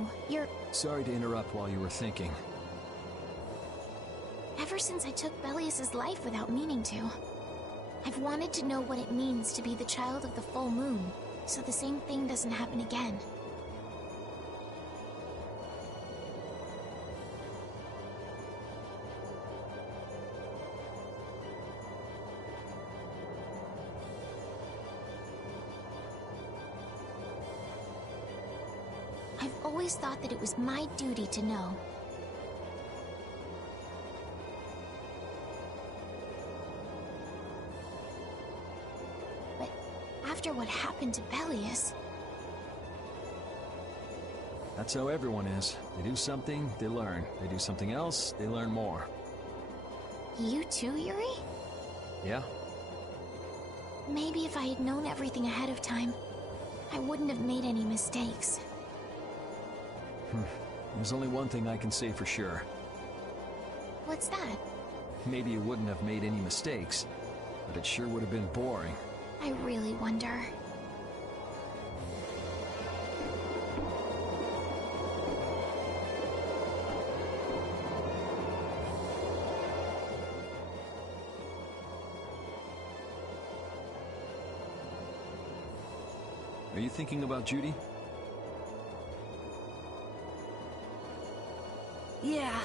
know. You're... Sorry to interrupt while you were thinking. Ever since I took Belius's life without meaning to, I've wanted to know what it means to be the child of the full moon, so the same thing doesn't happen again. I've always thought that it was my duty to know. But after what happened to Belius... That's how everyone is. They do something, they learn. They do something else, they learn more. You too, Yuri? Yeah? Maybe if I had known everything ahead of time, I wouldn't have made any mistakes. There's only one thing I can say for sure. What's that? Maybe you wouldn't have made any mistakes, but it sure would have been boring. I really wonder. Are you thinking about Judy? Yeah.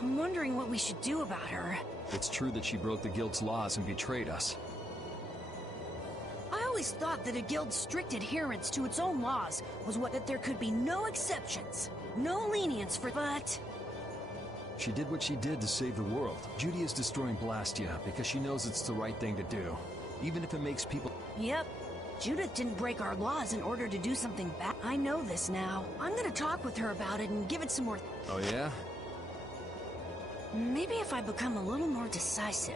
I'm wondering what we should do about her. It's true that she broke the guild's laws and betrayed us. I always thought that a guild's strict adherence to its own laws was that there could be no exceptions. No lenience for... But... She did what she did to save the world. Judy is destroying Blastia because she knows it's the right thing to do. Even if it makes people... Yep. Judith didn't break our laws in order to do something bad. I know this now. I'm gonna talk with her about it and give it some more... Oh yeah? Maybe if I become a little more decisive.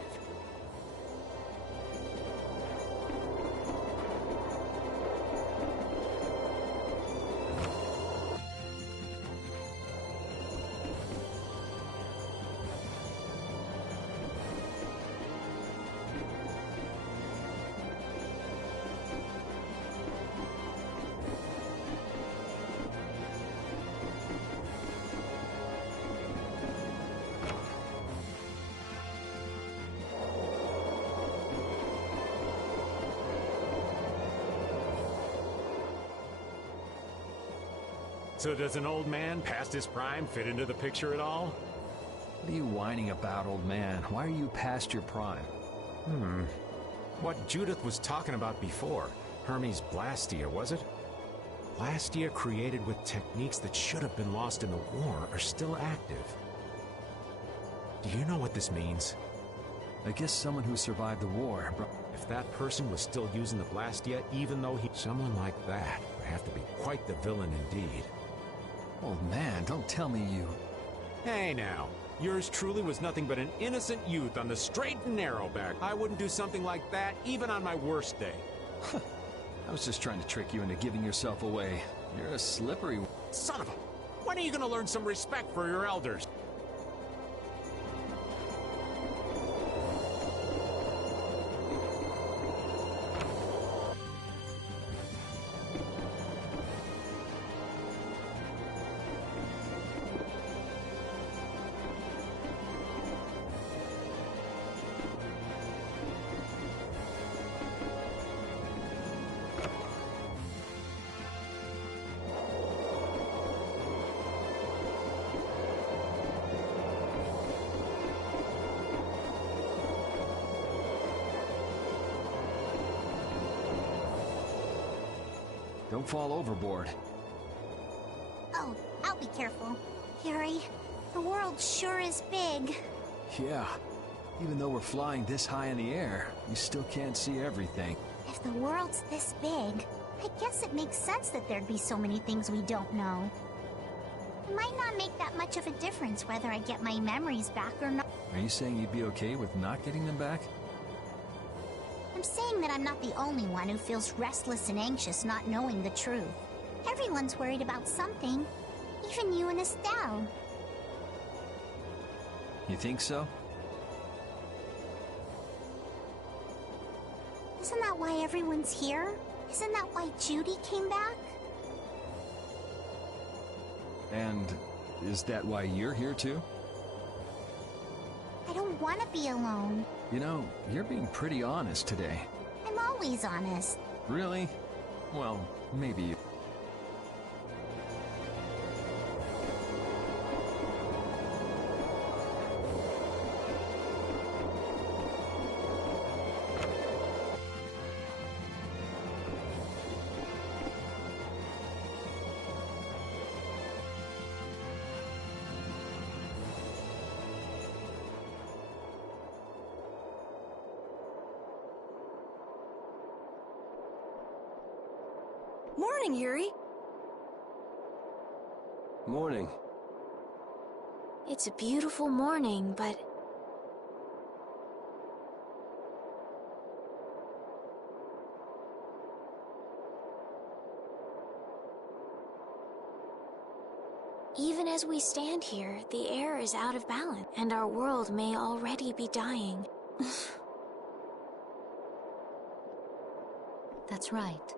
So does an old man past his prime fit into the picture at all? What are you whining about, old man? Why are you past your prime? What Judith was talking about before. Hermes Blastia, was it? Blastia created with techniques that should have been lost in the war are still active. Do you know what this means? I guess someone who survived the war, but... If that person was still using the Blastia, even though he... Someone like that would have to be quite the villain indeed. Old man, don't tell me you... Hey now, yours truly was nothing but an innocent youth on the straight and narrow back. I wouldn't do something like that even on my worst day. I was just trying to trick you into giving yourself away. You're a slippery... Son of a... When are you gonna learn some respect for your elders? Don't fall overboard. Oh, I'll be careful. Yuri, the world sure is big. Yeah. Even though we're flying this high in the air, we still can't see everything. If the world's this big, I guess it makes sense that there'd be so many things we don't know. It might not make that much of a difference whether I get my memories back or not. Are you saying you'd be okay with not getting them back? I'm saying that I'm not the only one who feels restless and anxious not knowing the truth. Everyone's worried about something. Even you and Estelle. You think so? Isn't that why everyone's here? Isn't that why Judy came back? And is that why you're here too? I don't want to be alone. You know, you're being pretty honest today. I'm always honest. Really? Well, maybe. Morning, Yuri. Morning. It's a beautiful morning, but... even as we stand here, the air is out of balance, and our world may already be dying. That's right.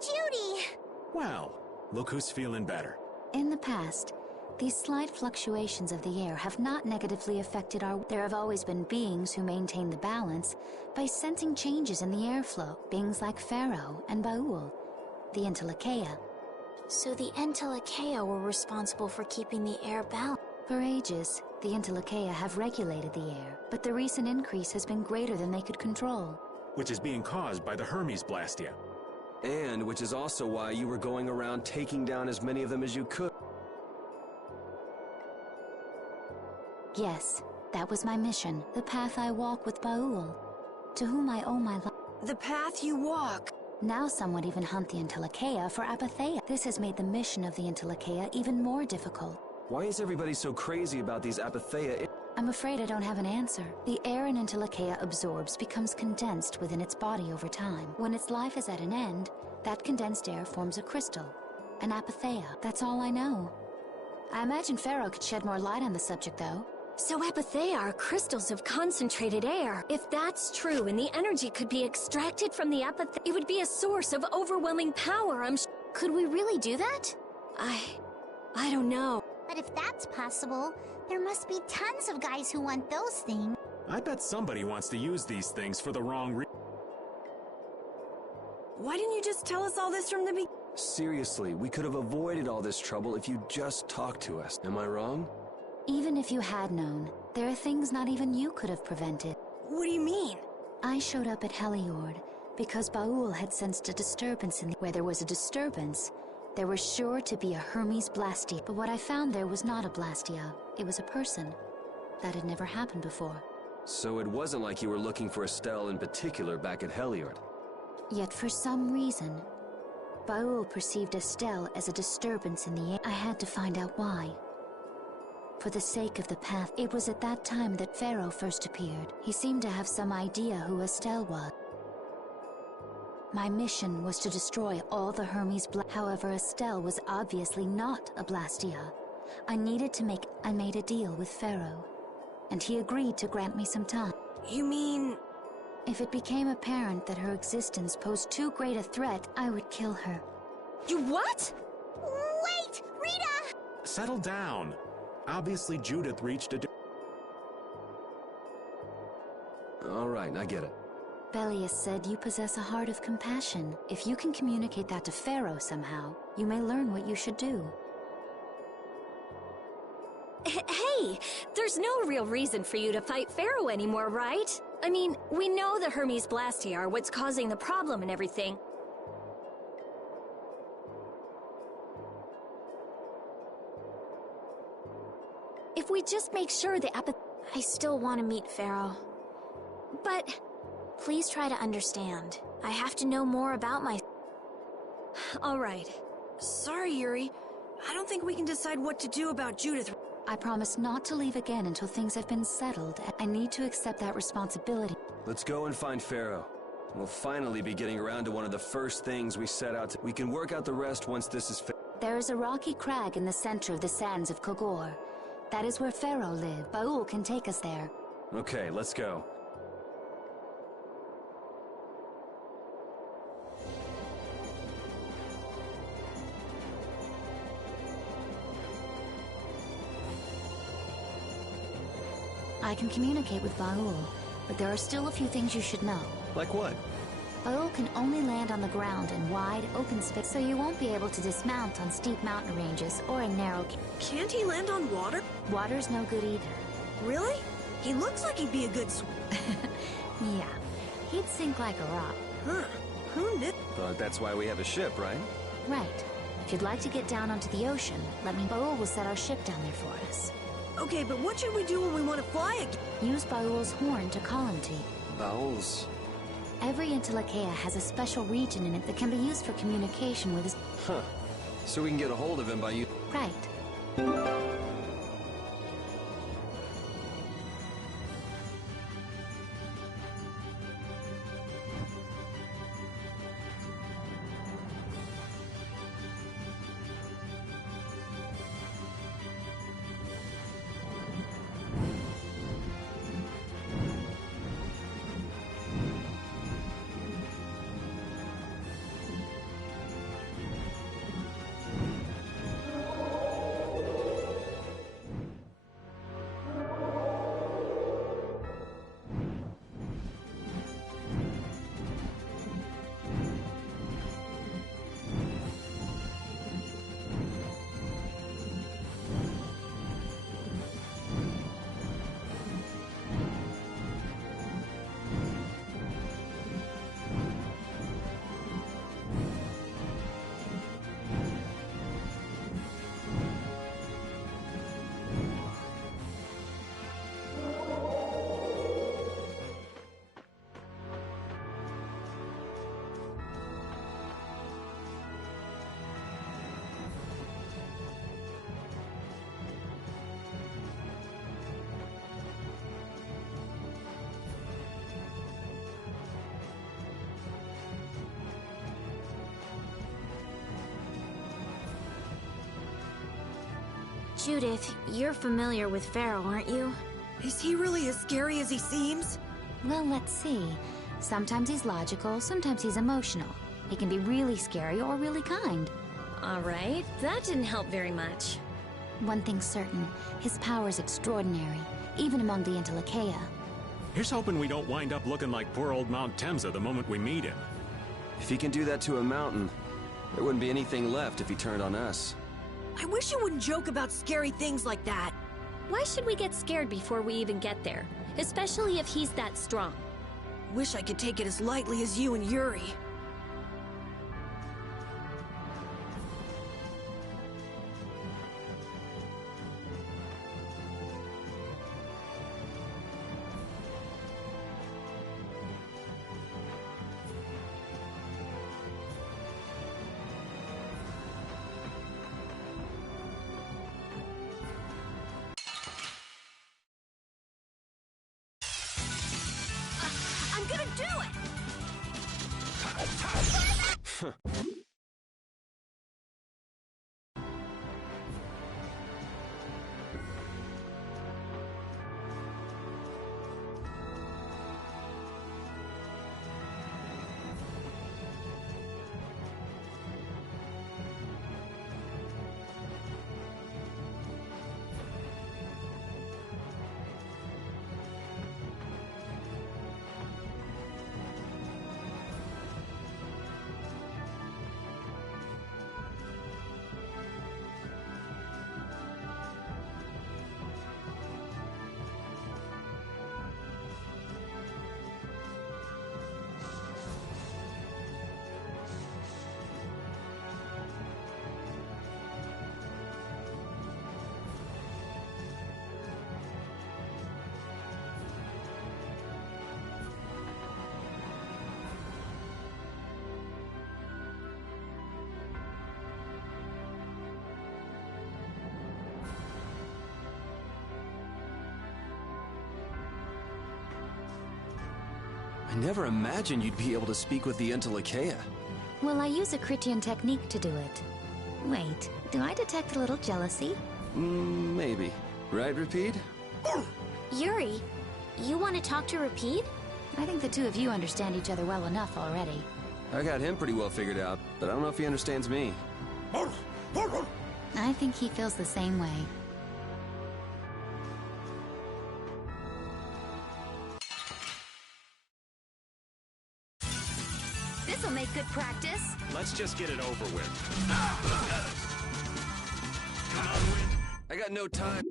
Judy! Well, look who's feeling better. In the past, these slight fluctuations of the air have not negatively affected our... There have always been beings who maintain the balance by sensing changes in the airflow. Beings like Pharaoh and Baul, the Entelekea. So the Entelekea were responsible for keeping the air balanced. For ages, the Entelekea have regulated the air, but the recent increase has been greater than they could control. Which is being caused by the Hermes Blastia. And which is also why you were going around taking down as many of them as you could. Yes, that was my mission, the path I walk with Baul, to whom I owe my life. The path you walk. Now some would even hunt the Entelekea for apatheia. This has made the mission of the Entelekea even more difficult. Why is everybody so crazy about these apatheia? I'm afraid I don't have an answer. The air an Entelekea absorbs becomes condensed within its body over time. When its life is at an end, that condensed air forms a crystal, an apatheia. That's all I know. I imagine Pharaoh could shed more light on the subject, though. So apatheia are crystals of concentrated air. If that's true and the energy could be extracted from the apatheia, it would be a source of overwhelming power, Could we really do that? I don't know. But if that's possible, there must be tons of guys who want those things. I bet somebody wants to use these things for the wrong reason. Why didn't you just tell us all this from the beginning? Seriously, we could have avoided all this trouble if you just talked to us. Am I wrong? Even if you had known, there are things not even you could have prevented. What do you mean? I showed up at Heliord because Baul had sensed a disturbance in where there was a disturbance. There was sure to be a Hermes Blastia, but what I found there was not a Blastia. It was a person. That had never happened before. So it wasn't like you were looking for Estelle in particular back at Heliord. Yet for some reason, Baul perceived Estelle as a disturbance in the air. I had to find out why. For the sake of the path, it was at that time that Pharaoh first appeared. He seemed to have some idea who Estelle was. My mission was to destroy all the Hermes However, Estelle was obviously not a Blastia. I made a deal with Pharaoh, and he agreed to grant me some time. You mean... If it became apparent that her existence posed too great a threat, I would kill her. You what? Wait! Rita! Settle down. Obviously Judith reached a... All right, I get it. Belius said you possess a heart of compassion. If you can communicate that to Pharaoh somehow, you may learn what you should do. Hey, there's no real reason for you to fight Pharaoh anymore, right? I mean, we know the Hermes Blastia are what's causing the problem and everything. If we just make sure the I still want to meet Pharaoh. But... Please try to understand. I have to know more about my... All right. Sorry, Yuri. I don't think we can decide what to do about Judith. I promise not to leave again until things have been settled. I need to accept that responsibility. Let's go and find Pharaoh. We'll finally be getting around to one of the first things we set out to... We can work out the rest once this is There is a rocky crag in the center of the sands of Kogor. That is where Pharaoh lived. Baul can take us there. Okay, let's go. I can communicate with Baul, but there are still a few things you should know. Like what? Baul can only land on the ground in wide, open space, so you won't be able to dismount on steep mountain ranges or in narrow... Can't he land on water? Water's no good either. Really? He looks like he'd be a good Yeah, he'd sink like a rock. Huh. Who knew? But that's why we have a ship, right? Right. If you'd like to get down onto the ocean, let me... Baul will set our ship down there for us. Okay, but what should we do when we want to fly again? Use Baul's horn to call him to you. Bowels. Every Intellicheia has a special region in it that can be used for communication with his... Huh. So we can get a hold of him by you... Right. Judith, you're familiar with Pharaoh, aren't you? Is he really as scary as he seems? Well, let's see. Sometimes he's logical, sometimes he's emotional. He can be really scary or really kind. Alright, that didn't help very much. One thing's certain, his power is extraordinary, even among the Intellicheia. Here's hoping we don't wind up looking like poor old Mount Temsa the moment we meet him. If he can do that to a mountain, there wouldn't be anything left if he turned on us. I wish you wouldn't joke about scary things like that. Why should we get scared before we even get there? Especially if he's that strong. Wish I could take it as lightly as you and Yuri. I'm gonna do it! I never imagined you'd be able to speak with the Intellicheia. Well, I use a Critian technique to do it. Wait, do I detect a little jealousy? Maybe. Right, Rapide? Yuri, you want to talk to Rapide? I think the two of you understand each other well enough already. I got him pretty well figured out, but I don't know if he understands me. I think he feels the same way. This'll make good practice. Let's just get it over with. I got no time.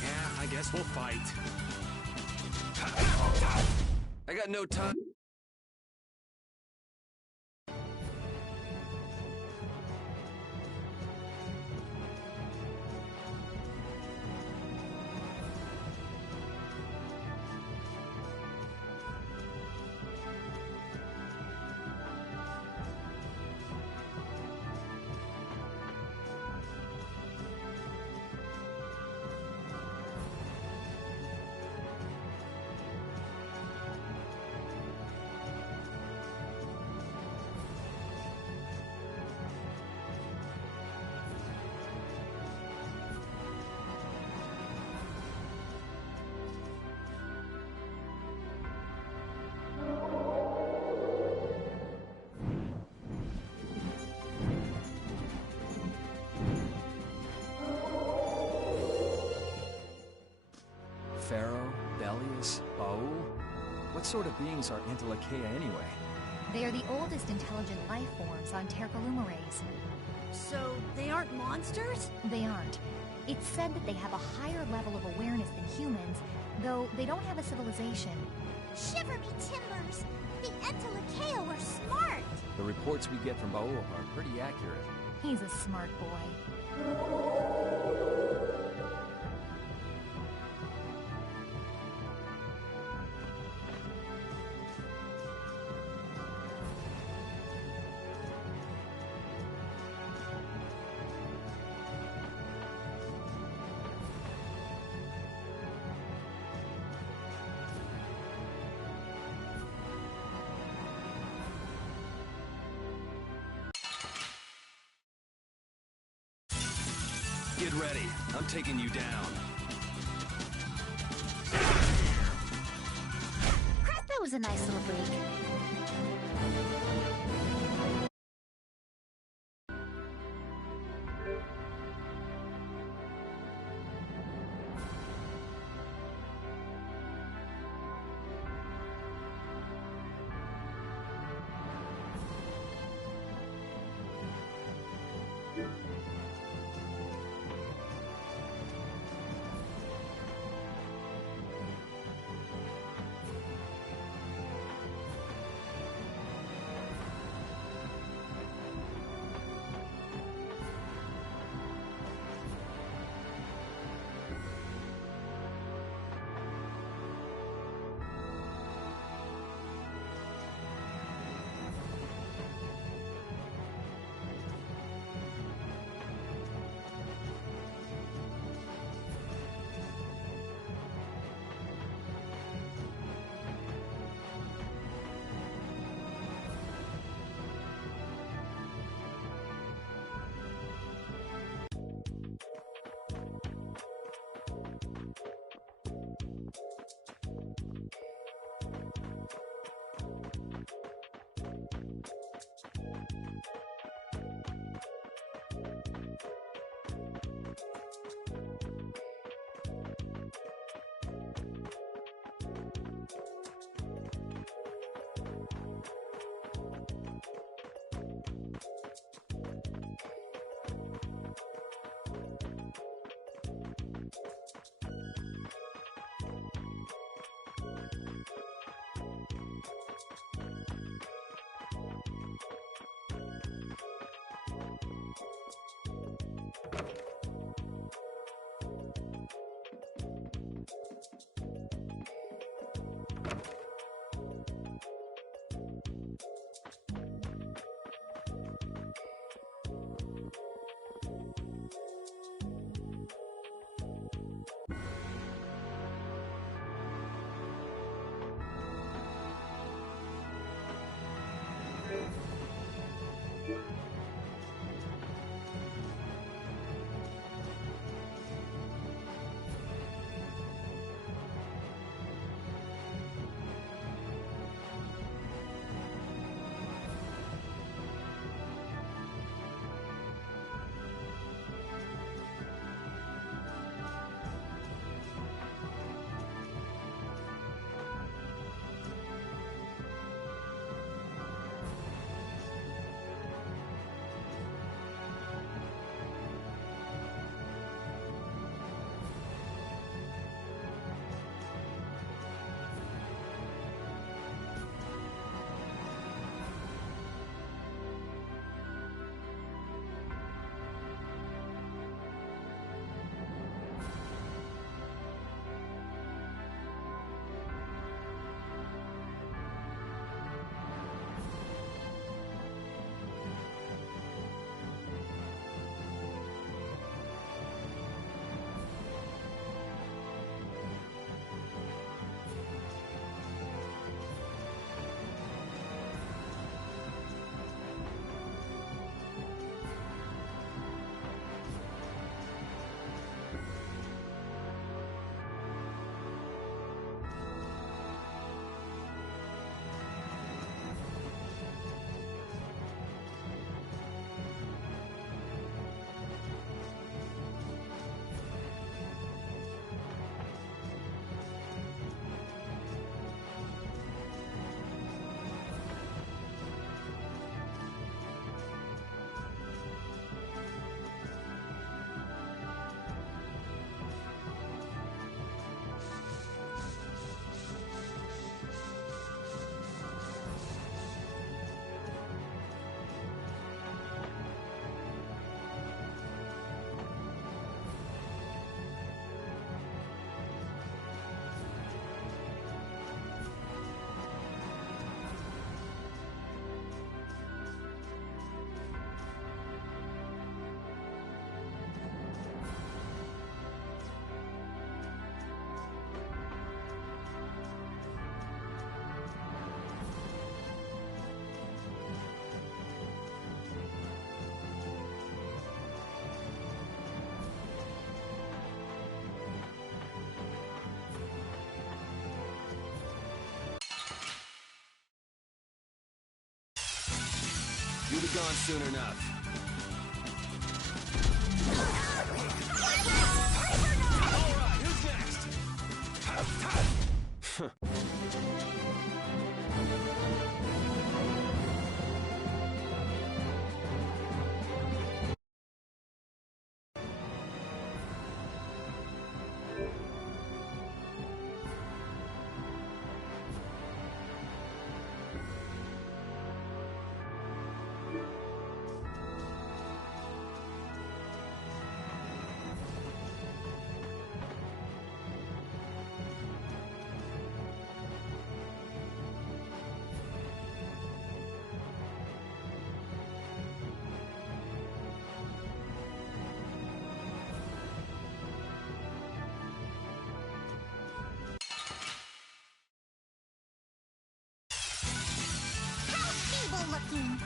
Yeah, I guess we'll fight. I got no time. Pharaoh, Belius, Baul? What sort of beings are Antilochaea anyway? They are the oldest intelligent life forms on Tercalumares. So, they aren't monsters? They aren't. It's said that they have a higher level of awareness than humans, though they don't have a civilization. Shiver me timbers! The Entelakea were smart! The reports we get from Baul are pretty accurate. He's a smart boy. Get ready. I'm taking you down. That was a nice little break. be gone soon enough. Alright, who's next?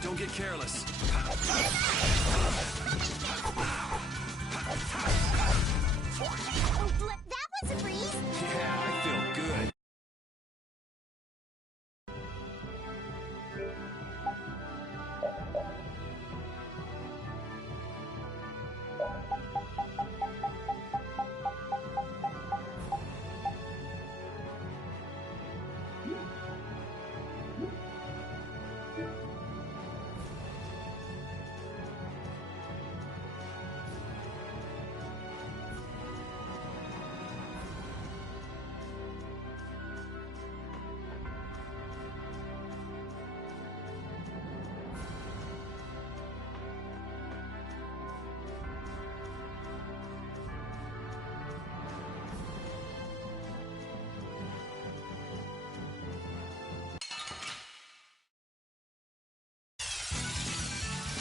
Don't get careless. That was a breeze. Yeah, I feel good.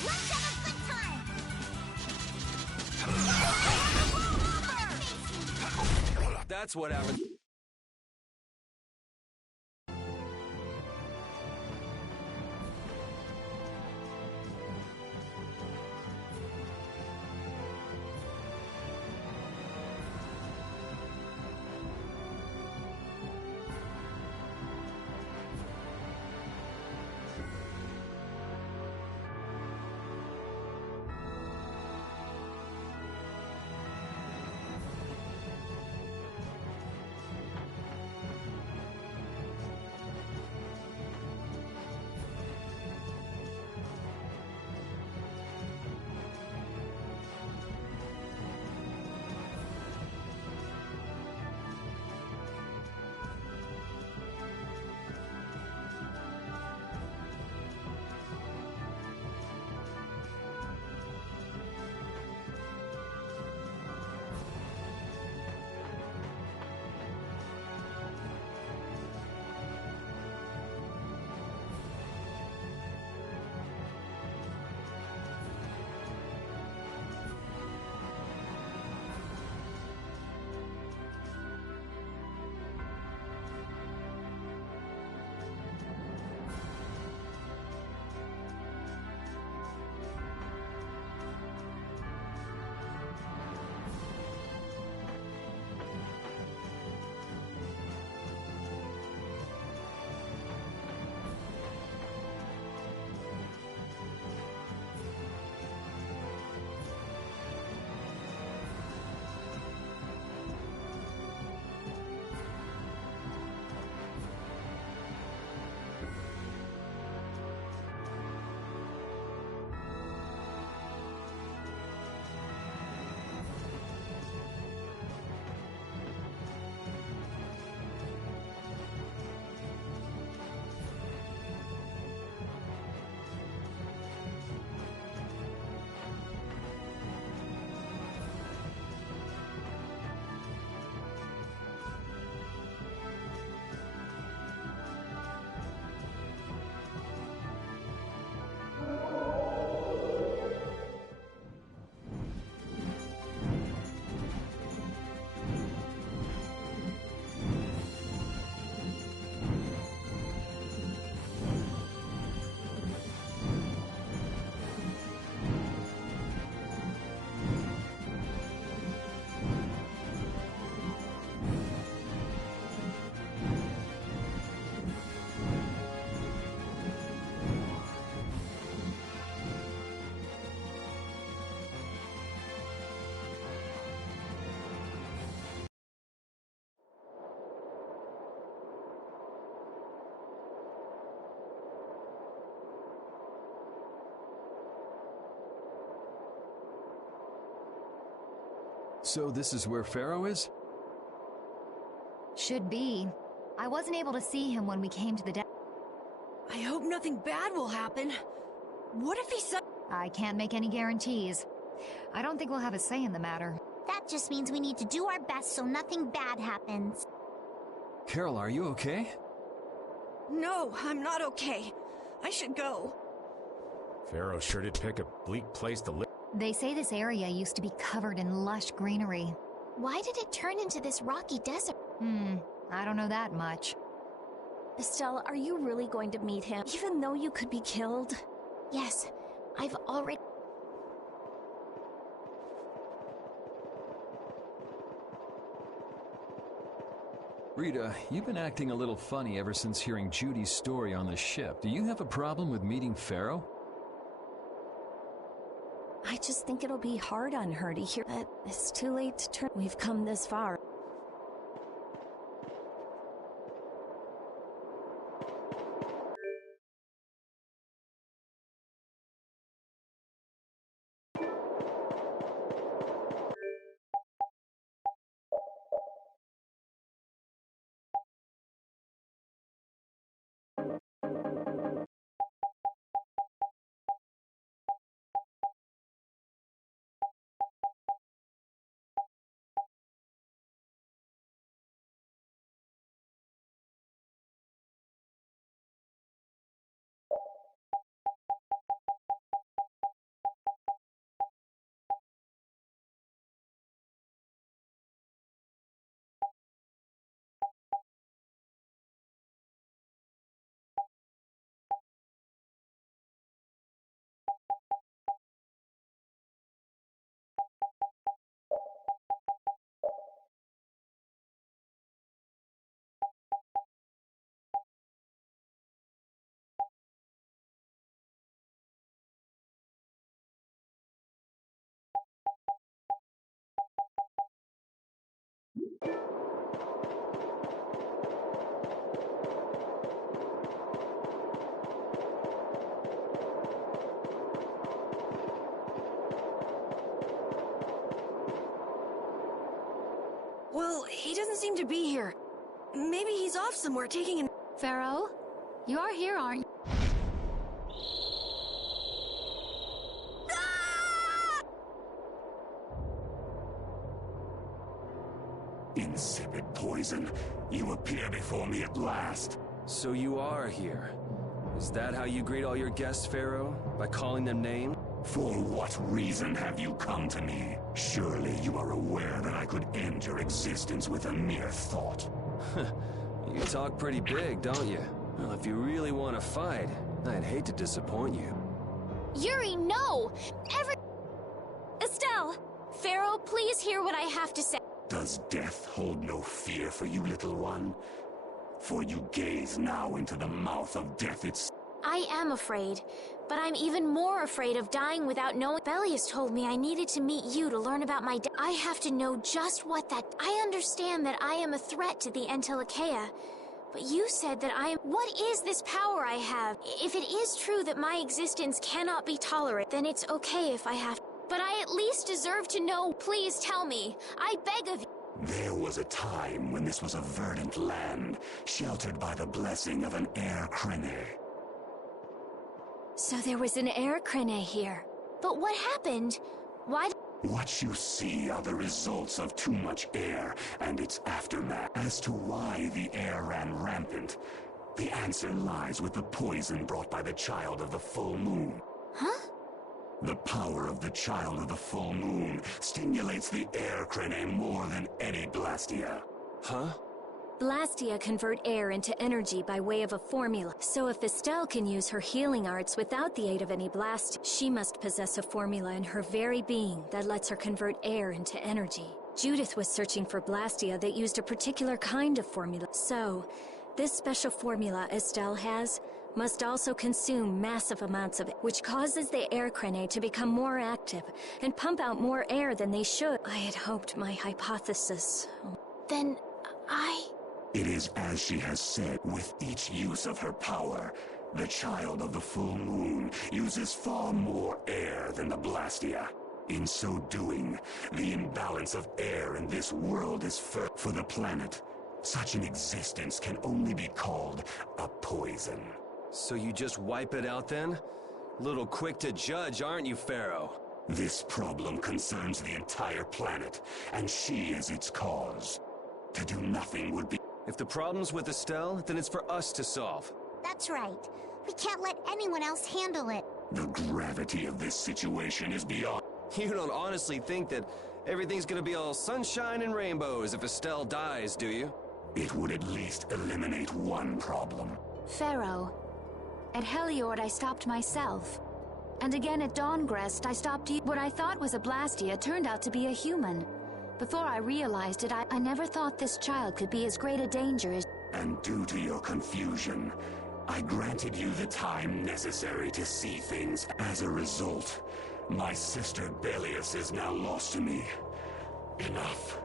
Let's have a good time. That's what happened. So this is where Pharaoh is? Should be. I wasn't able to see him when we came to the I hope nothing bad will happen. What if he I can't make any guarantees. I don't think we'll have a say in the matter. That just means we need to do our best so nothing bad happens. Carol, are you okay? No, I'm not okay. I should go. Pharaoh sure did pick a bleak place to live. They say this area used to be covered in lush greenery. Why did it turn into this rocky desert? I don't know that much. Estelle, are you really going to meet him, even though you could be killed? Yes, I've already... Rita, you've been acting a little funny ever since hearing Judy's story on the ship. Do you have a problem with meeting Pharaoh? I just think it'll be hard on her to hear that it's too late to turn. We've come this far. Well, he doesn't seem to be here. Maybe he's off somewhere taking an... Pharaoh, you are here, aren't you? Insipid poison, you appear before me at last. So you are here. Is that how you greet all your guests, Pharaoh? By calling them names? For what reason have you come to me? Surely you are aware that I could end your existence with a mere thought. You talk pretty big, don't you? Well, if you really want to fight, I'd hate to disappoint you. Yuri, no! Estelle! Pharaoh, please hear what I have to say. Does death hold no fear for you, little one? For you gaze now into the mouth of death itself. I am afraid, but I'm even more afraid of dying without knowing. Belius told me I needed to meet you to learn about my I have to know just what that... I understand that I am a threat to the Entelikeia, but you said that I am... What is this power I have? If it is true that my existence cannot be tolerated, then it's okay if I have... But I at least deserve to know. Please tell me. I beg of you. There was a time when this was a verdant land, sheltered by the blessing of an air crene. So there was an air crene here. But what happened? Why... What you see are the results of too much air and its aftermath. As to why the air ran rampant, the answer lies with the poison brought by the Child of the Full Moon. Huh? The power of the Child of the Full Moon stimulates the air crene more than any Blastia. Huh? Blastia convert air into energy by way of a formula. So if Estelle can use her healing arts without the aid of any blast, she must possess a formula in her very being that lets her convert air into energy. Judith was searching for Blastia that used a particular kind of formula. So, this special formula Estelle has must also consume massive amounts of it, which causes the air crene to become more active and pump out more air than they should. I had hoped my hypothesis... Then... It is as she has said, with each use of her power, the Child of the Full Moon uses far more air than the Blastia. In so doing, the imbalance of air in this world is for the planet. Such an existence can only be called a poison. So you just wipe it out then? Little quick to judge, aren't you, Pharaoh? This problem concerns the entire planet, and she is its cause. To do nothing would be... If the problem's with Estelle, then it's for us to solve. That's right. We can't let anyone else handle it. The gravity of this situation is beyond... You don't honestly think that everything's gonna be all sunshine and rainbows if Estelle dies, do you? It would at least eliminate one problem. Pharaoh, at Heliord I stopped myself. And again at Dawngrest I stopped you. What I thought was a Blastia turned out to be a human. Before I realized it, I never thought this child could be as great a danger as... And due to your confusion, I granted you the time necessary to see things. As a result, my sister Belius is now lost to me. Enough.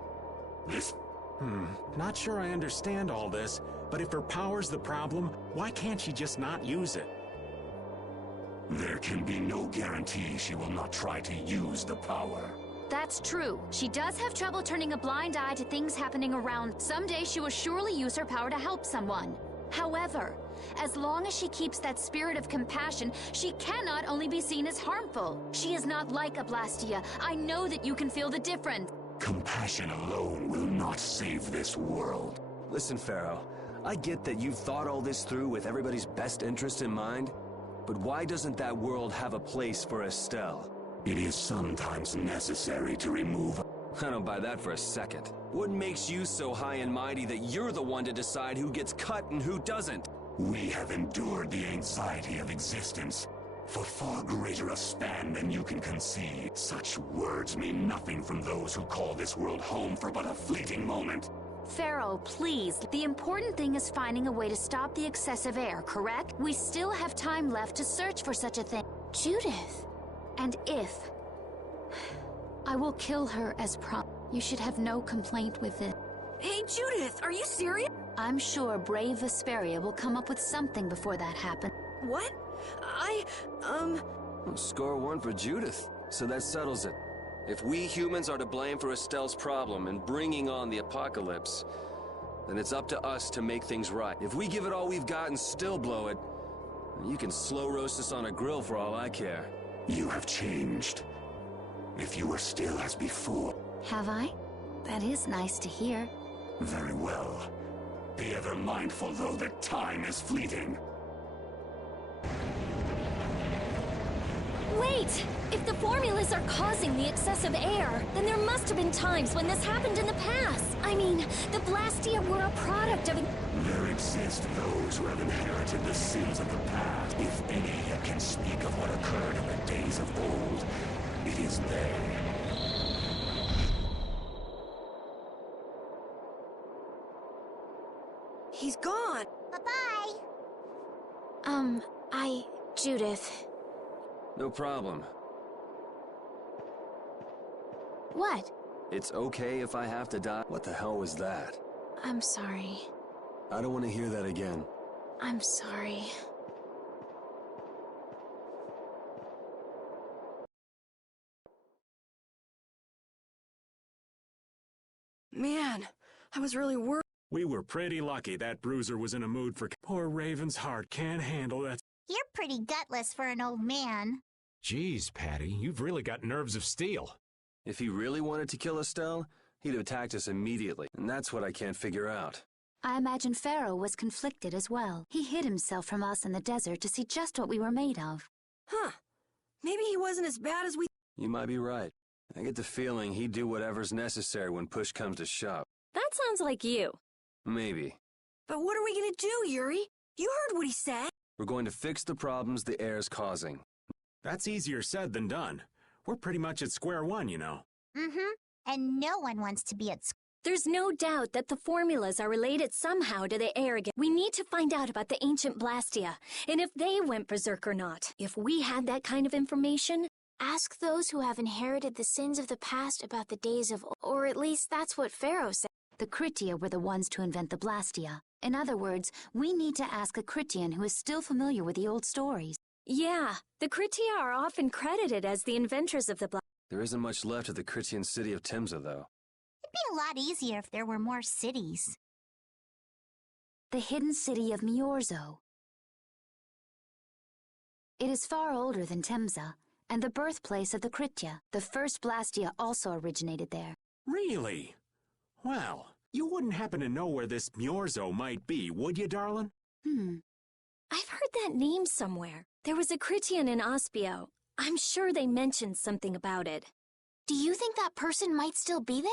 This... Not sure I understand all this, but if her power's the problem, why can't she just not use it? There can be no guarantee she will not try to use the power. That's true. She does have trouble turning a blind eye to things happening around. Someday she will surely use her power to help someone. However, as long as she keeps that spirit of compassion, she cannot only be seen as harmful. She is not like a Blastia. I know that you can feel the difference. Compassion alone will not save this world. Listen, Pharaoh, I get that you've thought all this through with everybody's best interest in mind, but why doesn't that world have a place for Estelle? It is sometimes necessary to remove... I don't buy that for a second. What makes you so high and mighty that you're the one to decide who gets cut and who doesn't? We have endured the anxiety of existence for far greater a span than you can conceive. Such words mean nothing from those who call this world home for but a fleeting moment. Pharaoh, please. The important thing is finding a way to stop the excessive air, correct? We still have time left to search for such a thing. Judith. And if... I will kill her as promised. You should have no complaint with it. Hey, Judith, are you serious? I'm sure brave Vesperia will come up with something before that happens. What? Score one for Judith. So that settles it. If we humans are to blame for Estelle's problem and bringing on the apocalypse, then it's up to us to make things right. If we give it all we've got and still blow it, you can slow roast us on a grill for all I care. You have changed. If you were still as before... Have I? That is nice to hear. Very well. Be ever mindful, though, that time is fleeting. Wait! If the formulas are causing the excessive air, then there must have been times when this happened in the past. I mean, the Blastia were a product of... There exist those who have inherited the sins of the past. If any yet can speak of what occurred in the days of old, it is they. He's gone. Bye-bye. Judith. No problem. What? It's okay if I have to die. What the hell was that? I'm sorry. I don't want to hear that again. I'm sorry. Man, I was really worried. We were pretty lucky that Bruiser was in a mood for... Poor Raven's heart can't handle that. You're pretty gutless for an old man. Geez, Patty, you've really got nerves of steel. If he really wanted to kill Estelle, he'd have attacked us immediately, and that's what I can't figure out. I imagine Pharaoh was conflicted as well. He hid himself from us in the desert to see just what we were made of. Huh. Maybe he wasn't as bad as we... You might be right. I get the feeling he'd do whatever's necessary when push comes to shove. That sounds like you. Maybe. But what are we gonna do, Yuri? You heard what he said. We're going to fix the problems the air's causing. That's easier said than done. We're pretty much at square one, you know. Mm-hmm. And no one wants to be at school. There's no doubt that the formulas are related somehow to the air again. We need to find out about the ancient Blastia, and if they went berserk or not. If we had that kind of information... Ask those who have inherited the sins of the past about the days of old. Or at least that's what Pharaoh said. The Kritia were the ones to invent the Blastia. In other words, we need to ask a Kritian who is still familiar with the old stories. Yeah, the Kritia are often credited as the inventors of the There isn't much left of the Christian city of Timza, though. It'd be a lot easier if there were more cities. The hidden city of Miorzo. It is far older than Temza, and the birthplace of the Kritya. The first Blastia also originated there. Really? Well, you wouldn't happen to know where this Miorzo might be, would you, darling? I've heard that name somewhere. There was a Critian in Ospio. I'm sure they mentioned something about it. Do you think that person might still be there?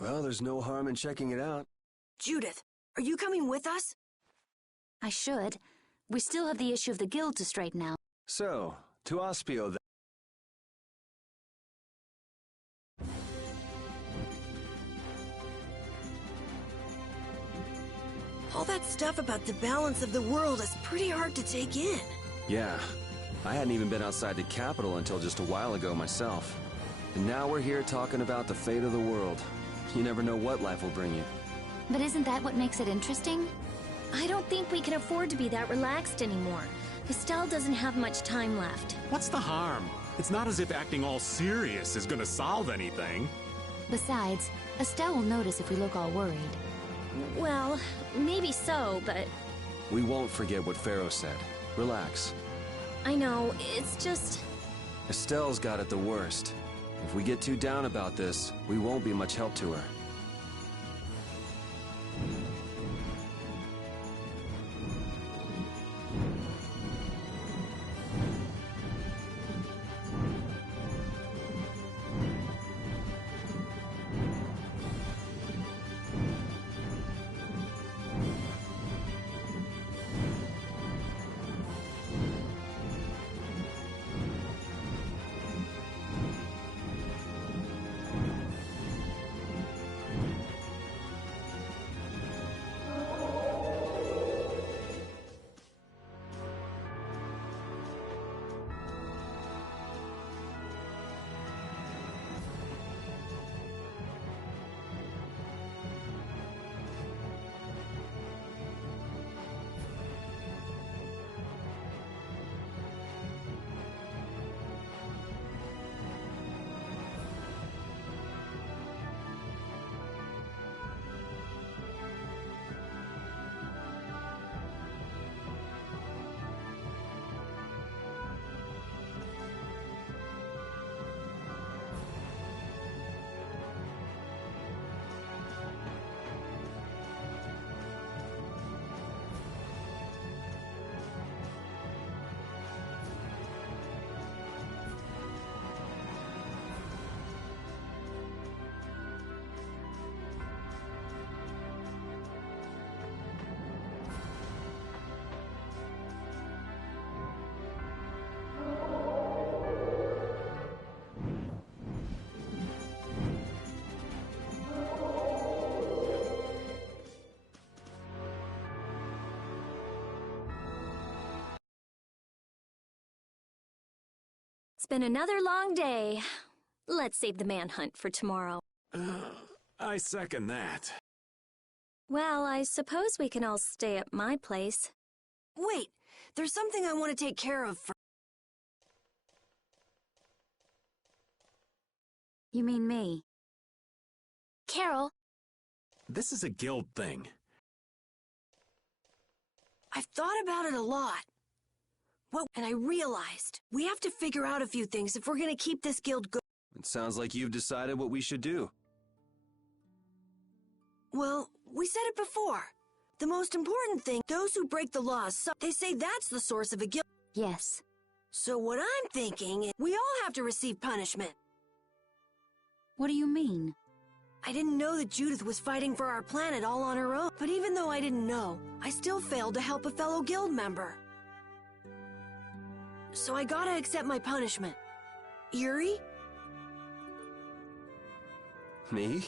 Well, there's no harm in checking it out. Judith, are you coming with us? I should. We still have the issue of the guild to straighten out. So, to Ospio then. All that stuff about the balance of the world is pretty hard to take in. Yeah, I hadn't even been outside the capital until just a while ago myself. And now we're here talking about the fate of the world. You never know what life will bring you. But isn't that what makes it interesting? I don't think we can afford to be that relaxed anymore. Estelle doesn't have much time left. What's the harm? It's not as if acting all serious is gonna solve anything. Besides, Estelle will notice if we look all worried. Well, maybe so, but... We won't forget what Pharaoh said. Relax. I know, it's just... Estelle's got it the worst. If we get too down about this, we won't be much help to her. It's been another long day. Let's save the manhunt for tomorrow. I second that. Well, I suppose we can all stay at my place. Wait, there's something I want to take care of first. You mean me? Carol, This is a guild thing. I've thought about it a lot. And I realized we have to figure out a few things if we're going to keep this guild going. It sounds like you've decided what we should do. Well, we said it before. The most important thing, those who break the laws, they say that's the source of a guild. Yes. So what I'm thinking is we all have to receive punishment. What do you mean? I didn't know that Judith was fighting for our planet all on her own. But even though I didn't know, I still failed to help a fellow guild member. So I gotta accept my punishment. Yuri? Me?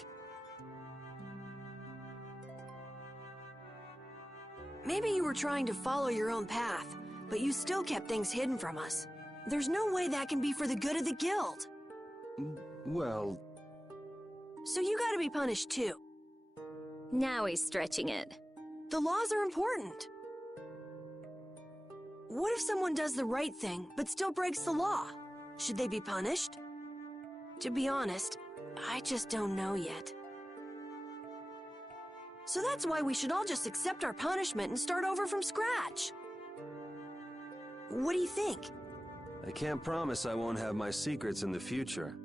Maybe you were trying to follow your own path, but you still kept things hidden from us. There's no way that can be for the good of the guild. Well... So you gotta be punished too. Now he's stretching it. The laws are important. What if someone does the right thing, but still breaks the law? Should they be punished? To be honest, I just don't know yet. So that's why we should all just accept our punishment and start over from scratch. What do you think? I can't promise I won't have my secrets in the future.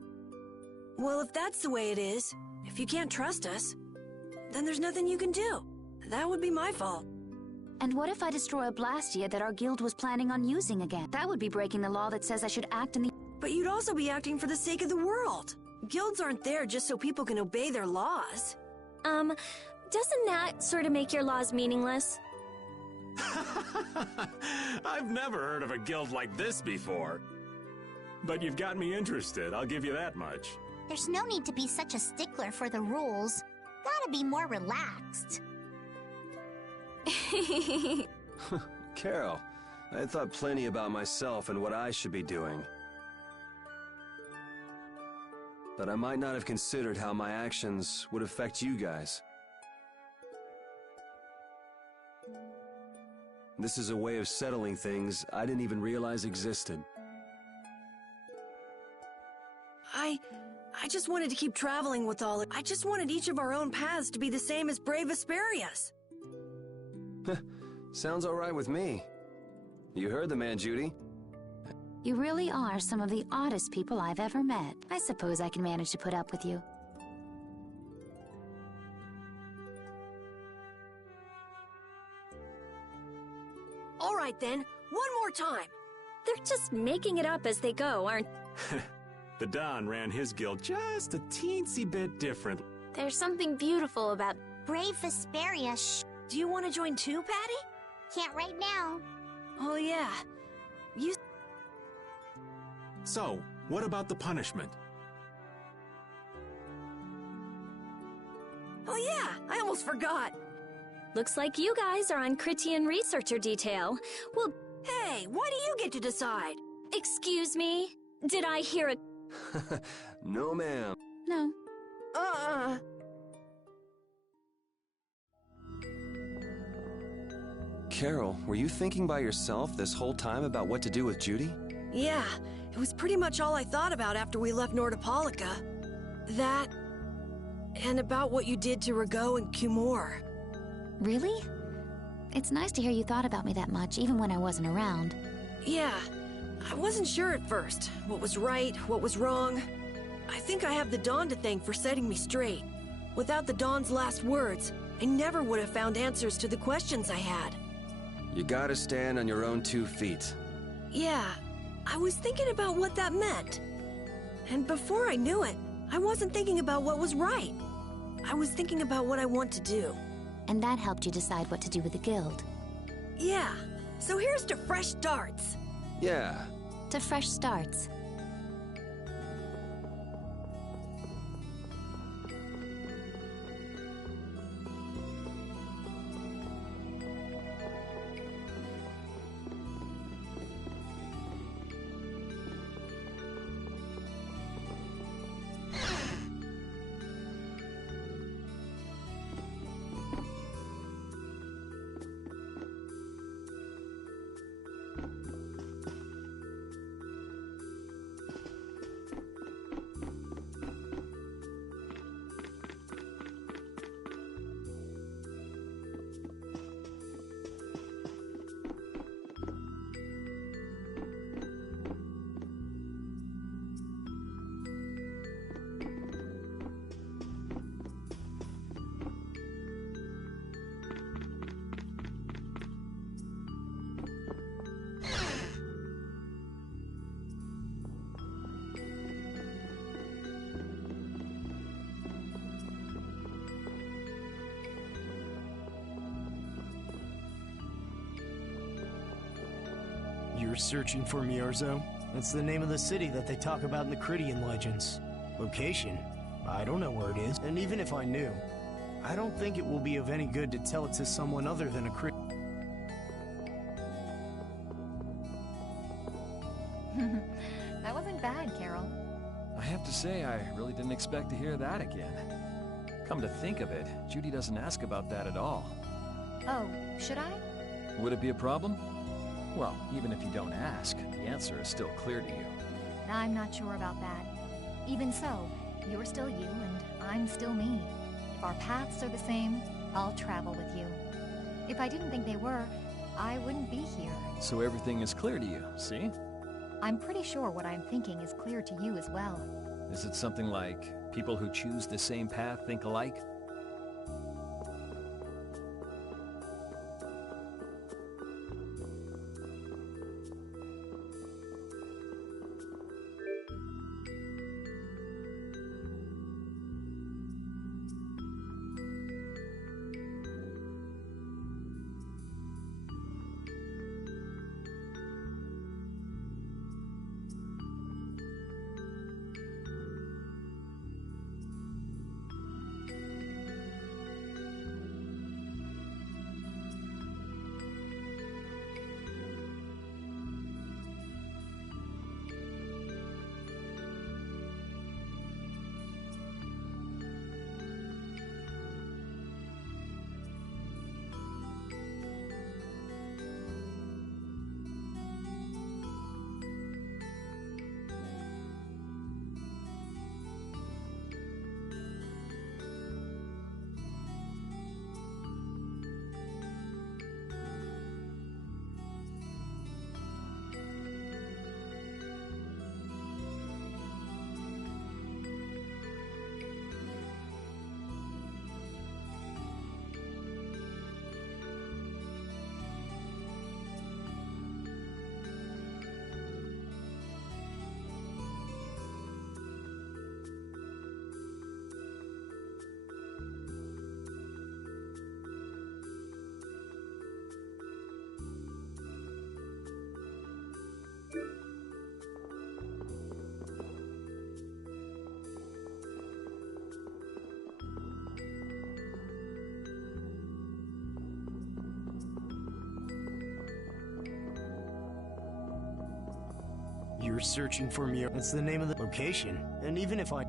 Well, if that's the way it is, if you can't trust us, then there's nothing you can do. That would be my fault. And what if I destroy a Blastia that our guild was planning on using again? That would be breaking the law that says I should act in the... But you'd also be acting for the sake of the world. Guilds aren't there just so people can obey their laws. Doesn't that sort of make your laws meaningless? I've never heard of a guild like this before. But you've got me interested, I'll give you that much. There's no need to be such a stickler for the rules. Gotta be more relaxed. Carol, I thought plenty about myself and what I should be doing. But I might not have considered how my actions would affect you guys. This is a way of settling things I didn't even realize existed. I just wanted to keep traveling with all it. I just wanted each of our own paths to be the same as brave Vesperia's. Sounds all right with me. You heard the man, Judy. You really are some of the oddest people I've ever met. I suppose I can manage to put up with you. All right then, one more time. They're just making it up as they go, aren't... The Don ran his guild just a teensy bit different. There's something beautiful about... Brave Vesperia, shh. Do you want to join too, Patty? Can't right now. Oh yeah. You... So, what about the punishment? Oh yeah, I almost forgot. Looks like you guys are on Critian researcher detail. Well, Hey, why do you get to decide? excuse me? Did I hear a... No, ma'am. No. Carol, were you thinking by yourself this whole time about what to do with Judy? Yeah, it was pretty much all I thought about after we left Nordopolica. That... and about what you did to Rago and Cumore. Really? It's nice to hear you thought about me that much, even when I wasn't around. Yeah, I wasn't sure at first. What was right, what was wrong. I think I have the Dawn to thank for setting me straight. Without the Dawn's last words, I never would have found answers to the questions I had. You gotta stand on your own 2 feet. Yeah, I was thinking about what that meant. And before I knew it, I wasn't thinking about what was right. I was thinking about what I want to do. And that helped you decide what to do with the guild. Yeah, so here's to fresh starts. Yeah. To fresh starts. You're searching for Miorzo? That's the name of the city that they talk about in the Critian legends. Location? I don't know where it is, and even if I knew, I don't think it will be of any good to tell it to someone other than a Crit. That wasn't bad, Carol. I have to say, I really didn't expect to hear that again. Come to think of it, Judy doesn't ask about that at all. Oh, should I? Would it be a problem? Well, even if you don't ask, the answer is still clear to you. I'm not sure about that. Even so, you're still you and I'm still me. If our paths are the same, I'll travel with you. If I didn't think they were, I wouldn't be here. So everything is clear to you, see? I'm pretty sure what I'm thinking is clear to you as well. Is it something like people who choose the same path think alike? You're searching for me. That's the name of the location. And even if I...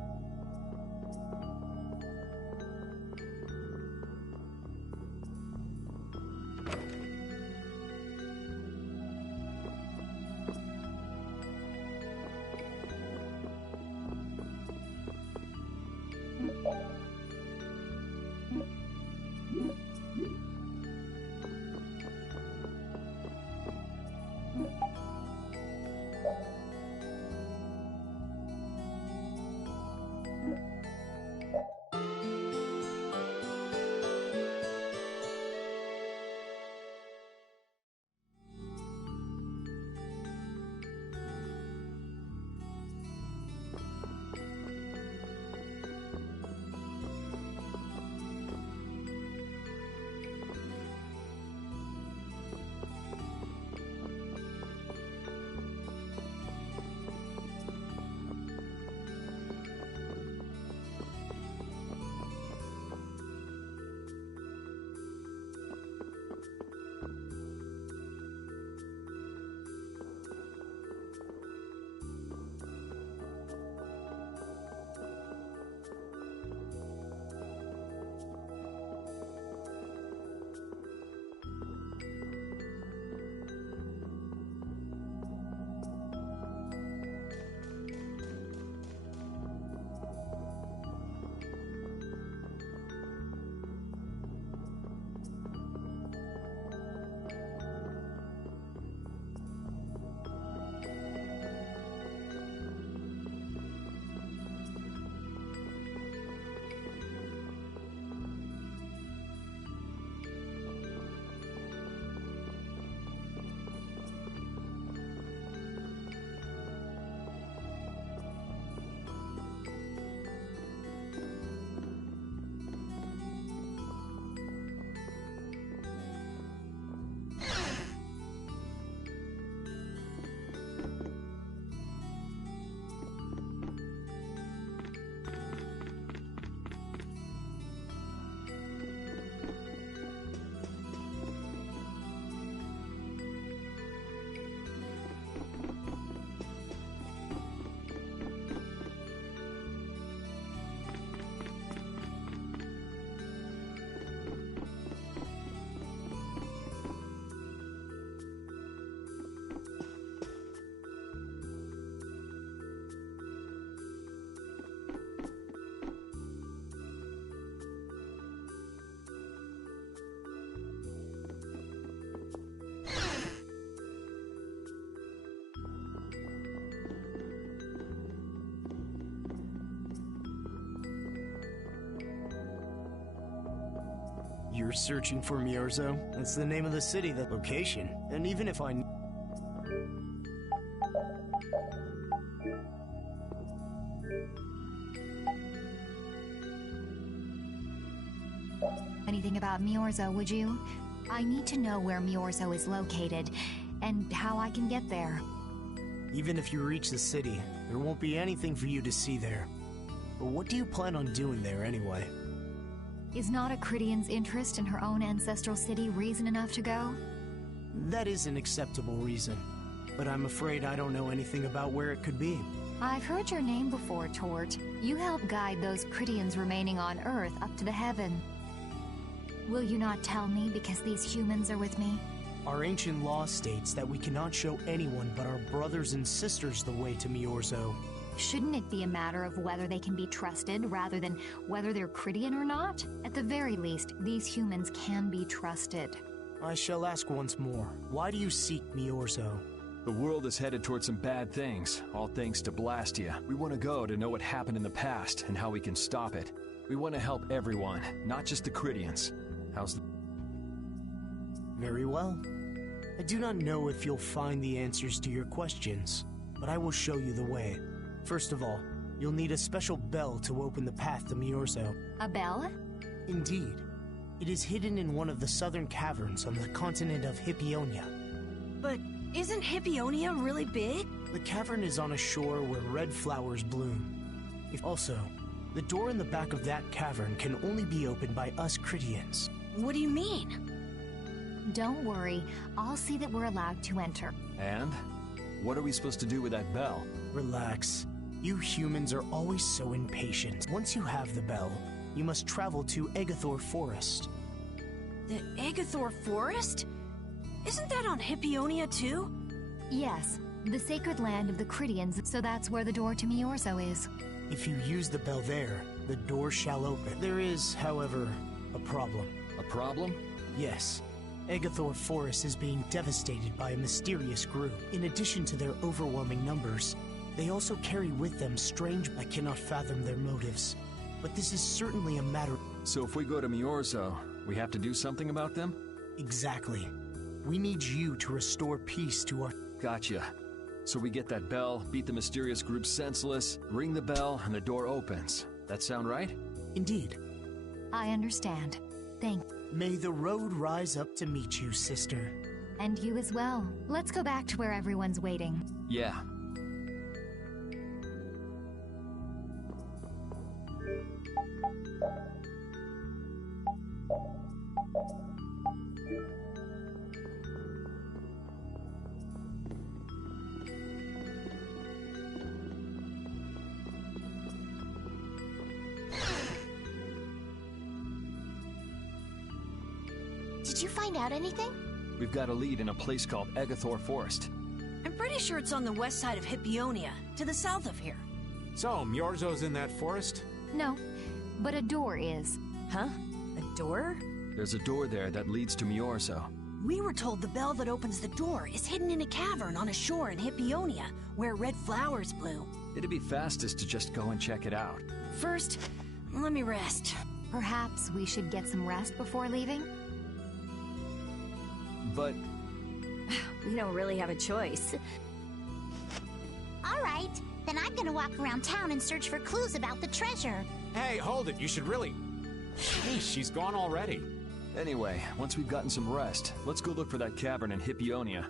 You're searching for Miorzo? That's the name of the city, the location. And even if I... Anything about Miorzo, would you? I need to know where Miorzo is located, and how I can get there. Even if you reach the city, there won't be anything for you to see there. But what do you plan on doing there anyway? Is not a Crydian's interest in her own ancestral city reason enough to go? That is an acceptable reason. But I'm afraid I don't know anything about where it could be. I've heard your name before, Tort. You help guide those Crydians remaining on Earth up to the heaven. Will you not tell me because these humans are with me? Our ancient law states that we cannot show anyone but our brothers and sisters the way to Miorzo. Shouldn't it be a matter of whether they can be trusted rather than whether they're Crydian or not? At the very least, these humans can be trusted. I shall ask once more. Why do you seek Miorzo? The world is headed towards some bad things, all thanks to Blastia. We want to go to know what happened in the past and how we can stop it. We want to help everyone, not just the Crydians. How's the... Very well. I do not know if you'll find the answers to your questions, but I will show you the way. First of all, you'll need a special bell to open the path to Miorzo. A bell? Indeed. It is hidden in one of the southern caverns on the continent of Hippionia. But isn't Hippionia really big? The cavern is on a shore where red flowers bloom. Also, the door in the back of that cavern can only be opened by us Crydians. What do you mean? Don't worry, I'll see that we're allowed to enter. And? What are we supposed to do with that bell? Relax. You humans are always so impatient. Once you have the bell, you must travel to Egathor Forest. The Egathor Forest? Isn't that on Hippionia too? Yes, the sacred land of the Crydians, so that's where the door to Miorzo is. If you use the bell there, the door shall open. There is, however, a problem. A problem? Yes. Egathor Forest is being devastated by a mysterious group. In addition to their overwhelming numbers, they also carry with them strange... I cannot fathom their motives. But this is certainly a matter... So if we go to Miorzo, we have to do something about them? Exactly. We need you to restore peace to our... Gotcha. So we get that bell, beat the mysterious group senseless, ring the bell, and the door opens. That sound right? Indeed. I understand. Thank you. May the road rise up to meet you, sister. And you as well. Let's go back to where everyone's waiting. Yeah. Did you find out anything? We've got a lead in a place called Egathor Forest. I'm pretty sure it's on the west side of Hippionia, to the south of here. So, Miorzo's in that forest? No, but a door is. Huh? A door? There's a door there that leads to Miorzo. We were told the bell that opens the door is hidden in a cavern on a shore in Hippionia, where red flowers bloom. It'd be fastest to just go and check it out. First, let me rest. Perhaps we should get some rest before leaving? But... We don't really have a choice. All right, then I'm gonna walk around town and search for clues about the treasure. Hey, hold it, you should really... Hey, she's gone already. Anyway, once we've gotten some rest, let's go look for that cavern in Hippionia.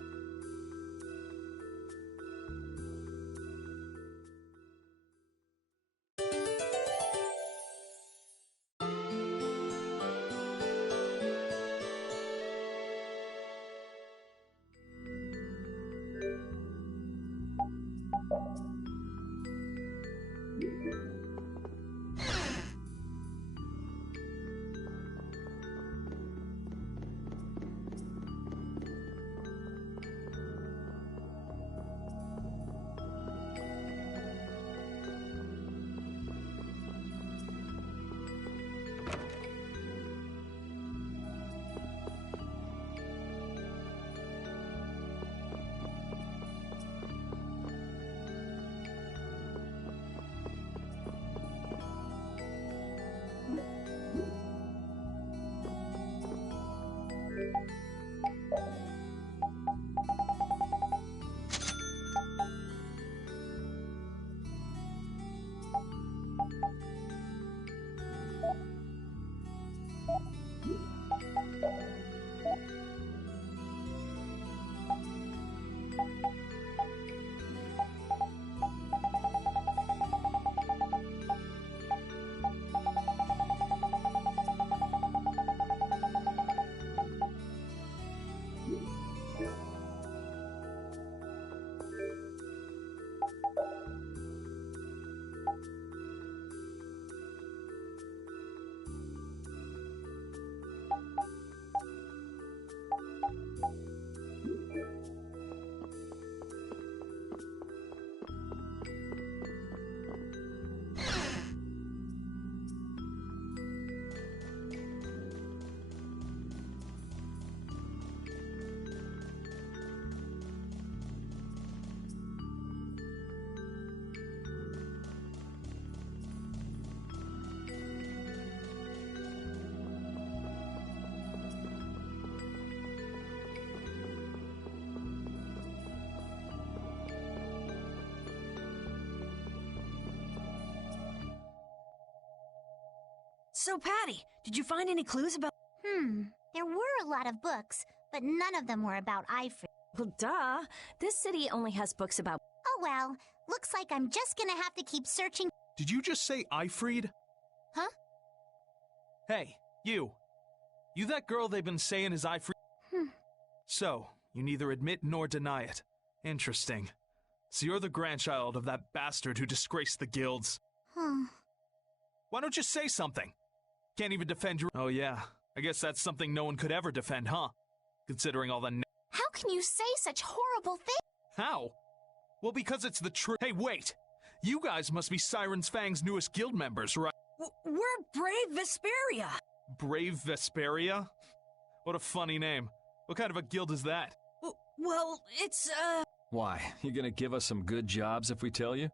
So, Patty, did you find any clues about... There were a lot of books, but none of them were about Ifrit. Well, duh. This city only has books about... Oh well, looks like I'm just gonna have to keep searching. Did you just say Ifrit? Huh? Hey, you. You that girl they've been saying is Ifrit? So, you neither admit nor deny it. Interesting. So you're the grandchild of that bastard who disgraced the guilds. Why don't you say something? Can't even defend your... Oh yeah, I guess that's something no one could ever defend, huh? Considering all the... How can you say such horrible things? How? Well, because it's the truth. Hey, wait! You guys must be Siren's Fang's newest guild members, right? We're Brave Vesperia! Brave Vesperia? What a funny name. What kind of a guild is that? Well, it's, Why? You gonna give us some good jobs if we tell you?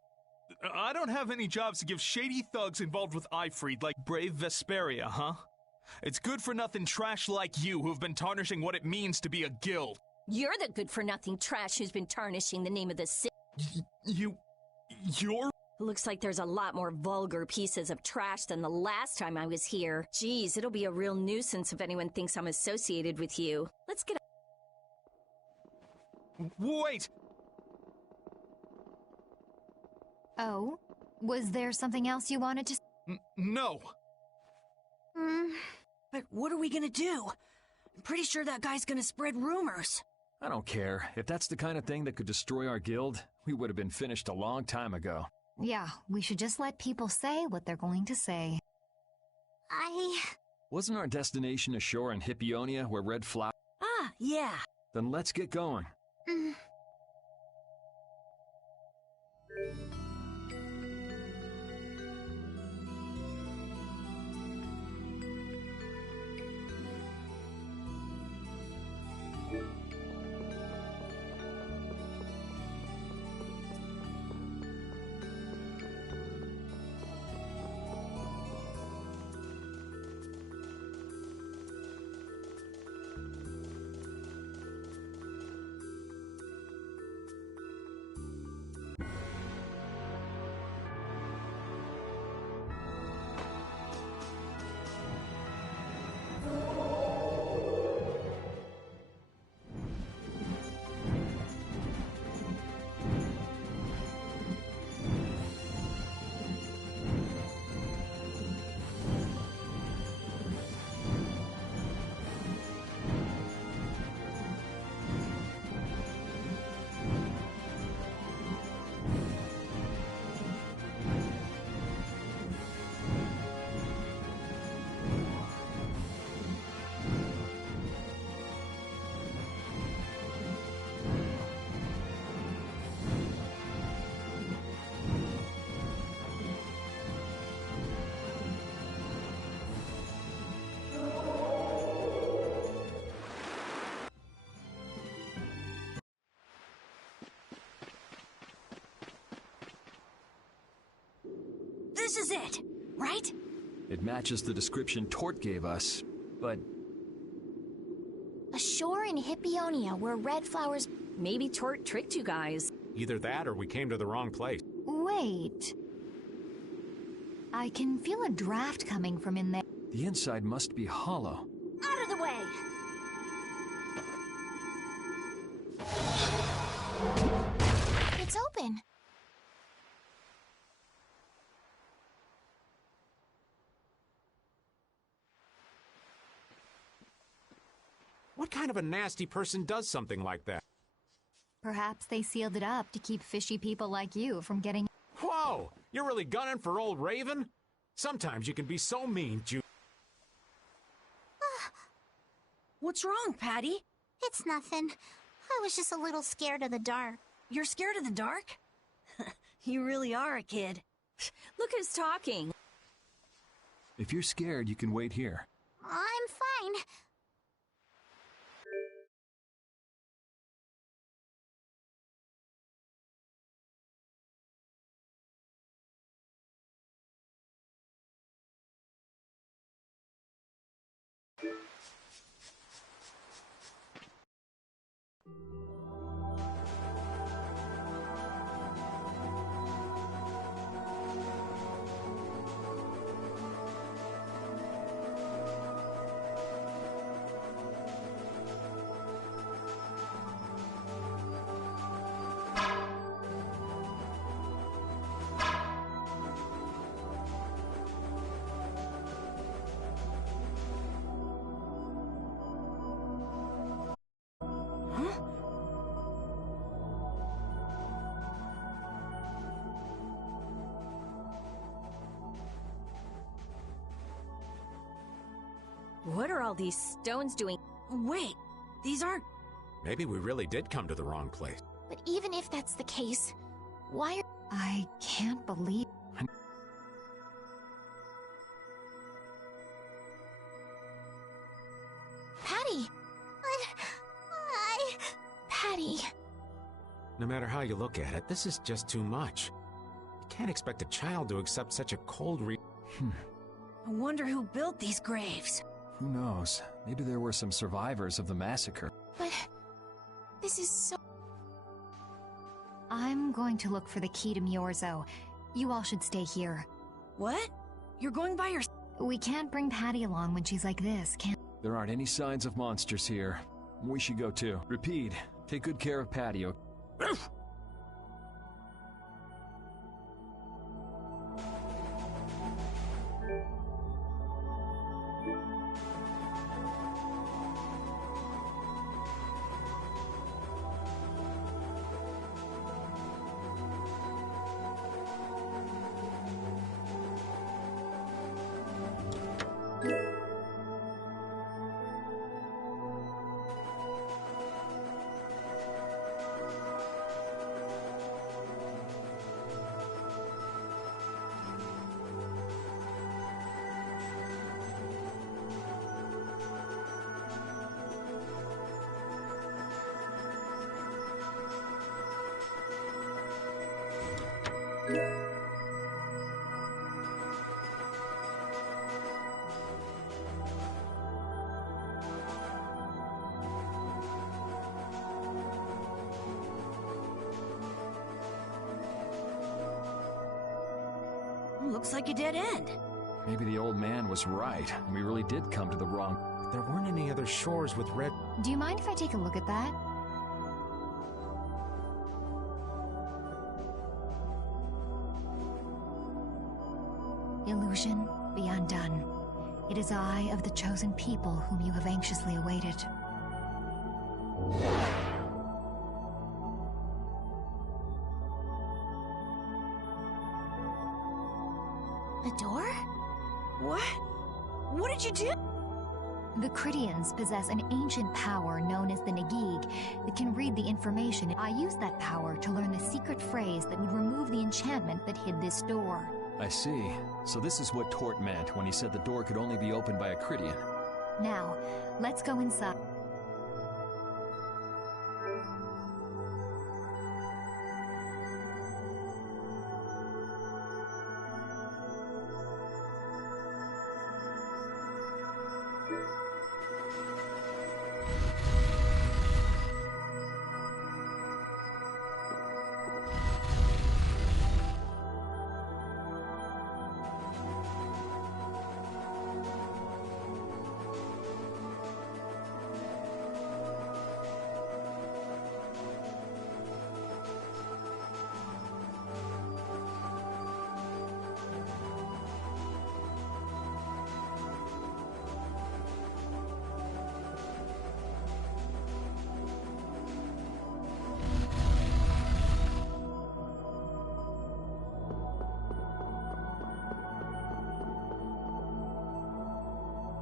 I don't have any jobs to give shady thugs involved with Ifrit like Brave Vesperia, huh? It's good-for-nothing trash like you who've been tarnishing what it means to be a guild. You're the good-for-nothing trash who's been tarnishing the name of the city. You're... Looks like there's a lot more vulgar pieces of trash than the last time I was here. Geez, it'll be a real nuisance if anyone thinks I'm associated with you. Let's get... Wait! Oh? Was there something else you wanted to... No! But what are we gonna do? I'm pretty sure that guy's gonna spread rumors. I don't care. If that's the kind of thing that could destroy our guild, we would have been finished a long time ago. Yeah, we should just let people say what they're going to say. Wasn't our destination ashore in Hippionia where red flower... Ah, yeah. Then let's get going. This is it, right? It matches the description Tort gave us, but... Ashore in Hippionia where red flowers... Maybe Tort tricked you guys. Either that or we came to the wrong place. Wait. I can feel a draft coming from in there. The inside must be hollow. Out of the way! It's open. What kind of a nasty person does something like that? Perhaps they sealed it up to keep fishy people like you from getting... Whoa! You're really gunning for old Raven? Sometimes you can be so mean, What's wrong, Patty? It's nothing. I was just a little scared of the dark. You're scared of the dark? You really are a kid. Look who's talking. If you're scared, you can wait here. I'm fine. What are all these stones doing? Wait, these aren't... Maybe we really did come to the wrong place. But even if that's the case, why are... I can't believe... Patty! Patty... No matter how you look at it, this is just too much. You can't expect a child to accept such a cold I wonder who built these graves. Who knows? Maybe there were some survivors of the massacre. But... this is so... I'm going to look for the key to Miorzo. You all should stay here. What? You're going by yourself? We can't bring Patty along when she's like this, can... There aren't any signs of monsters here. We should go too. Repeat, take good care of Patty, okay? Looks like a dead end. Maybe the old man was right, and we really did come to the wrong... But there weren't any other shores with red... Do you mind if I take a look at that? Illusion, be undone. It is I of the chosen people whom you have anxiously awaited. A door? What? What did you do? The Cridians possess an ancient power known as the Negig that can read the information. I used that power to learn the secret phrase that would remove the enchantment that hid this door. I see. So this is what Tort meant when he said the door could only be opened by a Cridian. Now, let's go inside.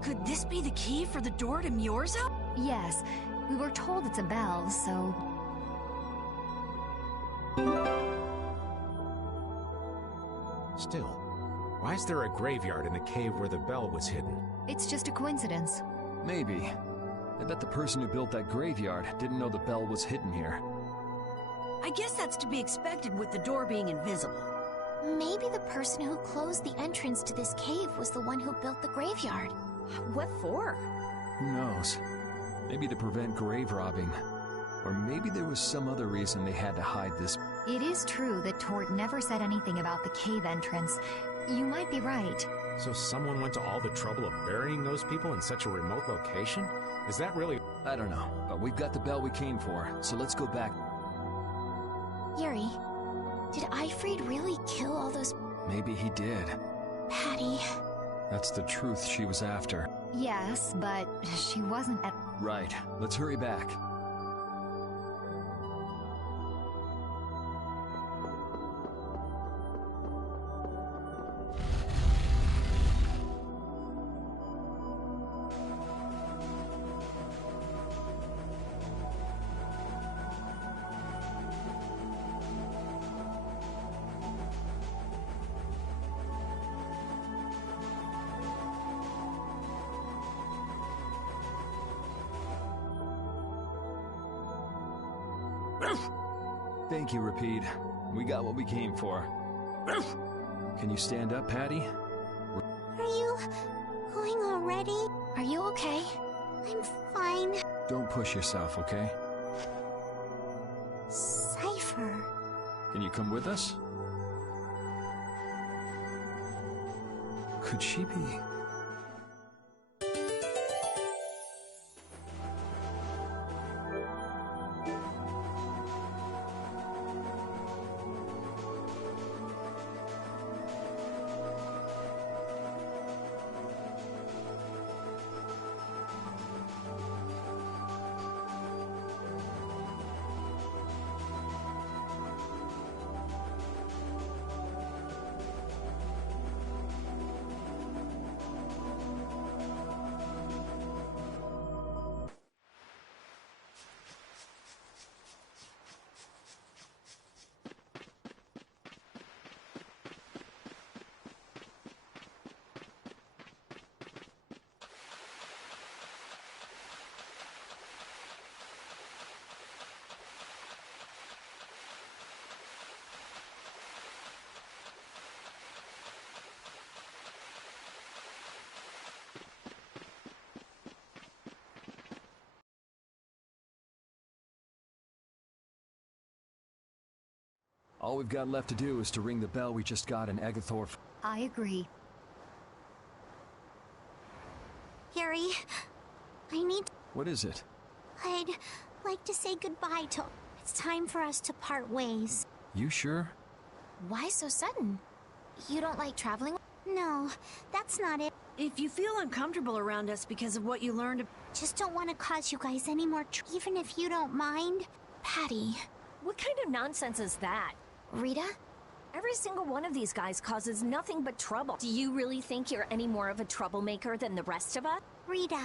Could this be the key for the door to Miorzo? Yes, we were told it's a bell, so... Still, why is there a graveyard in the cave where the bell was hidden? It's just a coincidence. Maybe. I bet the person who built that graveyard didn't know the bell was hidden here. I guess that's to be expected with the door being invisible. Maybe the person who closed the entrance to this cave was the one who built the graveyard. What for? Who knows? Maybe to prevent grave robbing. Or maybe there was some other reason they had to hide this. It is true that Tort never said anything about the cave entrance. You might be right. So someone went to all the trouble of burying those people in such a remote location? Is that really... I don't know, but we've got the bell we came for, so let's go back. Yuri, did Ifrid really kill all those... Maybe he did. Patty... That's the truth she was after. Yes, but she wasn't at... Right. Let's hurry back. Thank you, Rapide. We got what we came for. Can you stand up, Patty? Are you going already? Are you okay? I'm fine. Don't push yourself, okay? Cypher. Can you come with us? Could she be? All we've got left to do is to ring the bell we just got in Egathor. I agree. Yuri, I need... What is it? I'd like to say goodbye to... It's time for us to part ways. You sure? Why so sudden? You don't like traveling? No, that's not it. If you feel uncomfortable around us because of what you learned... Just don't want to cause you guys any more even if you don't mind. Patty. What kind of nonsense is that? Rita? Every single one of these guys causes nothing but trouble. Do you really think you're any more of a troublemaker than the rest of us? Rita.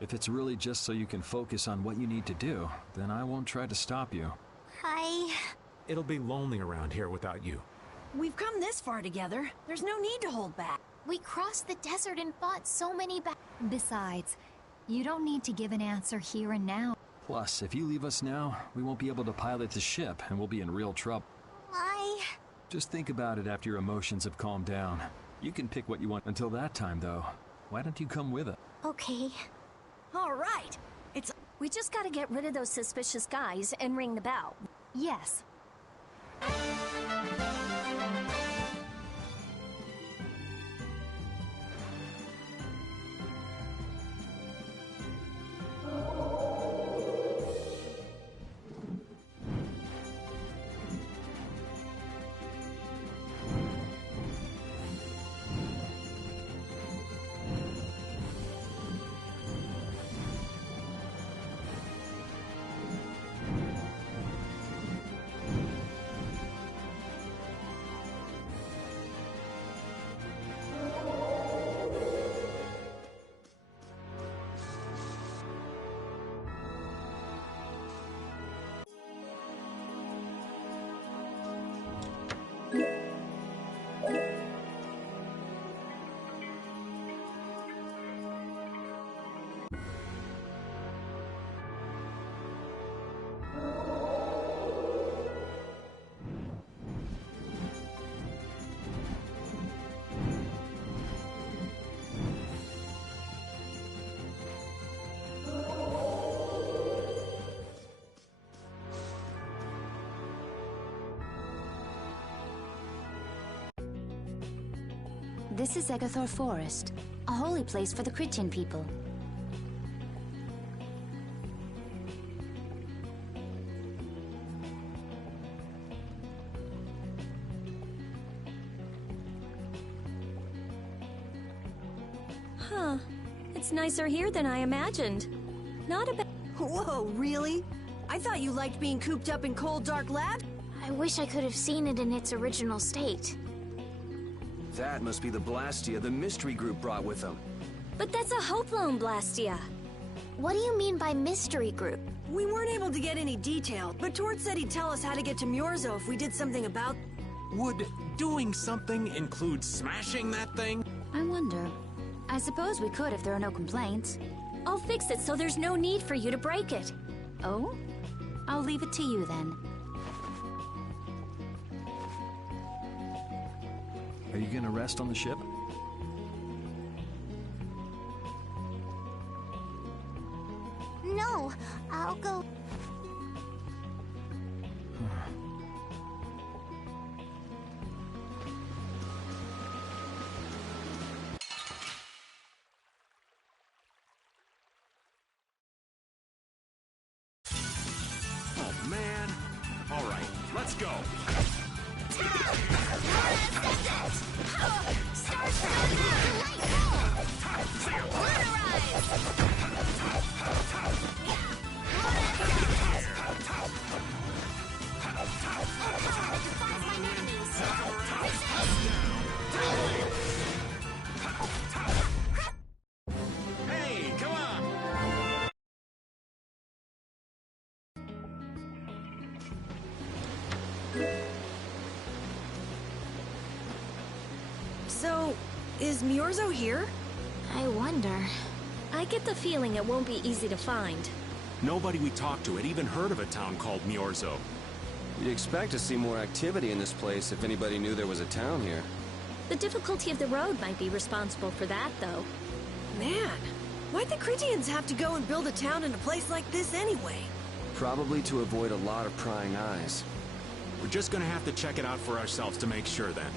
If it's really just so you can focus on what you need to do, then I won't try to stop you. It'll be lonely around here without you. We've come this far together. There's no need to hold back. We crossed the desert and fought so many Besides, you don't need to give an answer here and now. Plus, if you leave us now, we won't be able to pilot the ship, and we'll be in real trouble. Just think about it after your emotions have calmed down. You can pick what you want until that time, though. Why don't you come with us? Okay. All right. We just gotta get rid of those suspicious guys and ring the bell. Yes. This is Egathor Forest, a holy place for the Christian people. Huh. It's nicer here than I imagined. Not a bad... Whoa, really? I thought you liked being cooped up in cold, dark labs? I wish I could have seen it in its original state. That must be the Blastia the mystery group brought with them. But that's a Hope Loan Blastia. What do you mean by mystery group? We weren't able to get any detail, but Tord said he'd tell us how to get to Myorzo if we did something about... Would doing something include smashing that thing? I wonder. I suppose we could if there are no complaints. I'll fix it so there's no need for you to break it. Oh? I'll leave it to you then. Are you gonna rest on the ship? No, I'll go. Oh, man. All right, let's go. Hey, come on. So, is Miorzo here? I wonder. I get the feeling it won't be easy to find. Nobody we talked to had even heard of a town called Miorzo. You'd expect to see more activity in this place if anybody knew there was a town here. The difficulty of the road might be responsible for that, though. Man, why'd the Critians have to go and build a town in a place like this anyway? Probably to avoid a lot of prying eyes. We're just gonna have to check it out for ourselves to make sure then.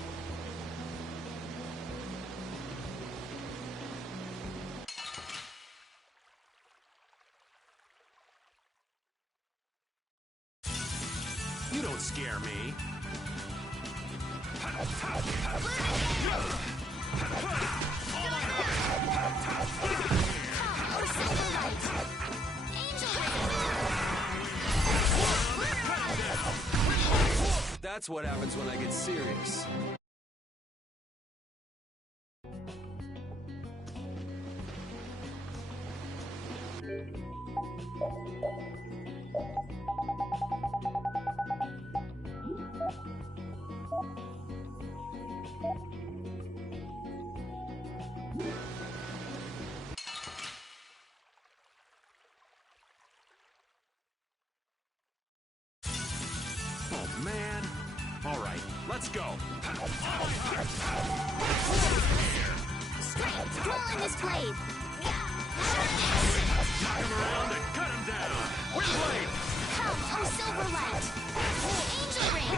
You don't scare me. That's what happens when I get serious. Oh, man. All right, let's go. Straight, duel in this blade. Knock him around and cut him down. Wind blade. Come, oh Silverlight. Angel ring.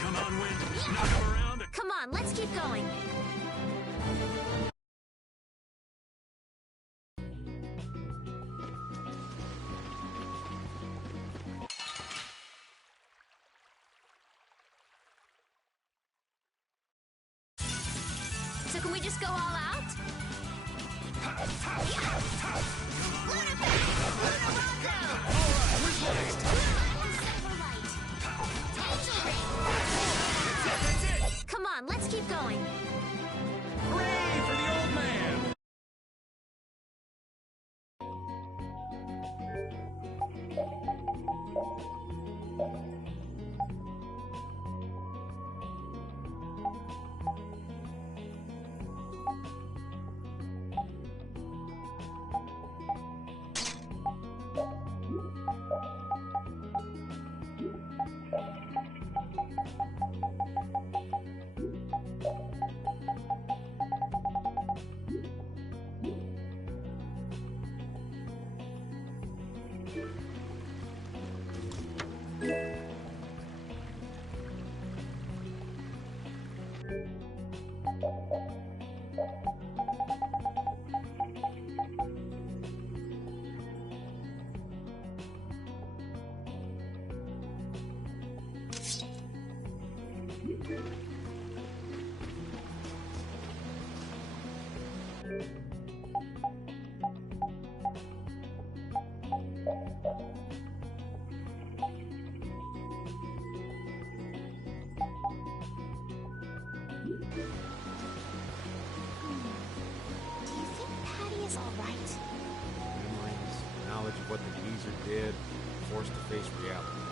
Come on, Wind. Knock him around. Come on, let's keep going. So can we just go all out? Come on, let's keep going. Hooray for the old man. Do you think Patty is all right? Memories, knowledge of what the geezer did, forced to face reality.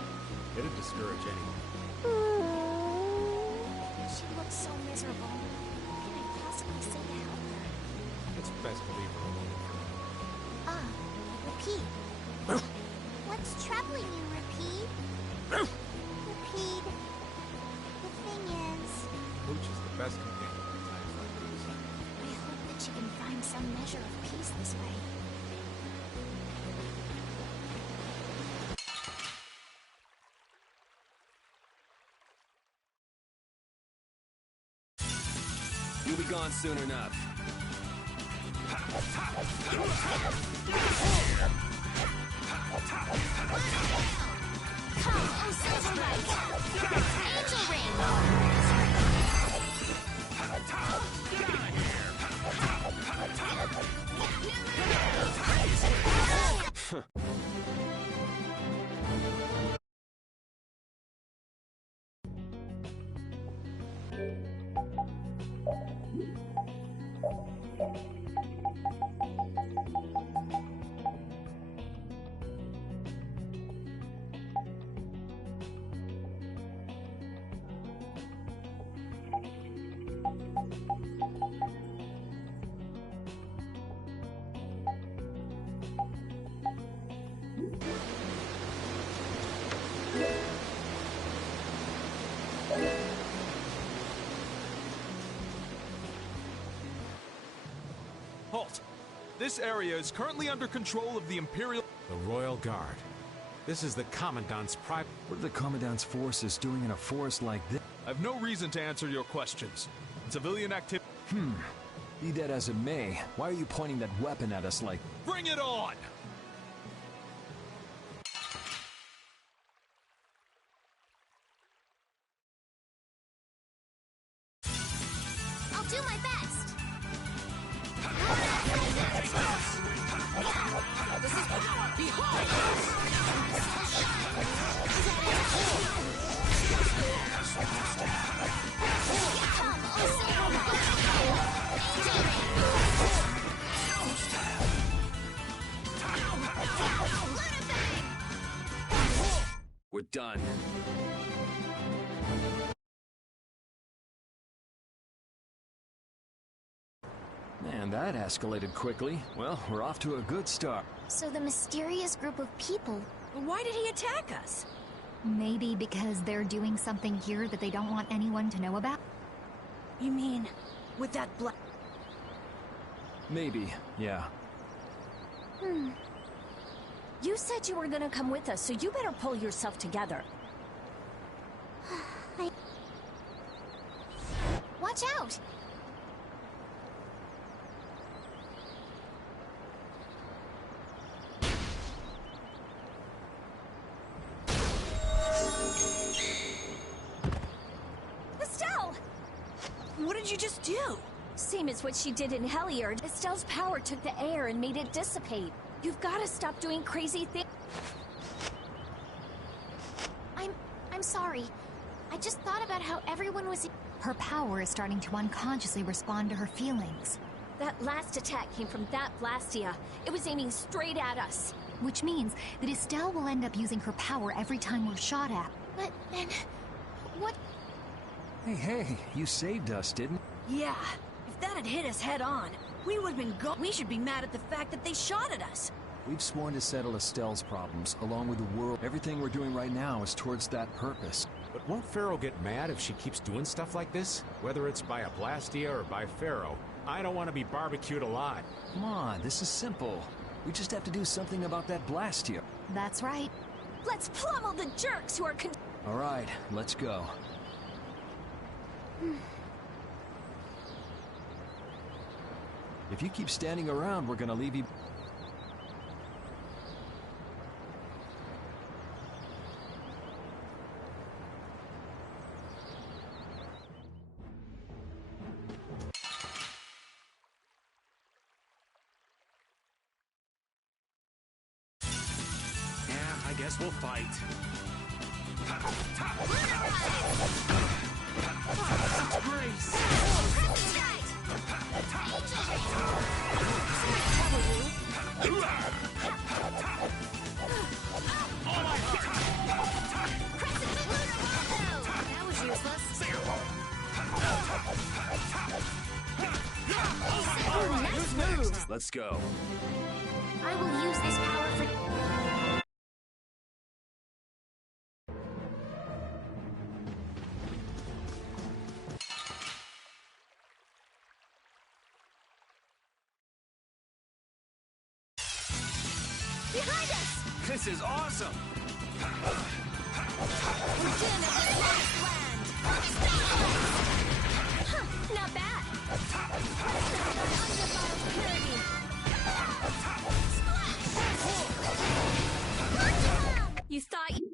It'd discourage anyone. She looks so miserable. What can I possibly say to help her? It's best to leave her alone. Repeat. What's troubling you, Repeat? this way. You'll be gone soon enough. Come, oh Silverlight! Angel Ring! Halt! This area is currently under control of the Imperial... The Royal Guard. This is the Commandant's private... What are the Commandant's forces doing in a forest like this? I have no reason to answer your questions. Civilian activity... Be that as it may, why are you pointing that weapon at us like... Bring it on! I'll do my best! This is power! Behold! Come, oh Silverlight! Angel Ring! Let it bang! We're done. Man, that escalated quickly. Well, we're off to a good start. So the mysterious group of people... Why did he attack us? Maybe because they're doing something here that they don't want anyone to know about? You mean, with that black... Maybe, yeah. You said you were gonna come with us, so you better pull yourself together. Watch out! Estelle! What did you just do? Same as what she did in Heliard. Estelle's power took the air and made it dissipate. You've gotta stop doing crazy things. I'm sorry. I just thought about how everyone was... Her power is starting to unconsciously respond to her feelings. That last attack came from that Blastia. It was aiming straight at us. Which means that Estelle will end up using her power every time we're shot at. But then... What... Hey, you saved us, didn't... Yeah, if that had hit us head on, we would have been gone. We should be mad at the fact that they shot at us. We've sworn to settle Estelle's problems, along with the world. Everything we're doing right now is towards that purpose. But won't Pharaoh get mad if she keeps doing stuff like this? Whether it's by a Blastia or by Pharaoh. I don't want to be barbecued alive. Come on, this is simple. We just have to do something about that Blastia. That's right. Let's pummel the jerks who are All right, let's go. If you keep standing around, we're gonna leave you... I guess we'll fight. That was useless. Who's next? Let's go. I will use this power for... behind us! This is awesome! We did it at last land! Huh, not bad. Undefiled purity. Splash! You thought you...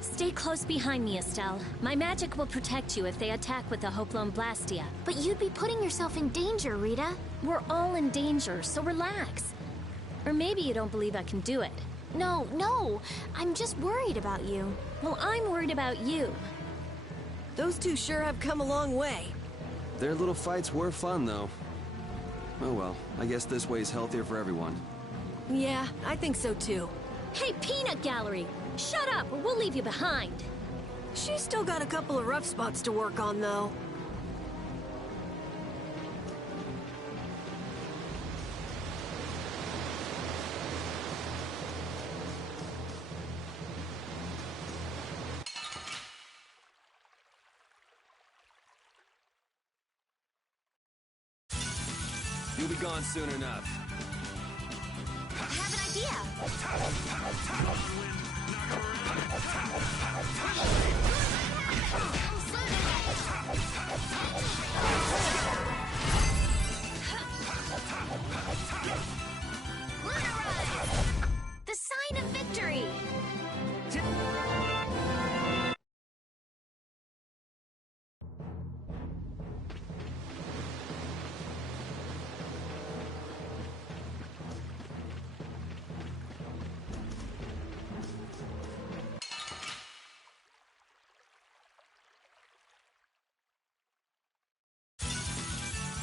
Stay close behind me, Estelle. My magic will protect you if they attack with the Hoplon Blastia. But you'd be putting yourself in danger, Rita. We're all in danger, so relax. Or maybe you don't believe I can do it. No. I'm just worried about you. Well, I'm worried about you. Those two sure have come a long way. Their little fights were fun, though. Oh well, I guess this way's healthier for everyone. Yeah, I think so too. Hey, Peanut Gallery! Shut up, or we'll leave you behind. She's still got a couple of rough spots to work on, though. You'll be gone soon enough. I have an idea. The sign of victory!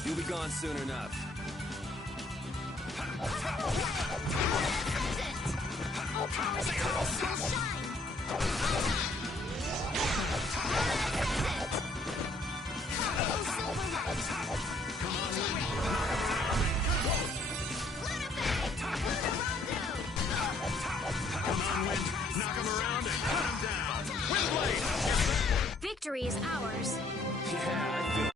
You'll be gone soon enough. All powers will shine! Come, oh silver light! Angel ring! Lunafang! Lunarondo! Come on, Wind. Knock him around and cut him down. Windblade! Victory is ours. Yeah, I feel...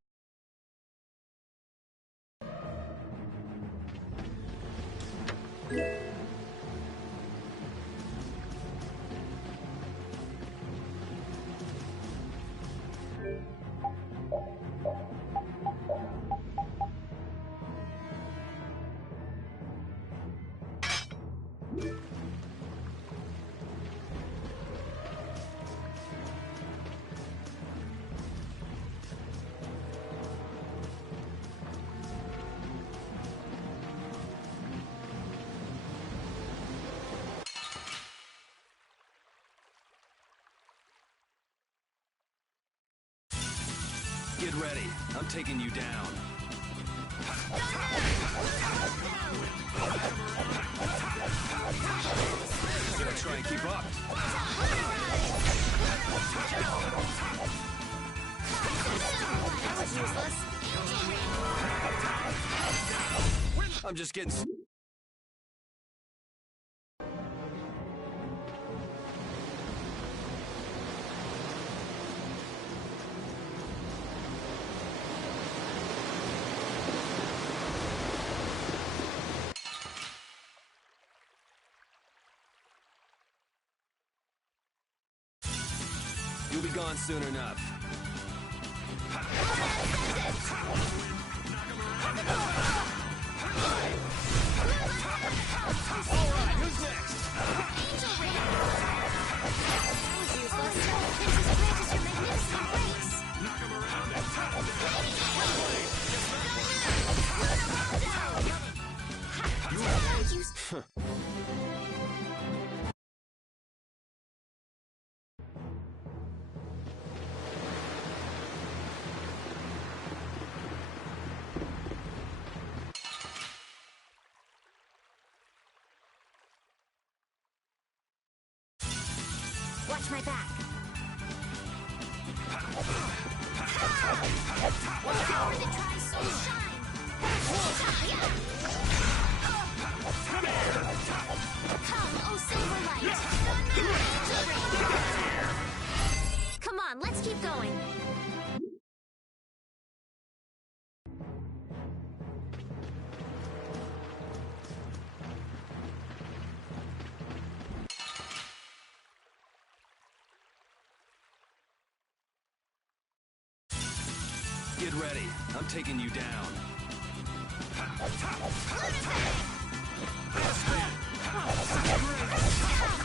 Get ready. I'm taking you down. Gonna try and keep up. I'm just getting... You'll be gone soon enough. Alright, who's next? Angel ring! That was useless. Princess Atlantis, your magnificent grace! Knock him around and cut him down. Lunarondo! You... Watch my back. One power that tries so shine. Come, oh silver light. Come on, let's keep going. Get ready. I'm taking you down.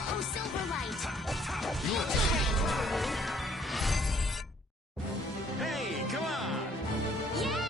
Oh, Silverlight! Hey, come on! Yeah!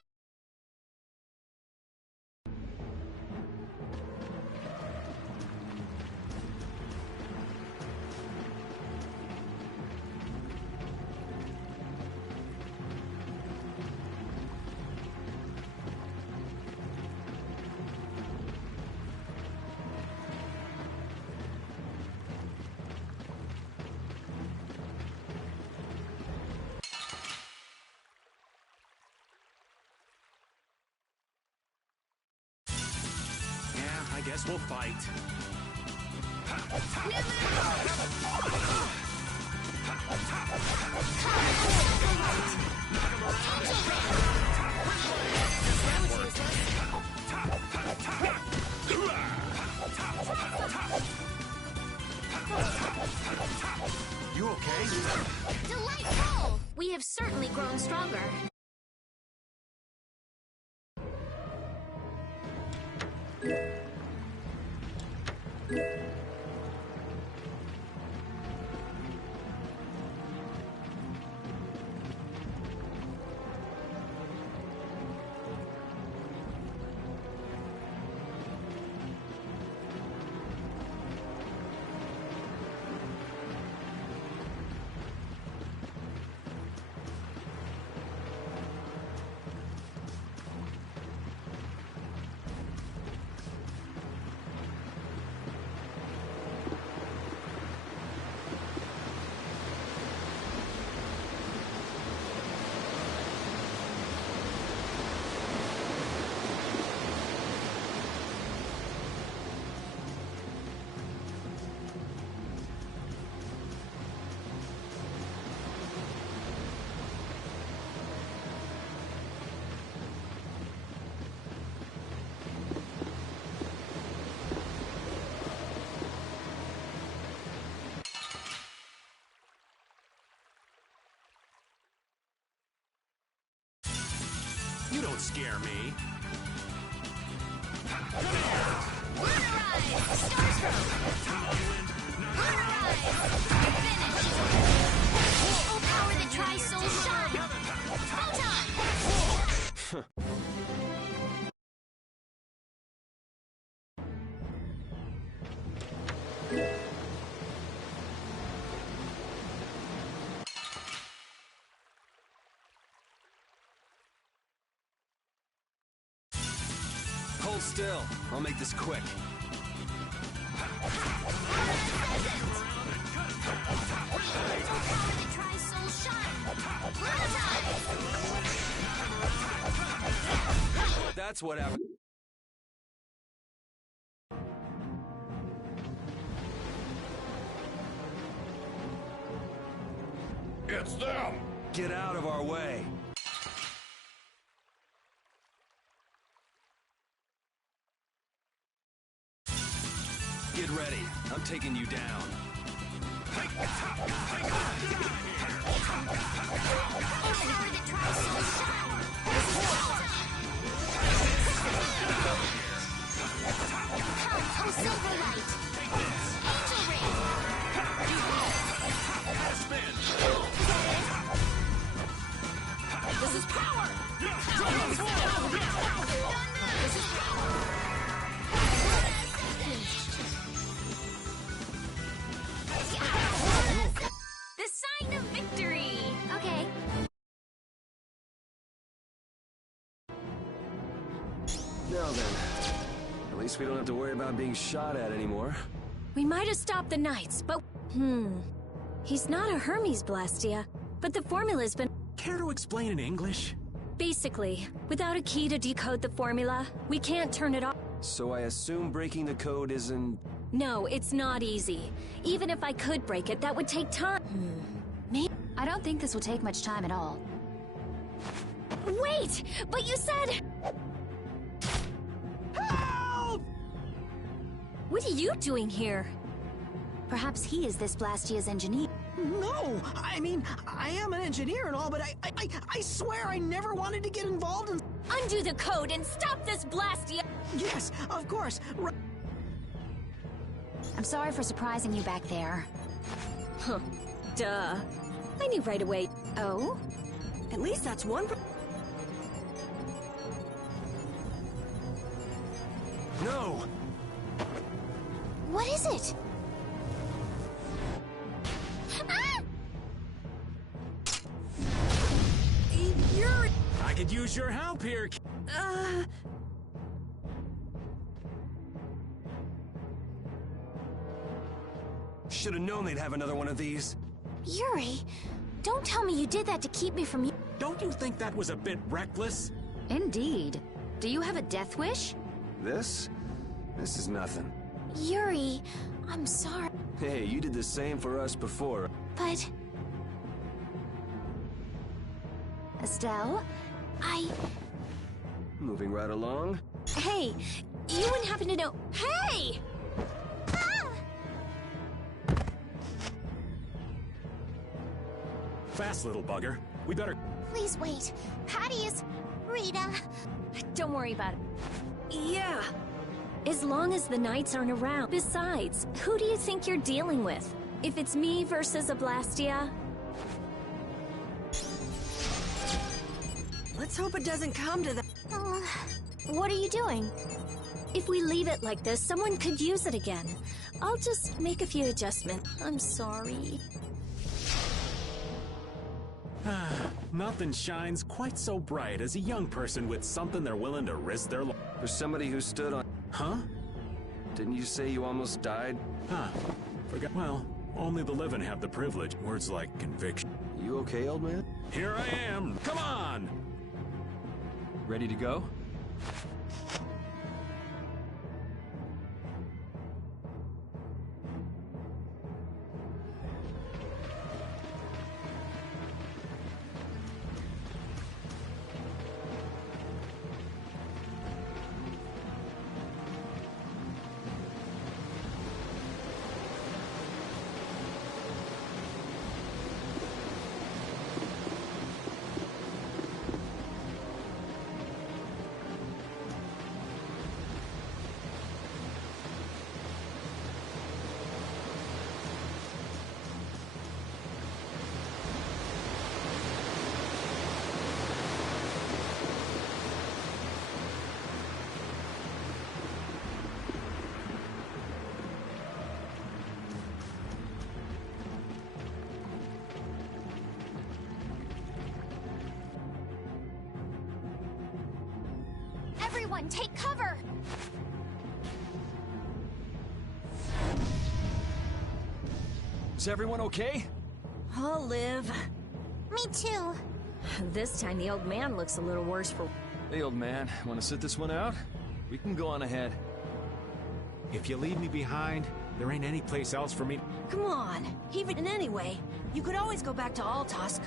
Yeah, I guess we'll fight. You okay? Delightful! We have certainly grown stronger. You don't scare me. Oh, power the Tri-Soul Shine! Photon! Hold still. I'll make this quick. That's what happened. It's them! Get out of our way. Get ready. I'm taking you down. Oh, Silverlight! Angel Ring! This is power! This is power! The sign of victory! Okay. Now then, at least we don't have to worry about being shot at anymore. We might have stopped the Knights, but... He's not a Hermes Blastia, but the formula's been... Care to explain in English? Basically, without a key to decode the formula, we can't turn it off. So I assume breaking the code isn't... No, it's not easy. Even if I could break it, that would take time. Maybe. I don't think this will take much time at all. Wait! But you said... Help! What are you doing here? Perhaps he is this Blastia's engineer. No, I mean, I am an engineer and all, but I swear I never wanted to get involved in... Undo the code and stop this blastia! Yes, of course. I'm sorry for surprising you back there. Huh. Duh. I knew right away. Oh? At least that's one... No! What is it? Ah! You're... I could use your help here. Should have known they'd have another one of these. Yuri, don't tell me you did that to keep me from you. Don't you think that was a bit reckless? Indeed. Do you have a death wish? This is nothing. Yuri, I'm sorry. Hey, you did the same for us before. But... Estelle? Moving right along. Hey, you wouldn't happen to know... Hey! Fast, little bugger. We better... Please wait. Patty is... Rita. Don't worry about it. Yeah. As long as the knights aren't around. Besides, who do you think you're dealing with? If it's me versus a Blastia? Let's hope it doesn't come to that. What are you doing? If we leave it like this, someone could use it again. I'll just make a few adjustments. I'm sorry. Nothing shines quite so bright as a young person with something they're willing to risk their life. There's somebody who stood on... Huh? Didn't you say you almost died? Huh. Forgot. Well, only the living have the privilege. Words like conviction. You okay, old man? Here I am. Come on! Ready to go? Everyone, take cover! Is everyone okay? I'll live. Me too. This time the old man looks a little worse for... Hey, old man, want to sit this one out? We can go on ahead. If you leave me behind, there ain't any place else for me. Come on. Even in any way, you could always go back to Altosk.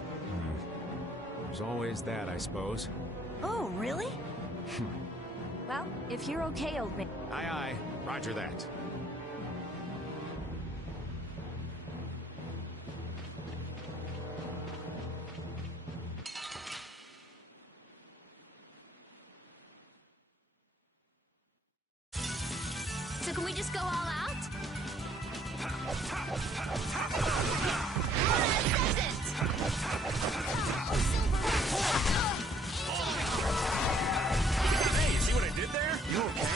There's always that, I suppose. Oh, really? Well, if you're okay, old man... Aye, aye. Roger that. So can we just go all out? Hey, you see what I did there? You okay?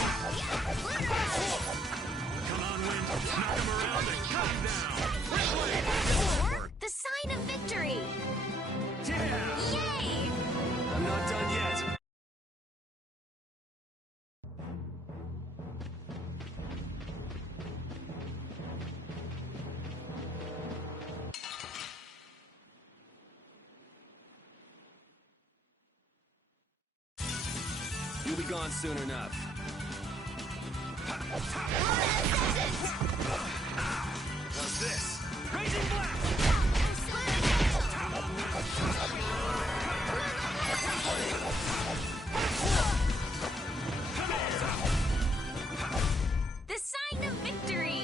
Come on, Wind. Knock him around and cut him down. Or the sign of victory! Yeah! Yay! I'm not done yet. You'll be gone soon enough. What's this? Raging Blast! The sign of victory!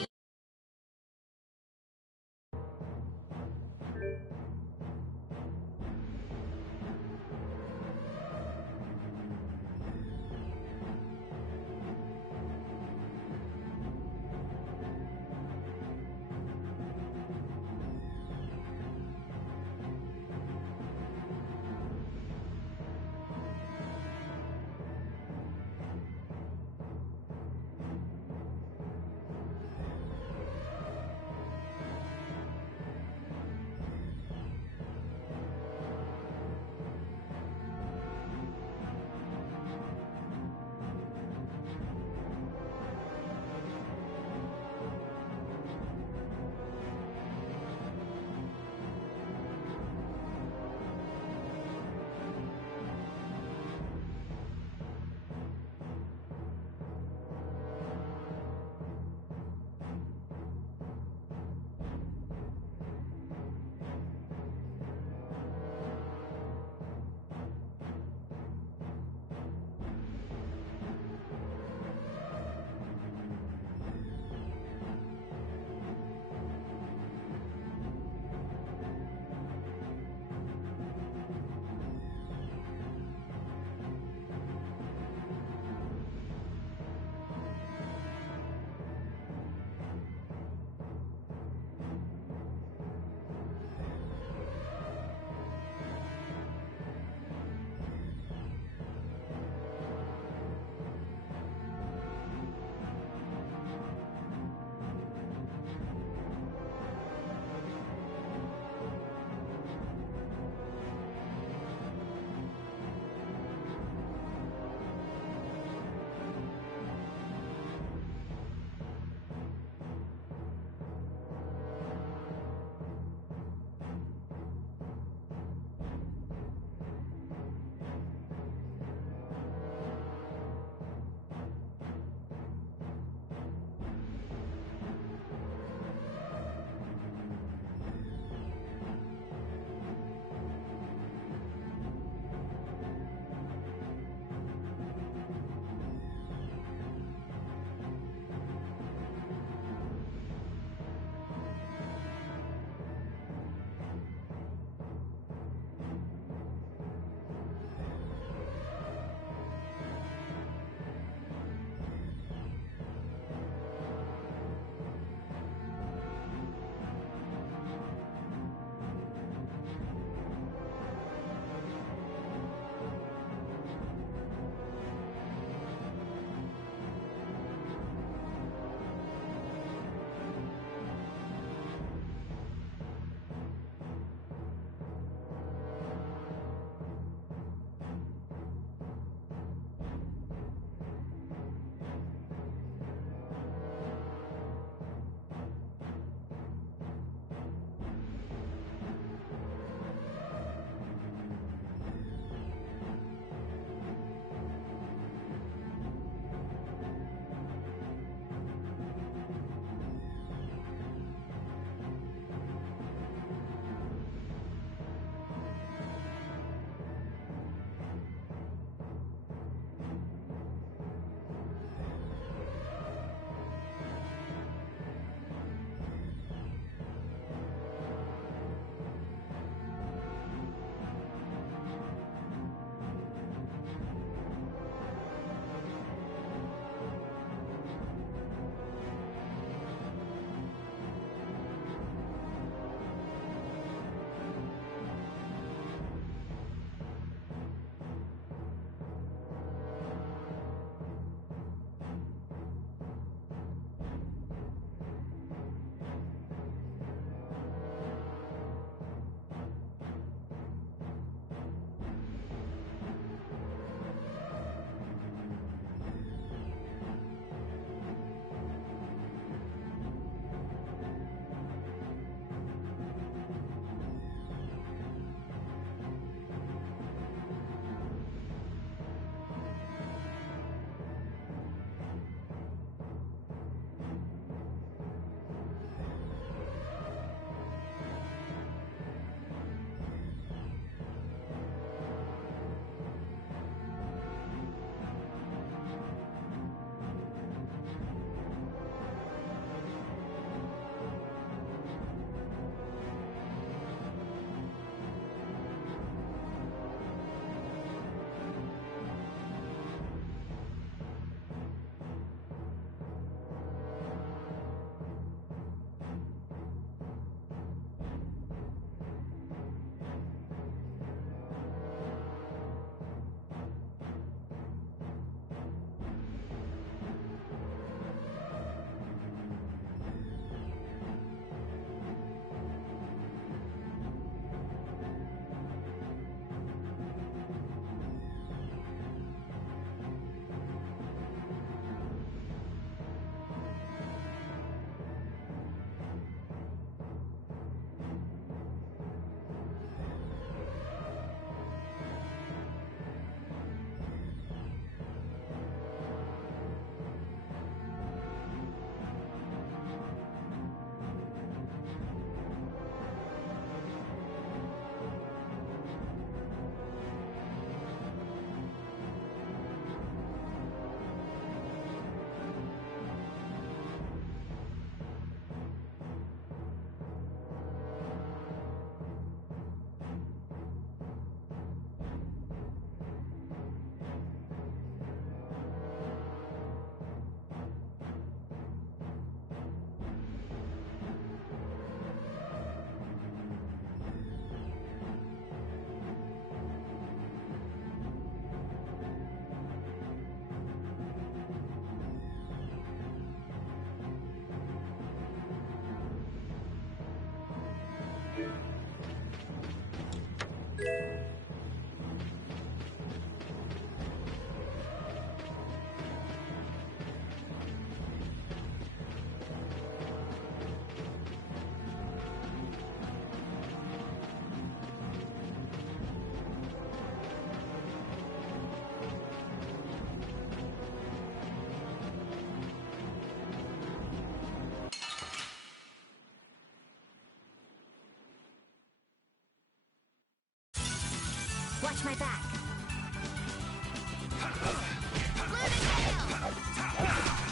Watch my back.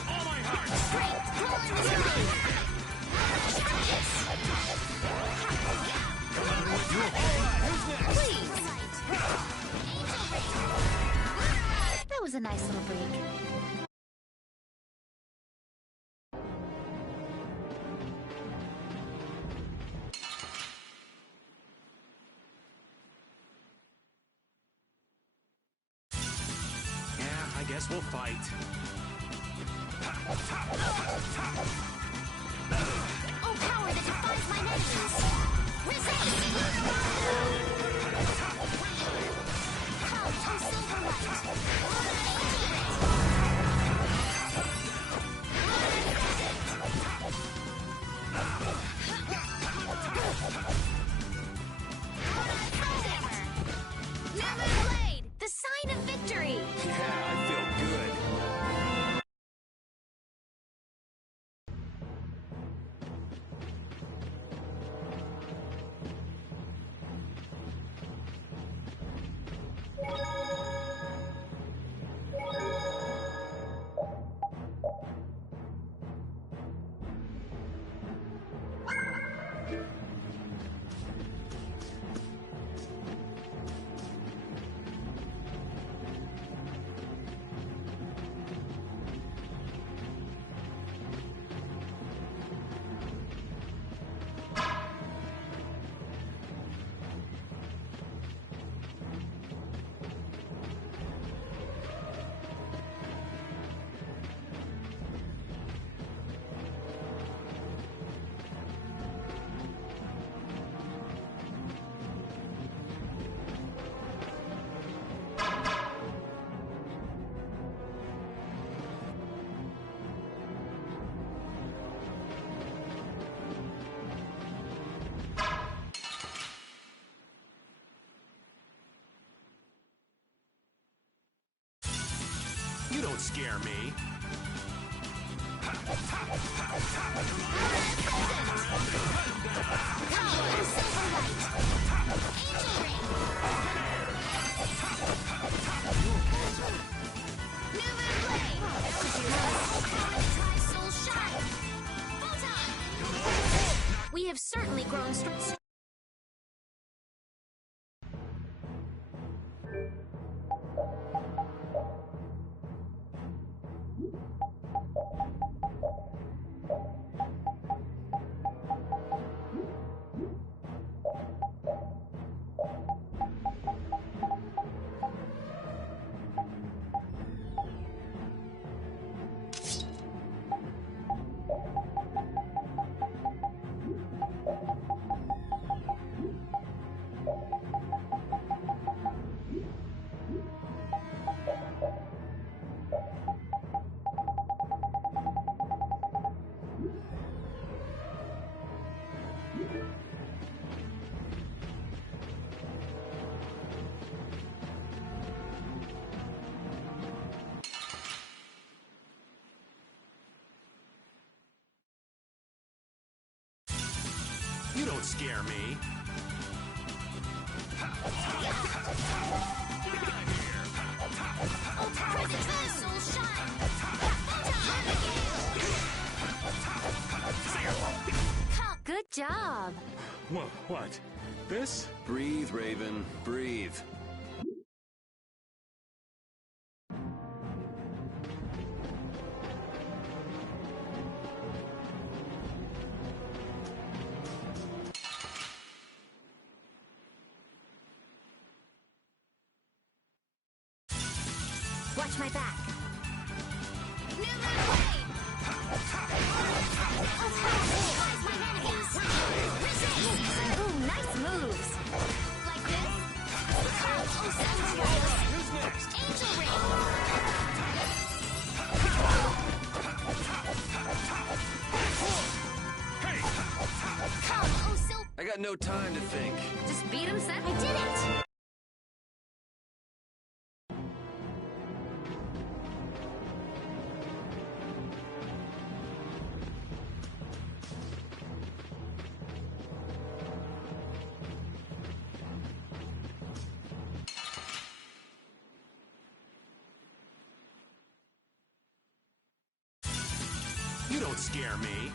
All my heart! Come on with you. Who's next? Please! That was a nice little break. Yeah, I guess we'll fight. Oh, power that defies my enemies! Resist! Come, oh Silverlight! Never Blade! The sign of victory! Yeah, I feel good. You don't scare me. We have certainly grown strong. You don't scare me. Good job. What? This? Breathe, Raven. Breathe. Watch my back. Ooh, nice moves. Like this? Who's next? Angel Ring! Hey! Come, oh Silver... I got no time to think. Just beat him, Seth. I did it! You don't scare me.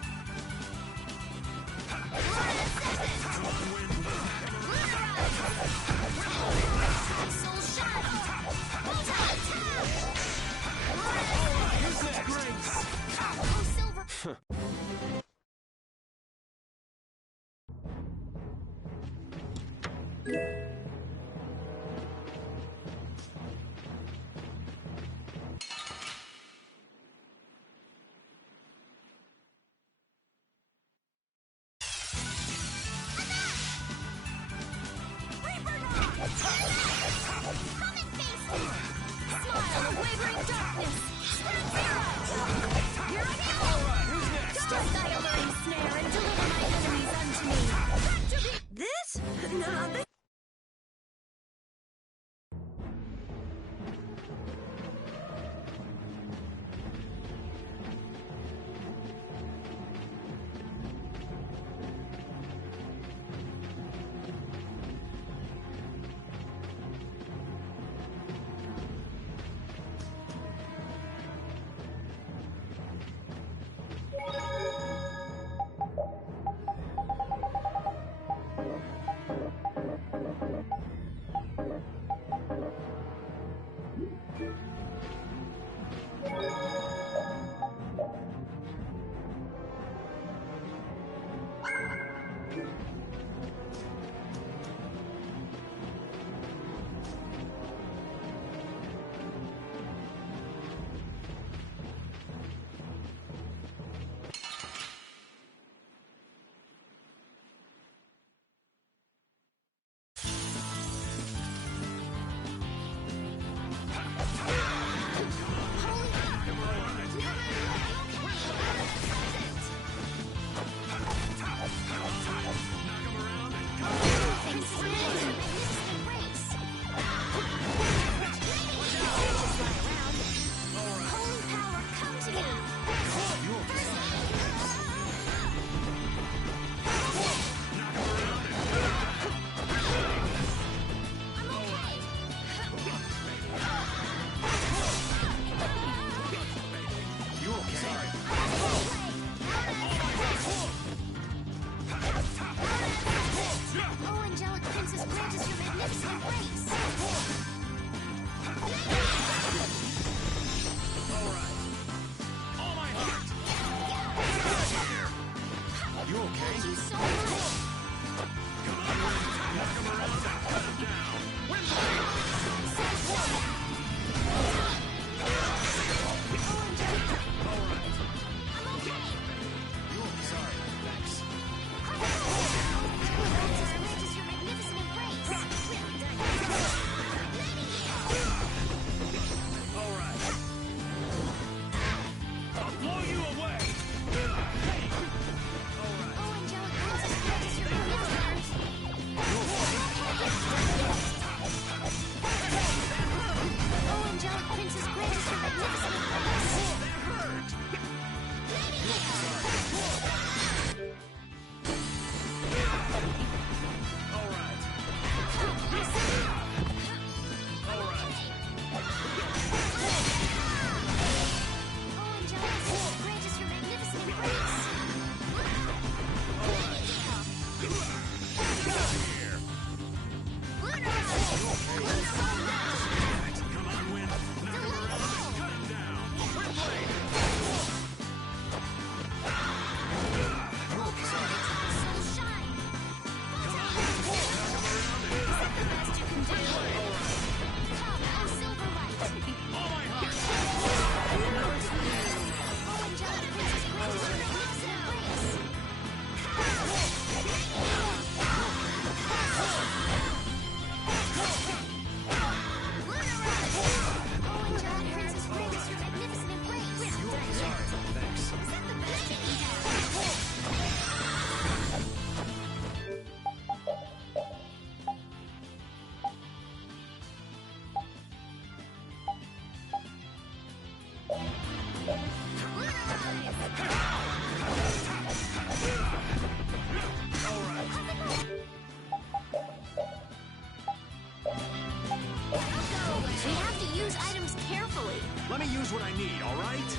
Let me use what I need, all right?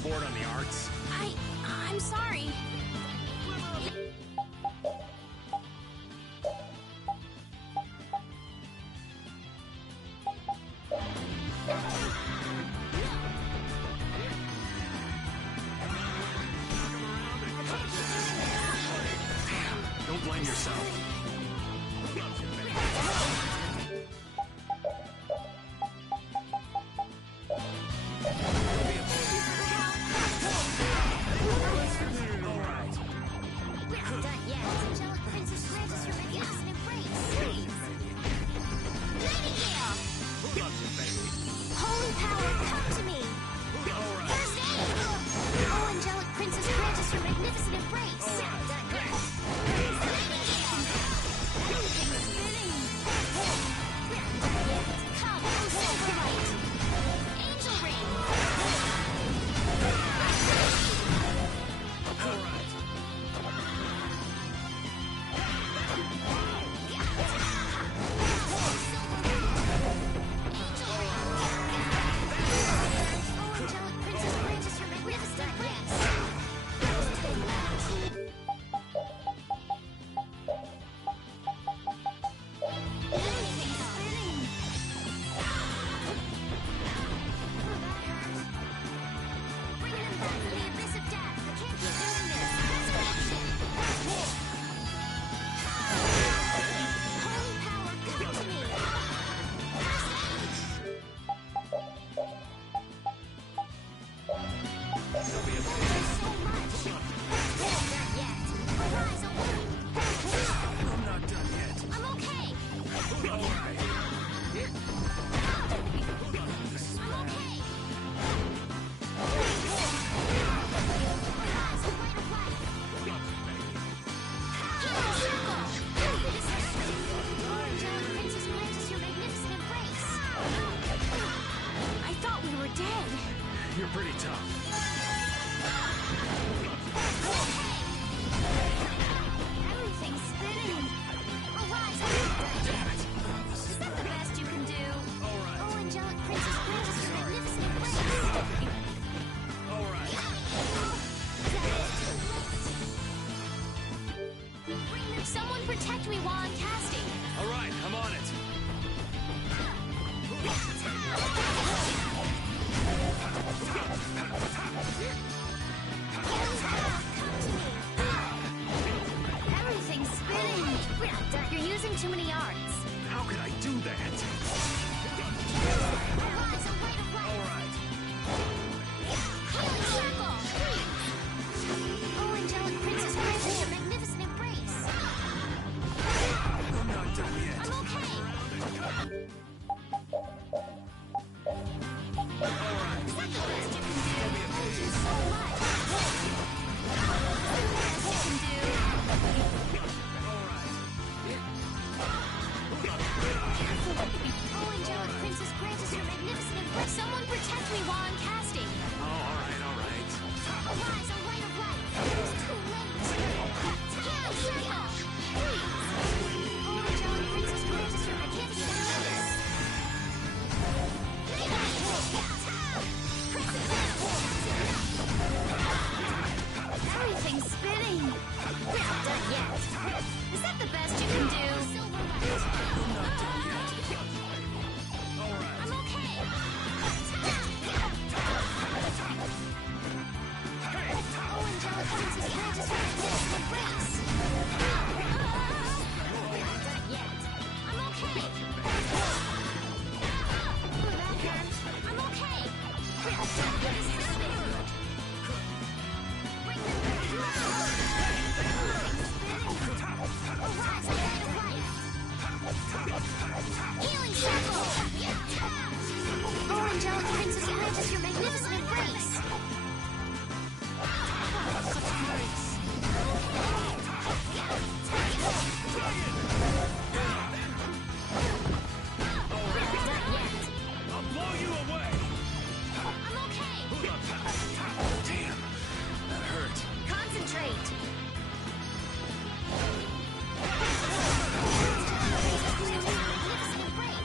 overboard on the arts? I'm sorry. Don't blame yourself. Someone protect me while I'm casting. All right, I'm on it. Everything's spinning. We're not done. You're using too many arts. How could I do that? All right. Healing circle. Oh, angelic princess, grant me a magnificent embrace. I'm not done yet. I'm okay. All right. Is that the best you can do? Thank you so much. That's the best you can do. Oh, angelic princess, grant us your magnificent embrace. Someone protect me while I'm casting. Oh, all right, all right. Arise, O light of light. It's too late. Healing circle. Oh, angelic princess, grant us your magnificent embrace. Everything's spinning. We're not done yet. Is that the best you can do? I'm not done yet. All right. I'm okay. Oh, angelic princess, grant us your magnificent embrace. We're not done yet. I'm okay. That hurt. I'm okay. We're not done yet. What is happening? Bring them back. Arise, O light of light. Healing circle. Oh, angelic princess, grant us your magnificent embrace. I'll blow you away. I'm okay. Damn, that hurt. Concentrate.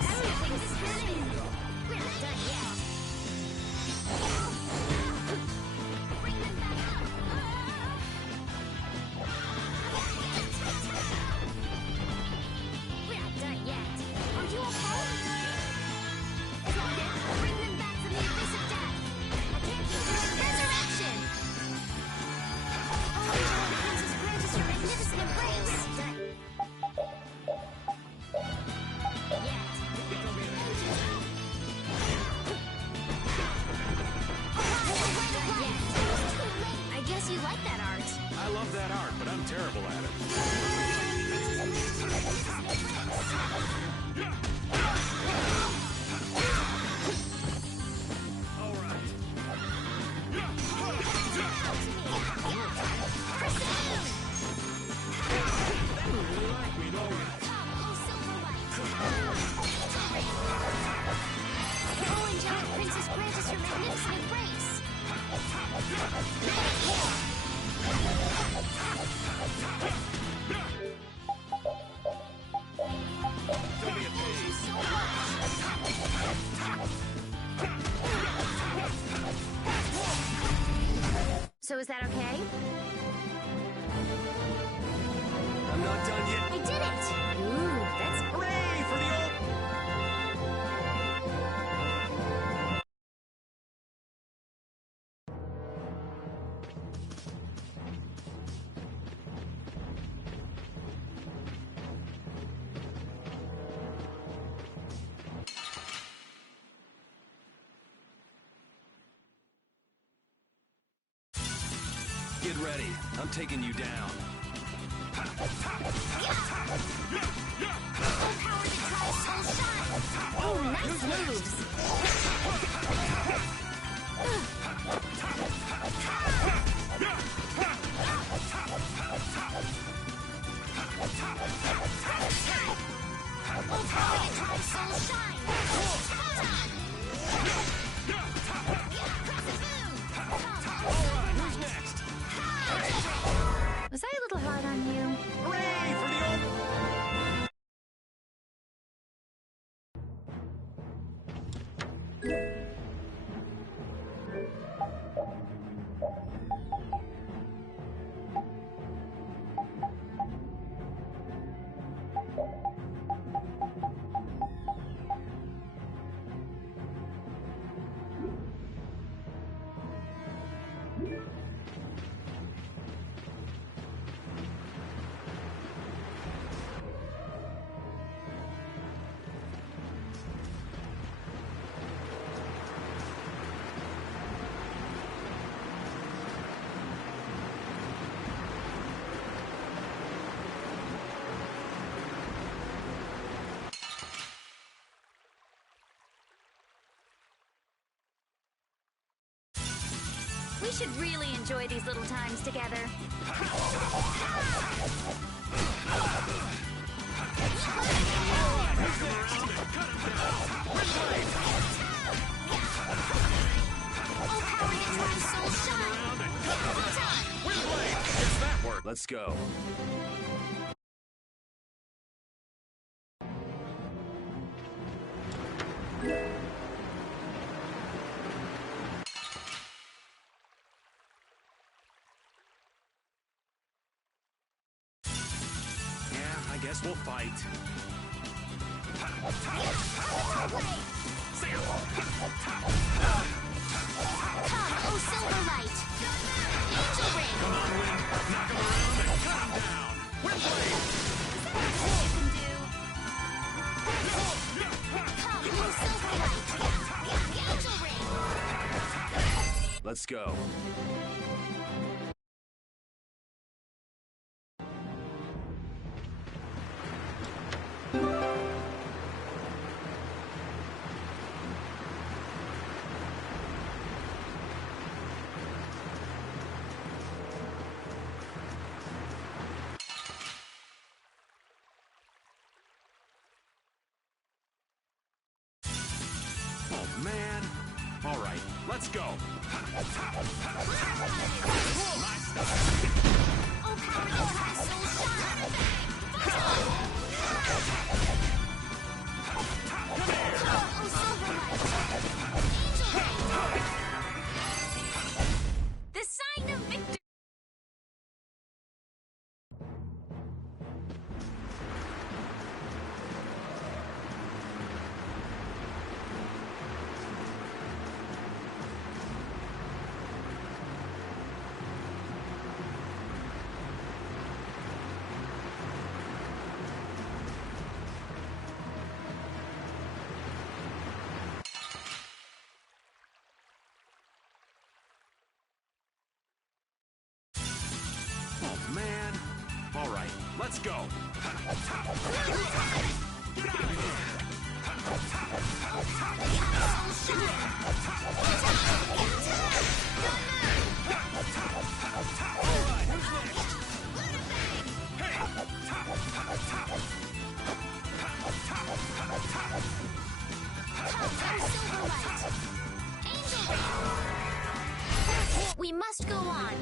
Everything's spinning. We're not done yet. is that okay? I'm not done yet. I did it! Ooh, that's... Hooray for the old... Get ready. I'm taking you down. Oh, nice moves! Was I a little hard on you? Hooray for the old... We should really enjoy these little times together. Let's go. I guess we'll fight. Come, oh Silverlight! Angel Ring! Come on, Wind. Knock him around and cut him down. Windblade! Come, oh Silverlight! Angel Ring! Let's go. Oh, man. All right, let's go. My style. Oh, power your heart, soul shine! Oh, Silverlight! Angel Ring! The sign of victory! Oh, man. All right, let's go. Get out of here. All right, who's next? Hey! We must go on.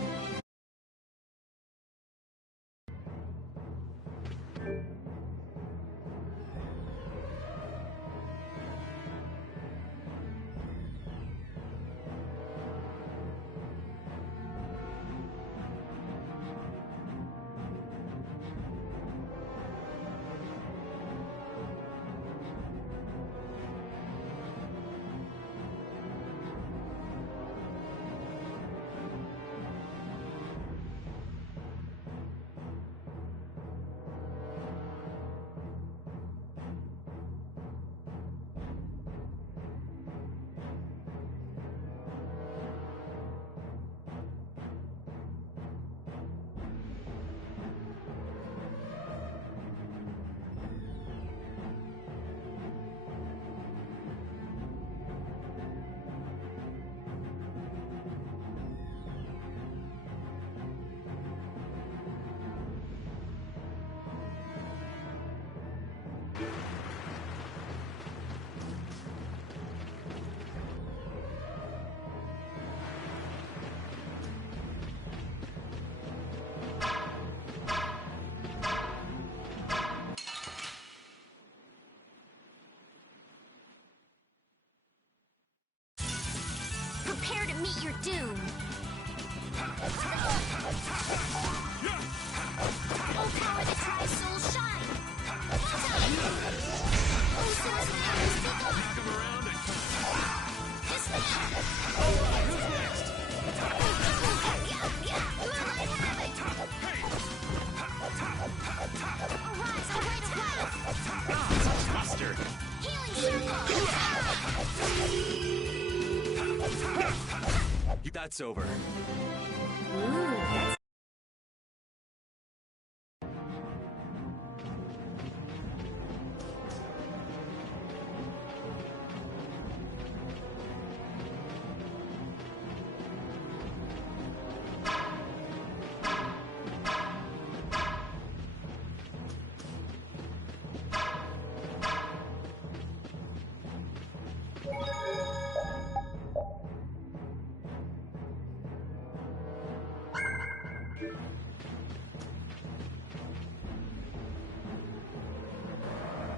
prepare to meet your doom. Oh, power that tries soul shine. Oh, since powers be gone. Knock him around and... This man. Who's next? Yeah, let have it. Arise, a rite of life. Mustard. Healing circle. That's over.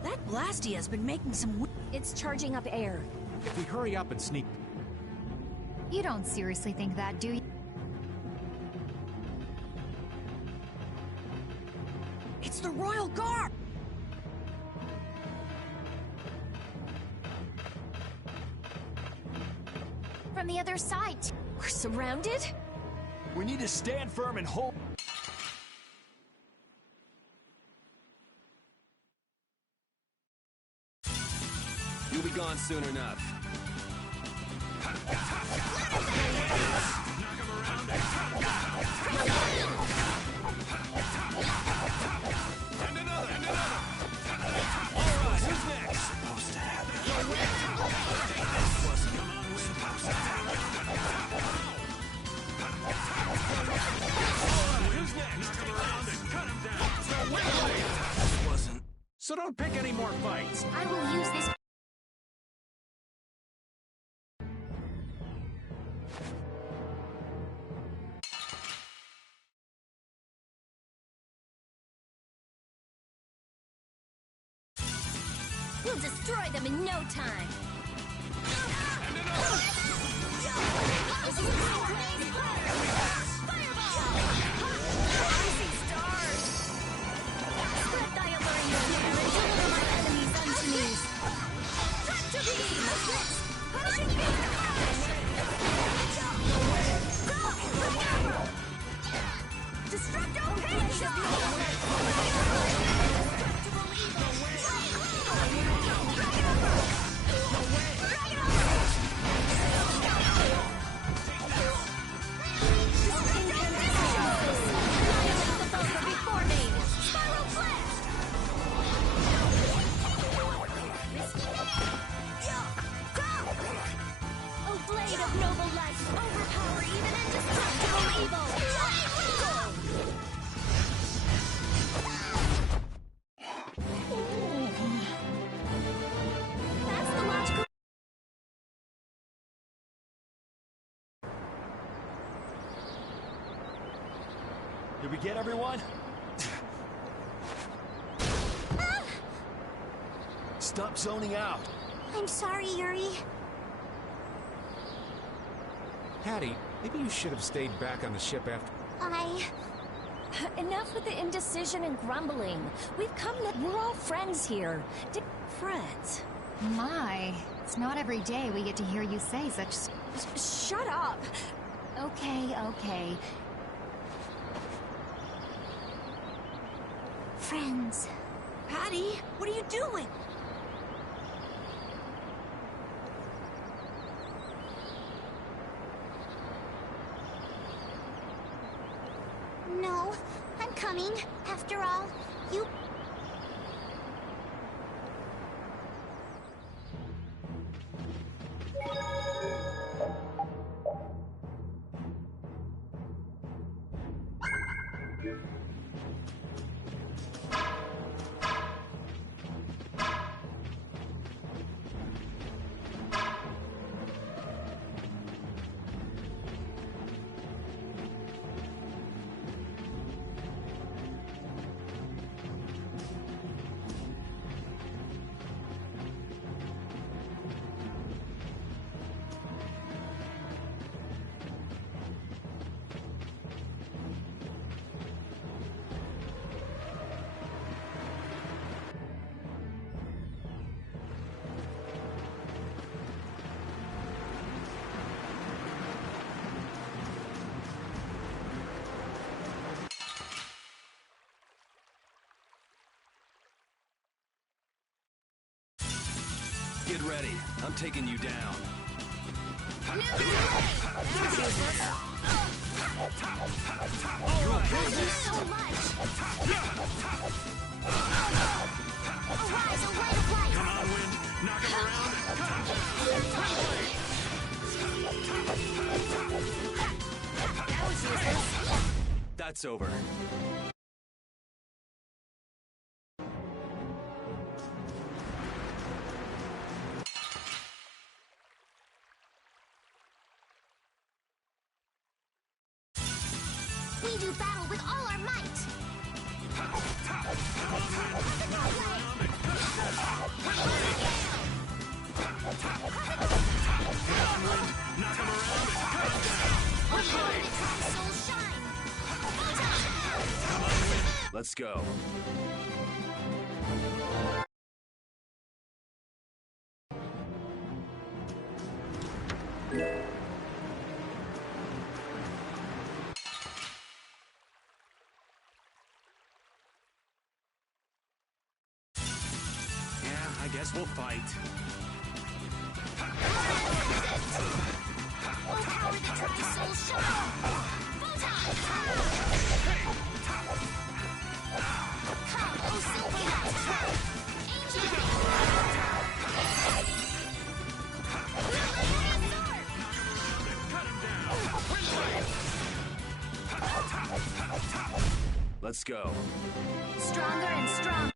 That Blastia has been making some... It's charging up air. If we hurry up and sneak... You don't seriously think that, do you? It's the Royal Guard! From the other side. We're surrounded? We need to stand firm and hold. You'll be gone soon enough. And another! All right, who's next? Supposed to happen. Supposed to happen. Who's next? Knock him around and cut him down. So don't pick any more fights. I will use this. We'll destroy them in no time. Did we get everyone? Stop zoning out. I'm sorry, Yuri. Patty, maybe you should have stayed back on the ship after... Enough with the indecision and grumbling. We've come that we're all friends here. Friends. My, it's not every day we get to hear you say such... Shut up! Okay. Friends. Patty, what are you doing? No, I'm coming. After all, you... ready. I'm taking you down. Thank you so much. Arise, a ray of light. Come on, Wind. Knock him around. That was useless. That's over. We do battle with all our might. Knock him around. Let's go. Yeah, I guess we'll fight. Let's go. Stronger and stronger.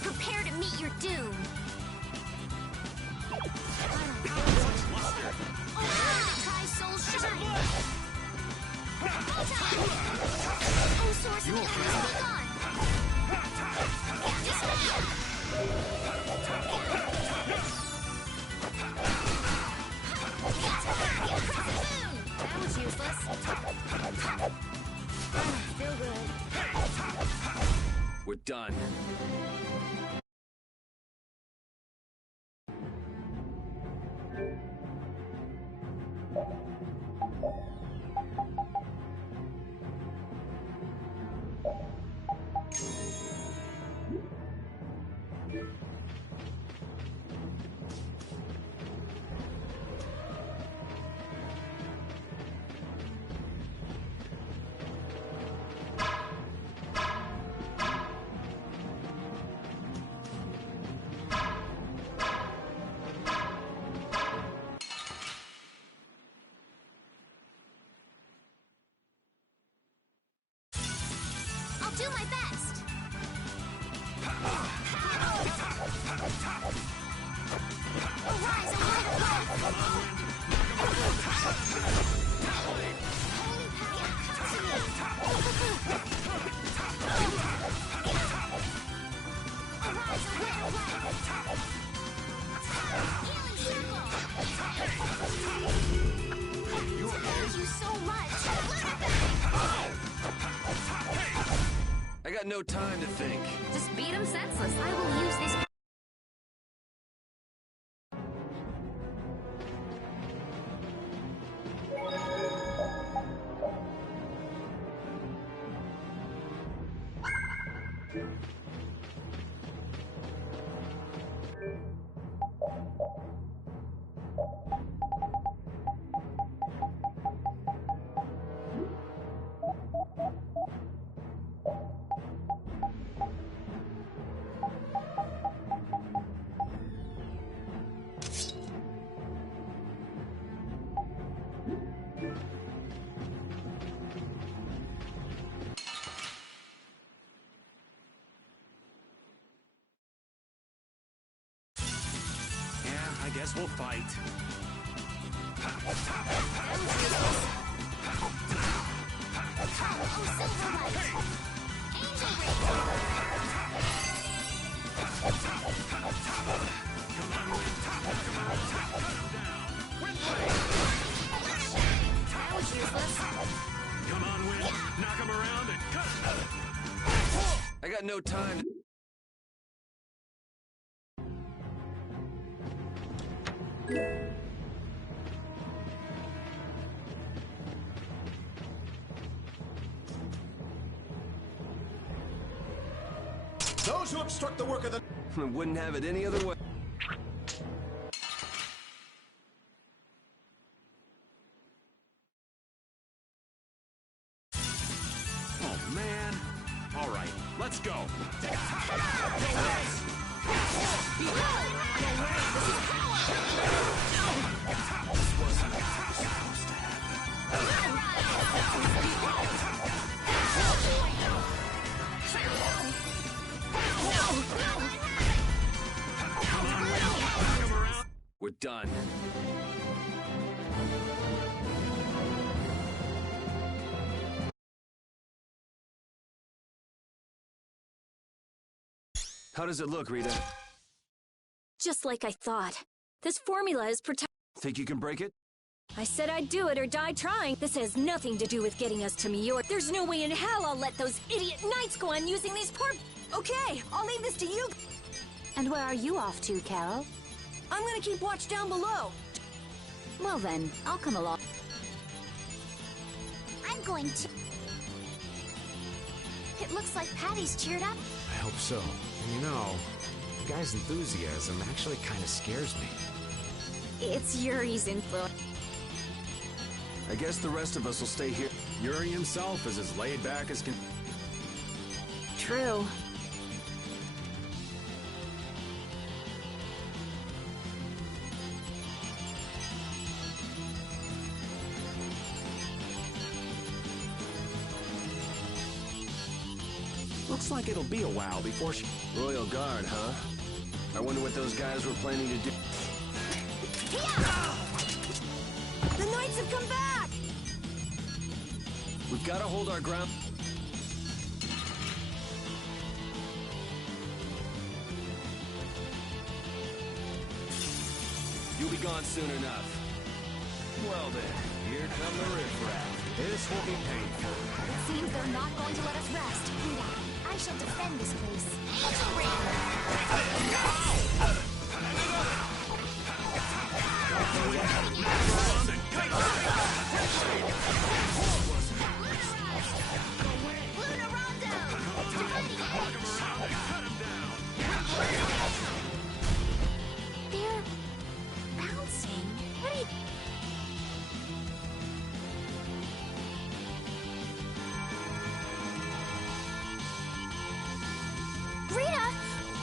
Prepare to meet your doom. You will That was useless. Feel good. We're done. I'll do my best. Arise, a light of light. Holy power, come to me. Arise, a light of light. Healing circle. Thank you so much. I got no time to think. Just beat him senseless. I will use this. I guess we'll fight. Come on, Win. Knock him around and cut him. I got no time. Those who obstruct the work of the... Wouldn't have it any other way. Oh, man. All right, let's go. We're done. How does it look, Rita? Just like I thought. This formula is protect. Think you can break it? I said I'd do it or die trying. This has nothing to do with getting us to York. There's no way in hell I'll let those idiot knights go on using these poor... Okay, I'll leave this to you. And where are you off to, Carol? I'm gonna keep watch down below. Well then, I'll come along. I'm going to... It looks like Patty's cheered up. I hope so. And you know, the guy's enthusiasm actually kind of scares me. It's Yuri's influence. I guess the rest of us will stay here. Yuri himself is as laid back as can... True. Looks like it'll be a while before she... Royal Guard, huh? I wonder what those guys were planning to do. The knights have come back! We've got to hold our ground. You'll be gone soon enough. Well then, here come the riffraff. This will be painful. It seems they're not going to let us rest. Rita, I shall defend this place. They're bouncing. What are you... Rita,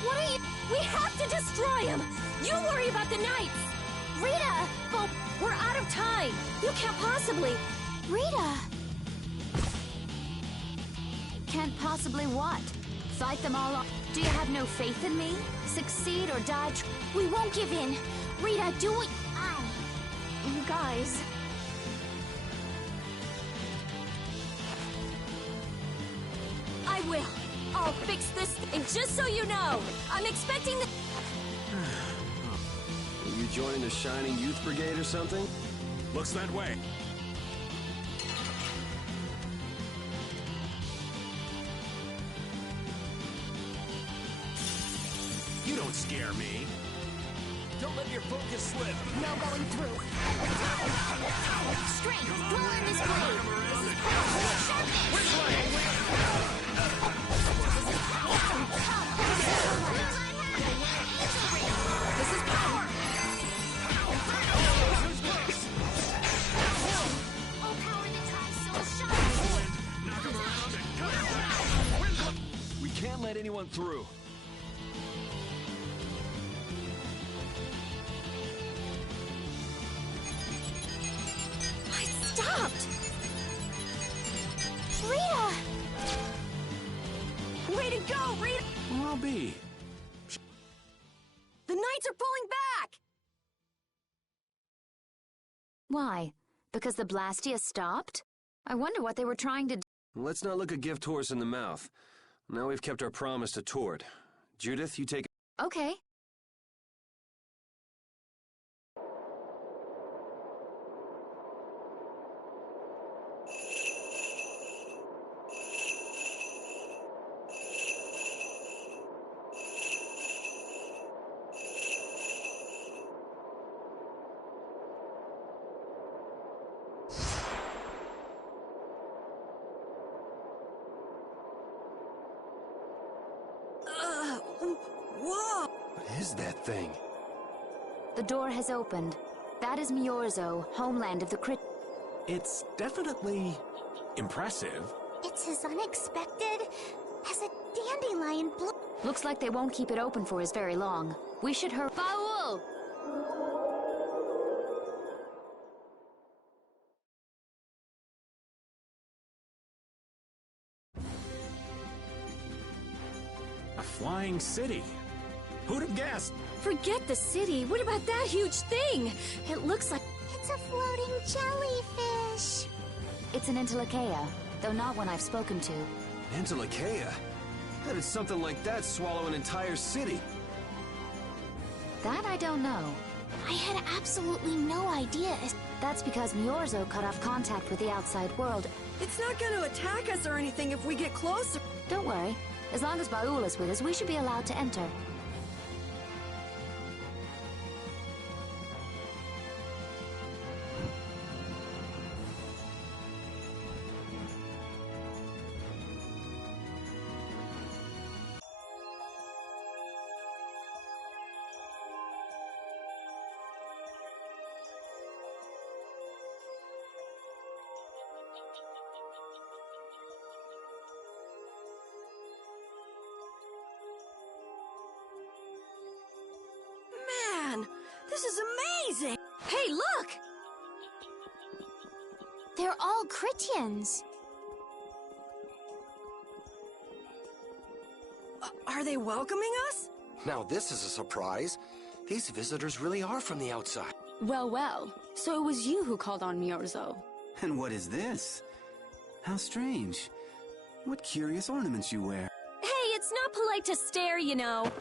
what are you... We have to destroy him! You worry about the knights! Rita! Well, we're out of time! You can't possibly... Rita! Can't possibly what? Fight them all off? Do you have no faith in me? Succeed or die? We won't give in. Rita, do it. You guys... I will. I'll fix this, and just so you know, I'm expecting the... Are you joining the Shining Youth Brigade or something? Looks that way. You don't scare me. Don't let your focus slip. No going through. Strength, draw in this blade. This is This is power! all power the tri-soul shine. We can't let anyone through. I stopped! Rita! Way to go, Rita! I'll be. The knights are pulling back! Why? Because the Blastia stopped? I wonder what they were trying to do. Let's not look a gift horse in the mouth. Now we've kept our promise to Tord. Judith, you take... Okay. Whoa! What is that thing? The door has opened. That is Miorzo, homeland of the Crit. It's definitely impressive. It's as unexpected as a dandelion bloom. Looks like they won't keep it open for us very long. We should hurry. Baul! A flying city. Who'd have guessed? Forget the city. What about that huge thing? It looks like... It's a floating jellyfish. It's an Entelekea, though not one I've spoken to. Entelekea? How did something like that swallow an entire city? That I don't know. I had absolutely no idea. That's because Miorzo cut off contact with the outside world. It's not going to attack us or anything if we get closer. Don't worry. As long as Baul is with us, we should be allowed to enter. Man, this is amazing! Hey, look! They're all Critians. Are they welcoming us? Now this is a surprise. These visitors really are from the outside. Well, well. So it was you who called on Miorzo. And what is this? How strange. What curious ornaments you wear. Hey, it's not polite to stare, you know.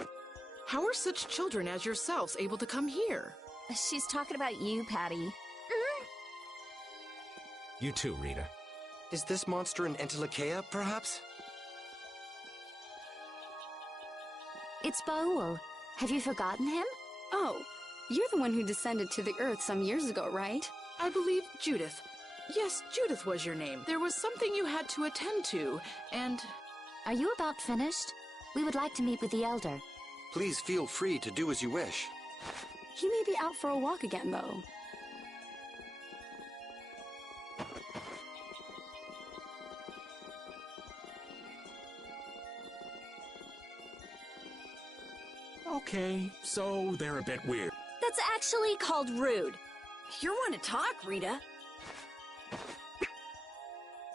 How are such children as yourselves able to come here? She's talking about you, Patty. You too, Rita. Is this monster an Entelekea, perhaps? It's Baul. Have you forgotten him? Oh, you're the one who descended to the Earth some years ago, right? I believe Judith. Yes, Judith was your name. There was something you had to attend to, and... Are you about finished? We would like to meet with the Elder. Please feel free to do as you wish. He may be out for a walk again, though. Okay, so they're a bit weird. That's actually called rude. You're one to talk, Rita.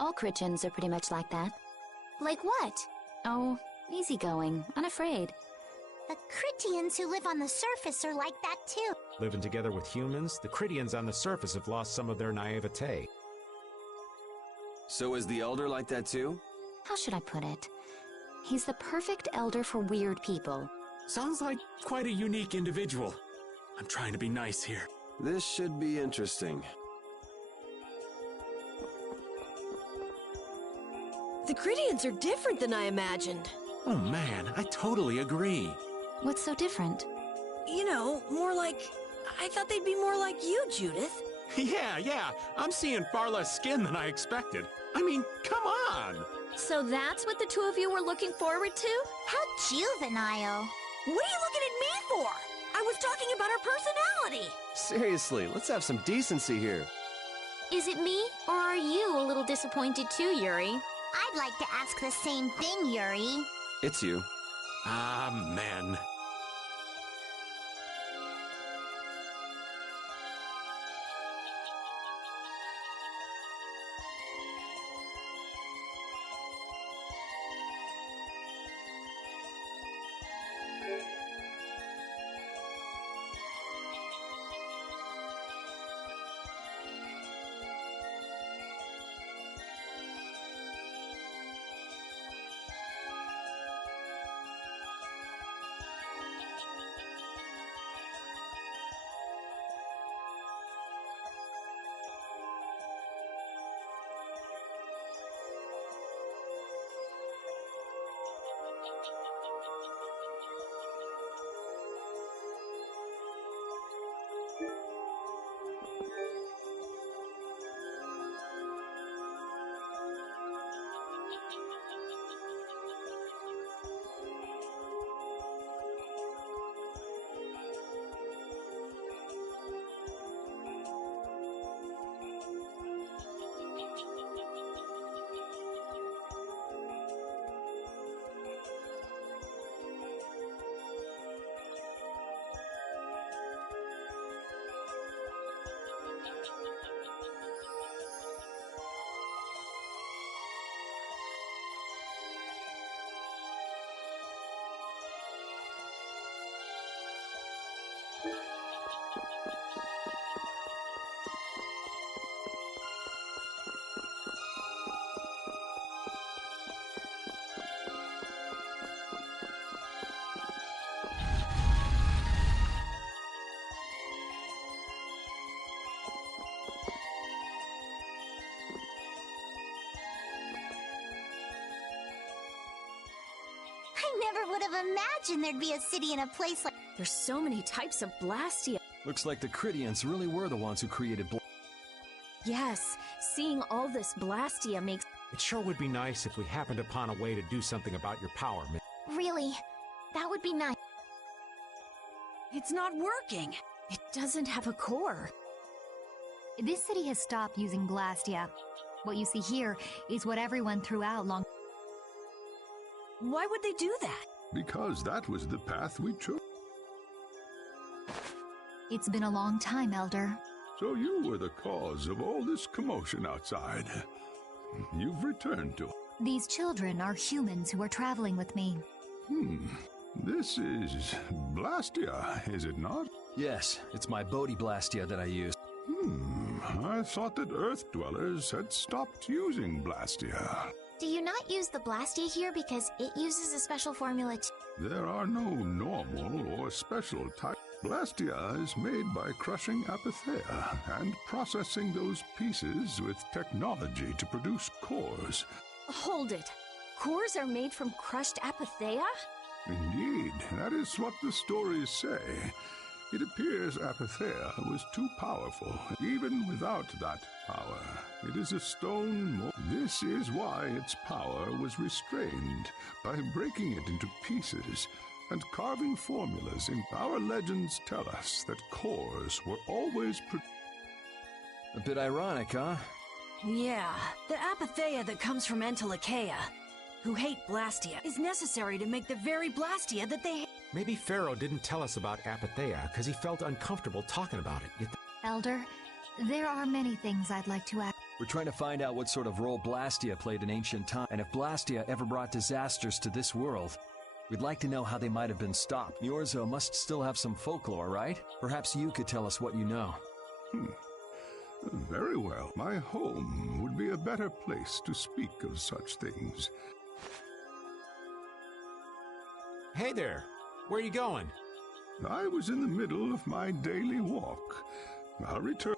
All Critians are pretty much like that. Like what? Oh, easygoing, unafraid. The Critians who live on the surface are like that too. Living together with humans, the Critians on the surface have lost some of their naivete. So is the Elder like that too? How should I put it? He's the perfect elder for weird people. Sounds like quite a unique individual. I'm trying to be nice here. This should be interesting. The Critians are different than I imagined. Oh man, I totally agree. What's so different? You know, more like... I thought they'd be more like you, Judith. Yeah, I'm seeing far less skin than I expected. I mean, come on! So that's what the two of you were looking forward to? How juvenile. What are you looking at me for? I was talking about her personality. Seriously, let's have some decency here. Is it me, or are you a little disappointed too, Yuri? I'd like to ask the same thing, Yuri. It's you. Amen. I never would have imagined there'd be a city in a place like... There's so many types of Blastia. Looks like the Cridians really were the ones who created Yes, seeing all this Blastia makes... It sure would be nice if we happened upon a way to do something about your power, Miss. Really? That would be nice. It's not working. It doesn't have a core. This city has stopped using Blastia. What you see here is what everyone threw out long... Why would they do that? Because that was the path we chose. It's been a long time, Elder. So you were the cause of all this commotion outside. You've returned to... These children are humans who are traveling with me. This is Blastia, is it not? Yes, it's my Bodhi Blastia that I use. I thought that Earth dwellers had stopped using Blastia. Do you not use the Blastia here because it uses a special formula There are no normal or special types. Blastia is made by crushing Apatheia and processing those pieces with technology to produce cores. Hold it. Cores are made from crushed Apatheia? Indeed, that is what the stories say. It appears Apatheia was too powerful, even without that power. It is a stone. This is why its power was restrained, by breaking it into pieces and carving formulas in. Our legends tell us that cores were always a bit ironic, huh? Yeah, the Apatheia that comes from Entelikeia, who hate Blastia, is necessary to make the very Blastia that they hate. Maybe Pharaoh didn't tell us about Apatheia because he felt uncomfortable talking about it. Elder, there are many things I'd like to ask. We're trying to find out what sort of role Blastia played in ancient time, and if Blastia ever brought disasters to this world. We'd like to know how they might have been stopped. Yorzo must still have some folklore, right? Perhaps you could tell us what you know. Very well. My home would be a better place to speak of such things. Hey there. Where are you going? I was in the middle of my daily walk. I'll return.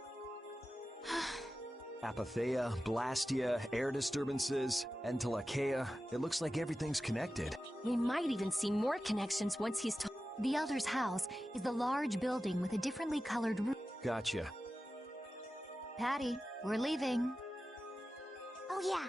Apatheia, Blastia, air disturbances, Entelikeia. It looks like everything's connected. We might even see more connections once he's The Elder's house is the large building with a differently colored roof. Gotcha. Patty, we're leaving. Oh yeah,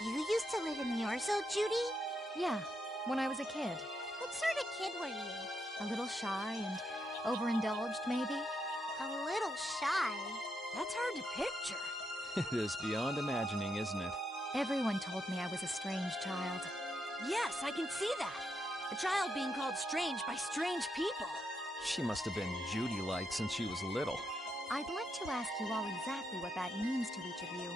You used to live in Yorzo, Judy? Yeah, when I was a kid. What sort of kid were you? A little shy and overindulged, maybe? A little shy. That's hard to picture. It is beyond imagining, isn't it? Everyone told me I was a strange child. Yes, I can see that. A child being called strange by strange people. She must have been Judy-like since she was little. I'd like to ask you all exactly what that means to each of you.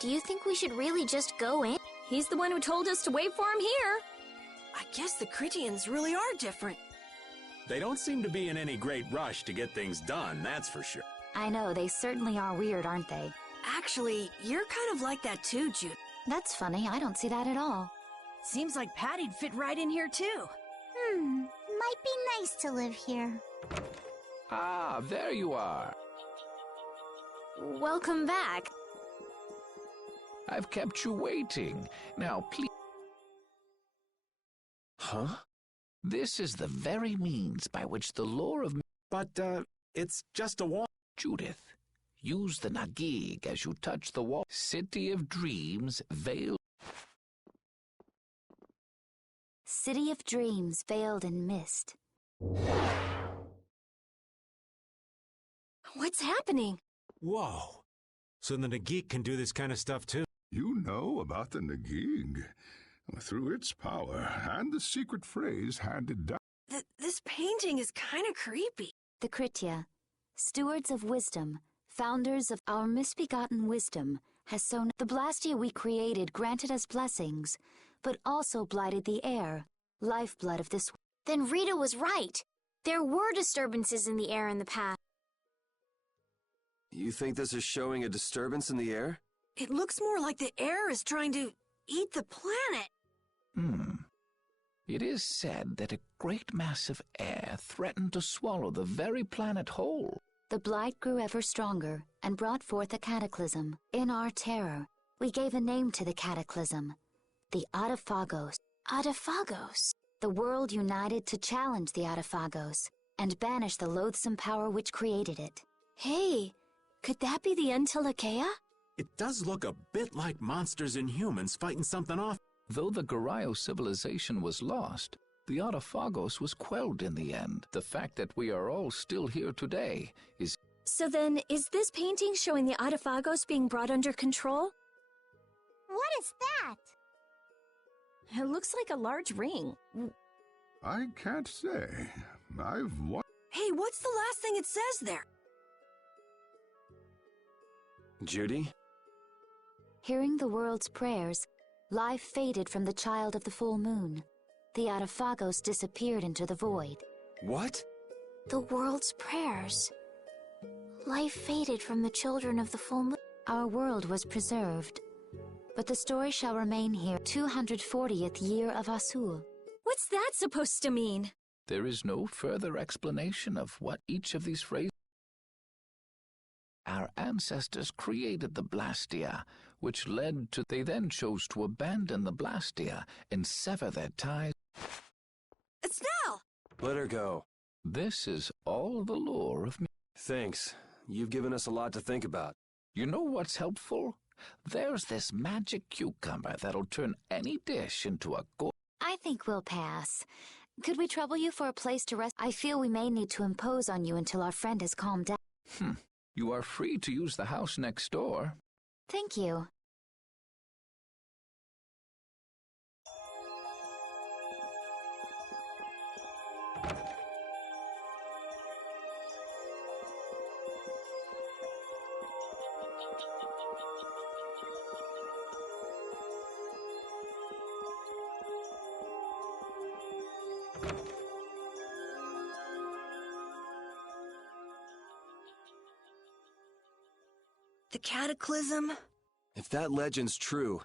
Do you think we should really just go in? He's the one who told us to wait for him here. I guess the Critians really are different. They don't seem to be in any great rush to get things done, that's for sure. I know, they certainly are weird, aren't they? Actually, you're kind of like that too, Jude. That's funny, I don't see that at all. Seems like Patty'd fit right in here too. Might be nice to live here. Ah, there you are. Welcome back. I've kept you waiting. Now, please... Huh? This is the very means by which the lore of... But, it's just a wall. Judith, use the Nagig as you touch the wall. City of Dreams, veiled... City of Dreams, veiled in mist. What's happening? Whoa. So the Nagik can do this kind of stuff too? You know about the Nagig. Through its power and the secret phrase handed down. This painting is kind of creepy. The Kritia, stewards of wisdom, founders of our misbegotten wisdom, has sown the Blastia we created, granted us blessings, but also blighted the air, lifeblood of this. Then Rita was right. There were disturbances in the air in the past. You think this is showing a disturbance in the air? It looks more like the air is trying to eat the planet. It is said that a great mass of air threatened to swallow the very planet whole. The blight grew ever stronger and brought forth a cataclysm. In our terror, we gave a name to the cataclysm, the Adaphagos. Adaphagos? The world united to challenge the Adaphagos and banish the loathsome power which created it. Hey, could that be the Entelekea? It does look a bit like monsters and humans fighting something off. Though the Garayo civilization was lost, the Autophagos was quelled in the end. The fact that we are all still here today is... So then, is this painting showing the Autophagos being brought under control? What is that? It looks like a large ring. I can't say. Hey, what's the last thing it says there? Judy? Hearing the world's prayers, life faded from the child of the full moon. The Autophagos disappeared into the void. What? The world's prayers. Life faded from the children of the full moon. Our world was preserved, but the story shall remain here 240th year of Asul. What's that supposed to mean? There is no further explanation of what each of these phrases... Our ancestors created the Blastia, which led to... They then chose to abandon the Blastia and sever their ties. Estelle! Let her go. This is all the lore of me. Thanks. You've given us a lot to think about. You know what's helpful? There's this magic cucumber that'll turn any dish into a I think we'll pass. Could we trouble you for a place to rest? I feel we may need to impose on you until our friend has calmed down. You are free to use the house next door. Thank you. The cataclysm? If that legend's true,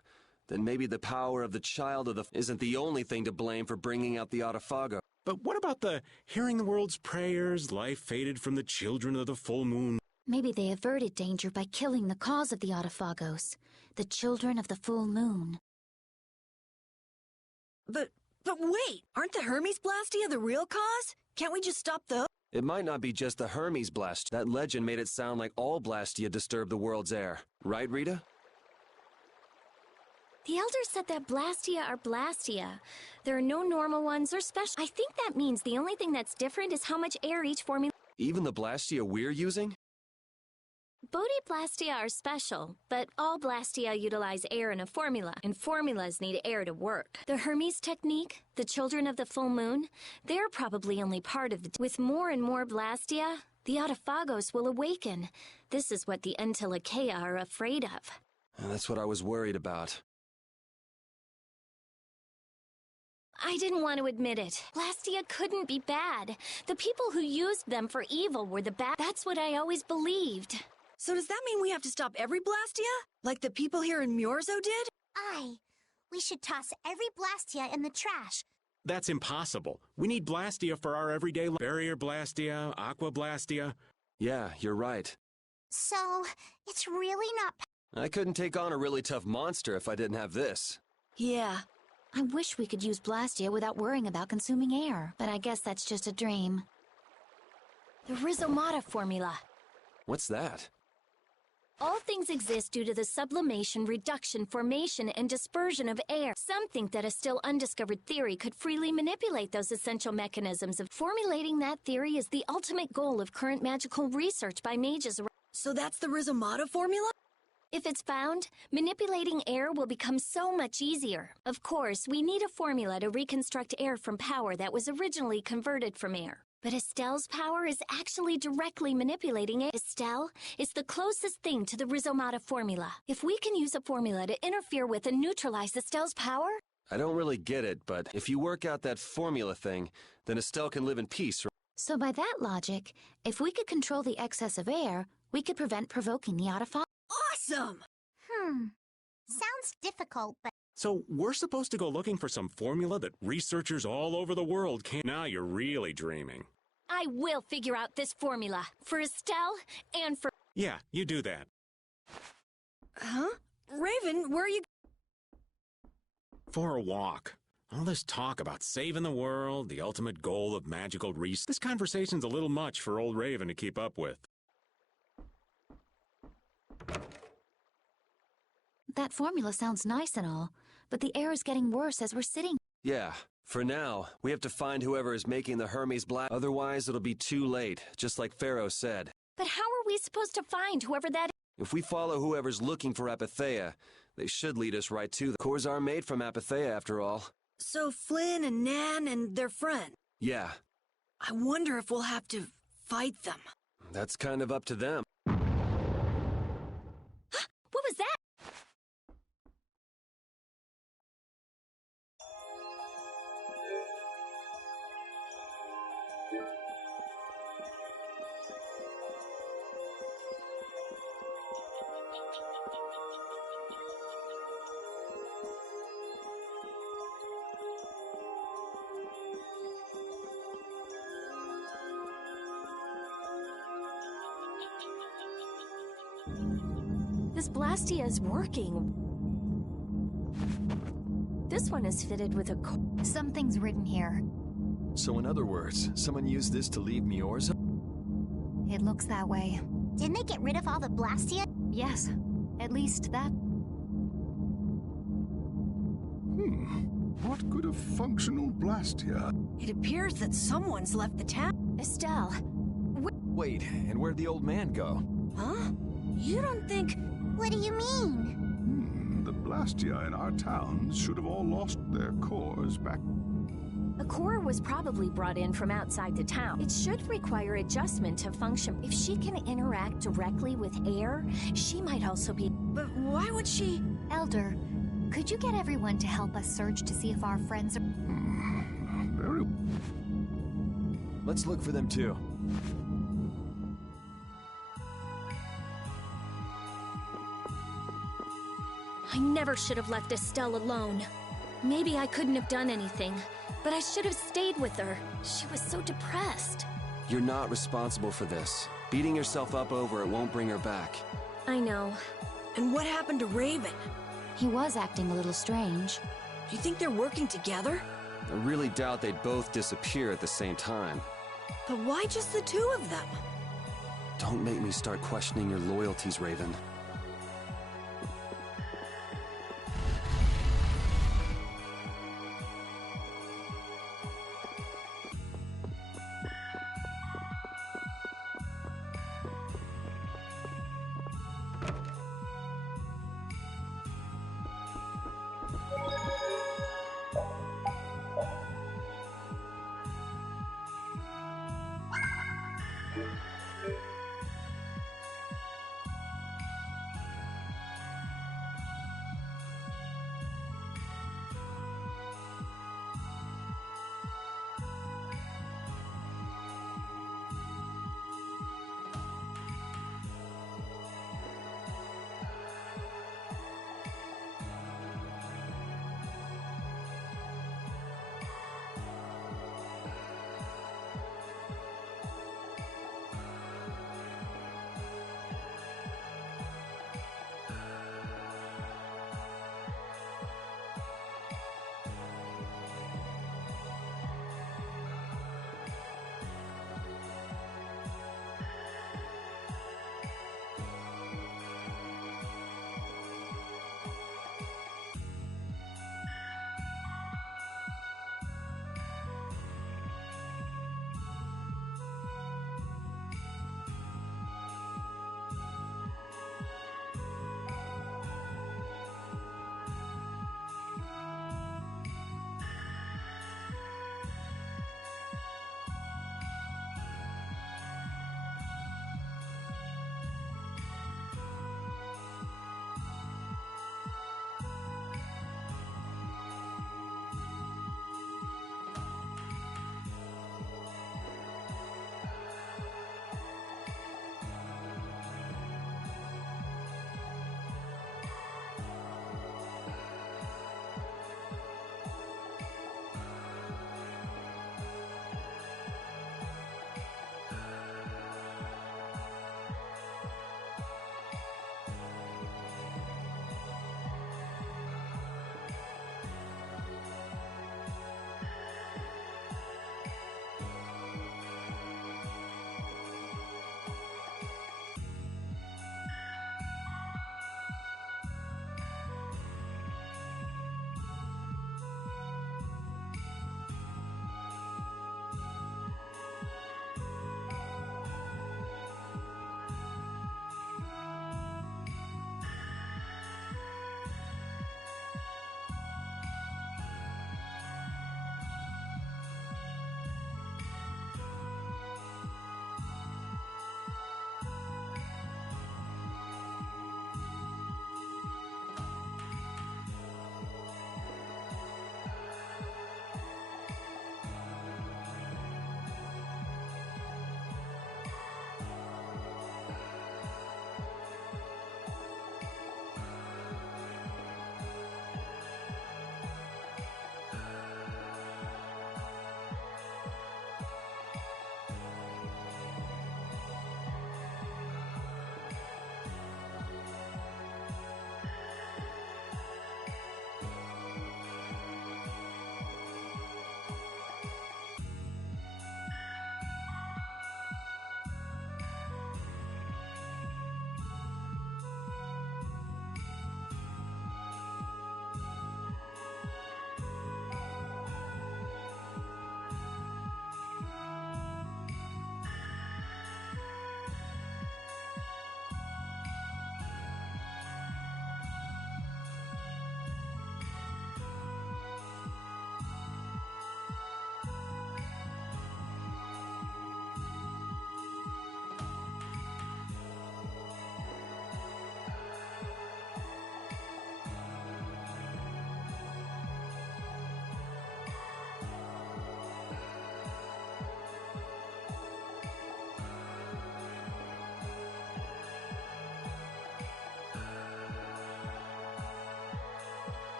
then maybe the power of the child of the isn't the only thing to blame for bringing out the Autophago. But what about the hearing the world's prayers, life faded from the children of the full moon? Maybe they averted danger by killing the cause of the Autophagos, the children of the full moon. But wait, aren't the Hermes Blastia the real cause? Can't we just stop those? It might not be just the Hermes blast. That legend made it sound like all Blastia disturb the world's air. Right, Rita? The Elder said that Blastia are Blastia. There are no normal ones or special. I think that means the only thing that's different is how much air each formula... Even the Blastia we're using? Bodhi Blastia are special, but all Blastia utilize air in a formula, and formulas need air to work. The Hermes technique, the children of the full moon, they're probably only part of the... With more and more Blastia, the Autophagos will awaken. This is what the Entelekea are afraid of. That's what I was worried about. I didn't want to admit it. Blastia couldn't be bad. The people who used them for evil were the bad... That's what I always believed. So does that mean we have to stop every Blastia? Like the people here in Myorzo did? Aye. We should toss every Blastia in the trash. That's impossible. We need Blastia for our everyday life. Barrier Blastia, Aqua Blastia. Yeah, you're right. So, it's really not... I couldn't take on a really tough monster if I didn't have this. Yeah. I wish we could use Blastia without worrying about consuming air, but I guess that's just a dream. The Rhizomata formula. What's that? All things exist due to the sublimation, reduction, formation, and dispersion of air. Some think that a still undiscovered theory could freely manipulate those essential mechanisms. Formulating that theory is the ultimate goal of current magical research by mages. So that's the Rhizomata formula? If it's found, manipulating air will become so much easier. Of course, we need a formula to reconstruct air from power that was originally converted from air. But Estelle's power is actually directly manipulating it. Estelle is the closest thing to the Rhizomata formula. If we can use a formula to interfere with and neutralize Estelle's power... I don't really get it, but if you work out that formula thing, then Estelle can live in peace. So by that logic, if we could control the excess of air, we could prevent provoking the Autophagos. Awesome! Sounds difficult, but... So we're supposed to go looking for some formula that researchers all over the world can't... Now you're really dreaming. I will figure out this formula. For Estelle and for... Yeah, you do that. Huh? Raven, where are you... For a walk. All this talk about saving the world, the ultimate goal of magical research. This conversation's a little much for old Raven to keep up with. That formula sounds nice and all, but the air is getting worse as we're sitting. Yeah, for now, we have to find whoever is making the Hermes blast. Otherwise, it'll be too late, just like Pharaoh said. But how are we supposed to find whoever that is? If we follow whoever's looking for Apatheia, they should lead us right to them. Cores are made from Apatheia, after all. So Flynn and Nan and their friend. Yeah. I wonder if we'll have to fight them. That's kind of up to them. What was that? This Blastia is working. This one is fitted with a Something's written here. So in other words, someone used this to leave Miorza? It looks that way. Didn't they get rid of all the Blastia? Yes. At least that... What could a functional Blastia? It appears that someone's left the town. Estelle. Wait, and where'd the old man go? Huh? You don't think... What do you mean? The Blastia in our towns should have all lost their cores back. A core was probably brought in from outside the town. It should require adjustment to function. If she can interact directly with air, she might also be... But why would she... Elder, could you get everyone to help us search to see if our friends are... Very... Let's look for them too. I never should have left Estelle alone. Maybe I couldn't have done anything, but I should have stayed with her. She was so depressed. You're not responsible for this. Beating yourself up over it won't bring her back. I know. And what happened to Raven? He was acting a little strange. Do you think they're working together? I really doubt they'd both disappear at the same time. But why just the two of them? Don't make me start questioning your loyalties, Raven.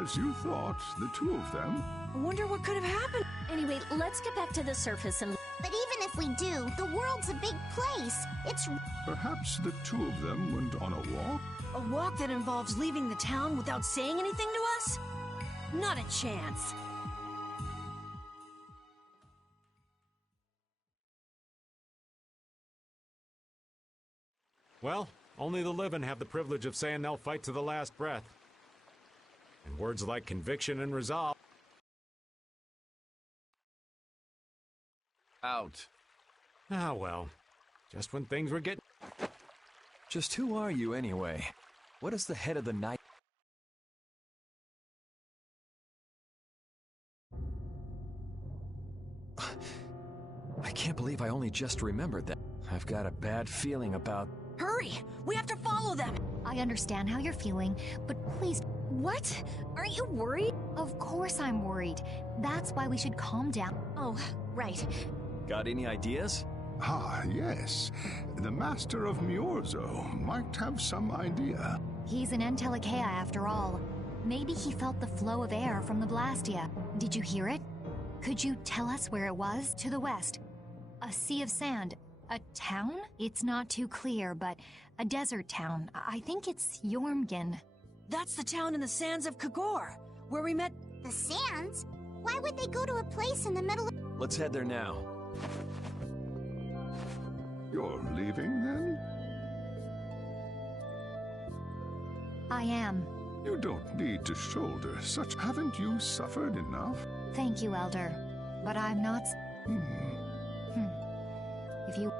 As you thought, the two of them. I wonder what could have happened. Anyway, let's get back to the surface and... But even if we do, the world's a big place. It's... Perhaps the two of them went on a walk? A walk that involves leaving the town without saying anything to us? Not a chance. Well, only the living have the privilege of saying they'll fight to the last breath. And words like conviction and resolve. Out. Ah, well. Just when things were getting... Just who are you, anyway? What is the head of the night? I can't believe I only just remembered that. I've got a bad feeling about... Hurry! We have to follow them! I understand how you're feeling, but please... What? Aren't you worried? Of course I'm worried. That's why we should calm down. Oh, right. Got any ideas? Ah, yes. The Master of Miorzo might have some idea. He's an Entelecea after all. Maybe he felt the flow of air from the Blastia. Did you hear it? Could you tell us where it was? To the west. A sea of sand. A town? It's not too clear, but a desert town. I think it's Jormgen. That's the town in the sands of Kagor, where we met... The sands? Why would they go to a place in the middle of... Let's head there now. You're leaving, then? I am. You don't need to shoulder such... Haven't you suffered enough? Thank you, Elder. But I'm not... If you...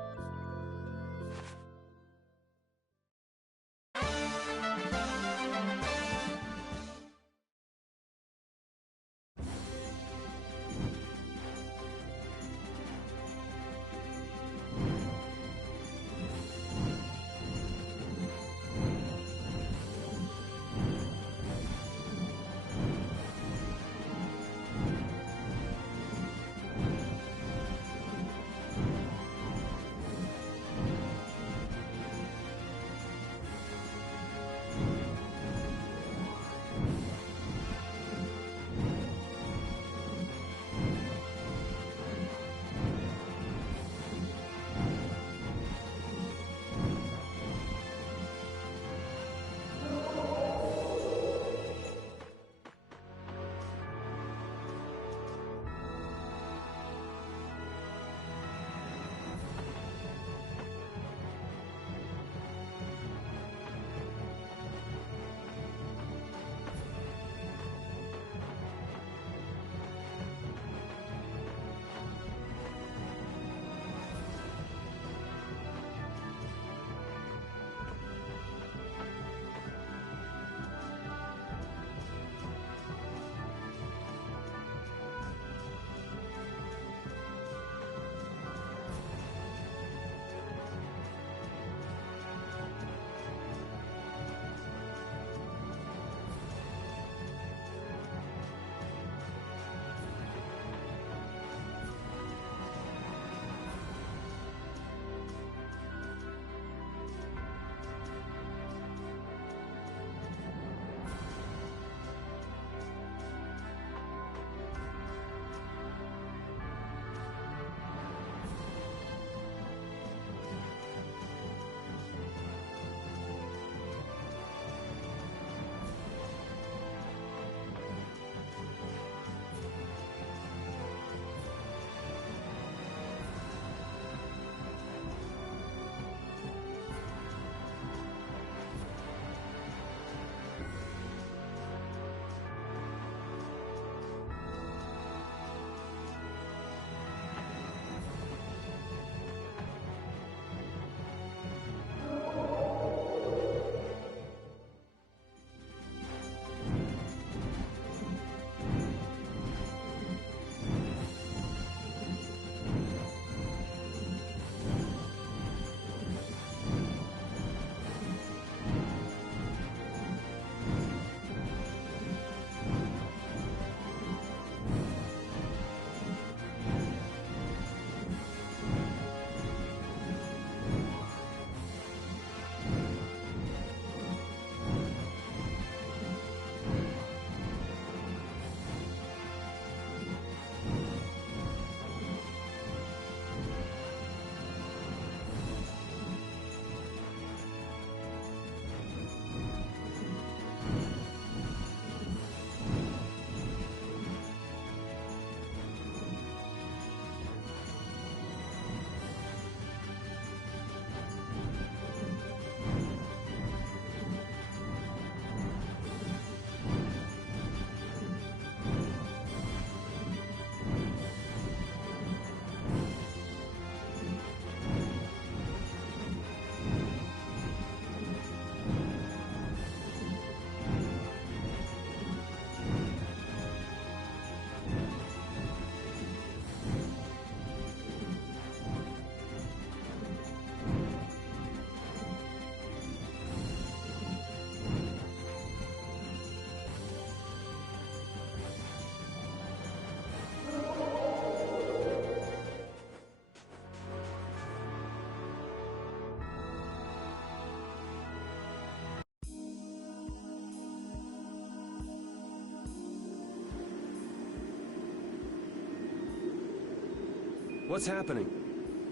What's happening?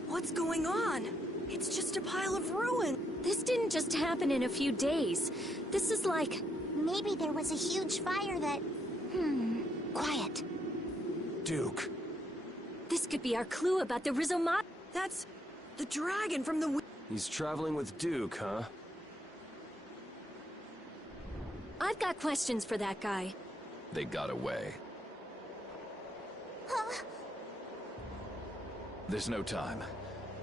What's going on? It's just a pile of ruin. This didn't just happen in a few days. This is like... Maybe there was a huge fire that... Quiet. Duke. This could be our clue about the Rizomata. That's... the dragon from the... He's traveling with Duke, huh? I've got questions for that guy. They got away. Huh? There's no time.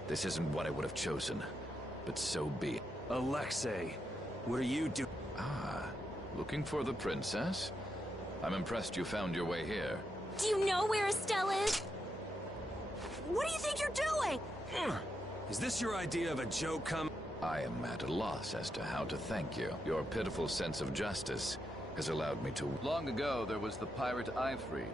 This isn't what I would have chosen. But so be it. Alexei, what are you doing? Ah, looking for the princess? I'm impressed you found your way here. Do you know where Estelle is? What do you think you're doing? Is this your idea of a joke, come? I am at a loss as to how to thank you. Your pitiful sense of justice has allowed me to... Long ago, there was the pirate I freed.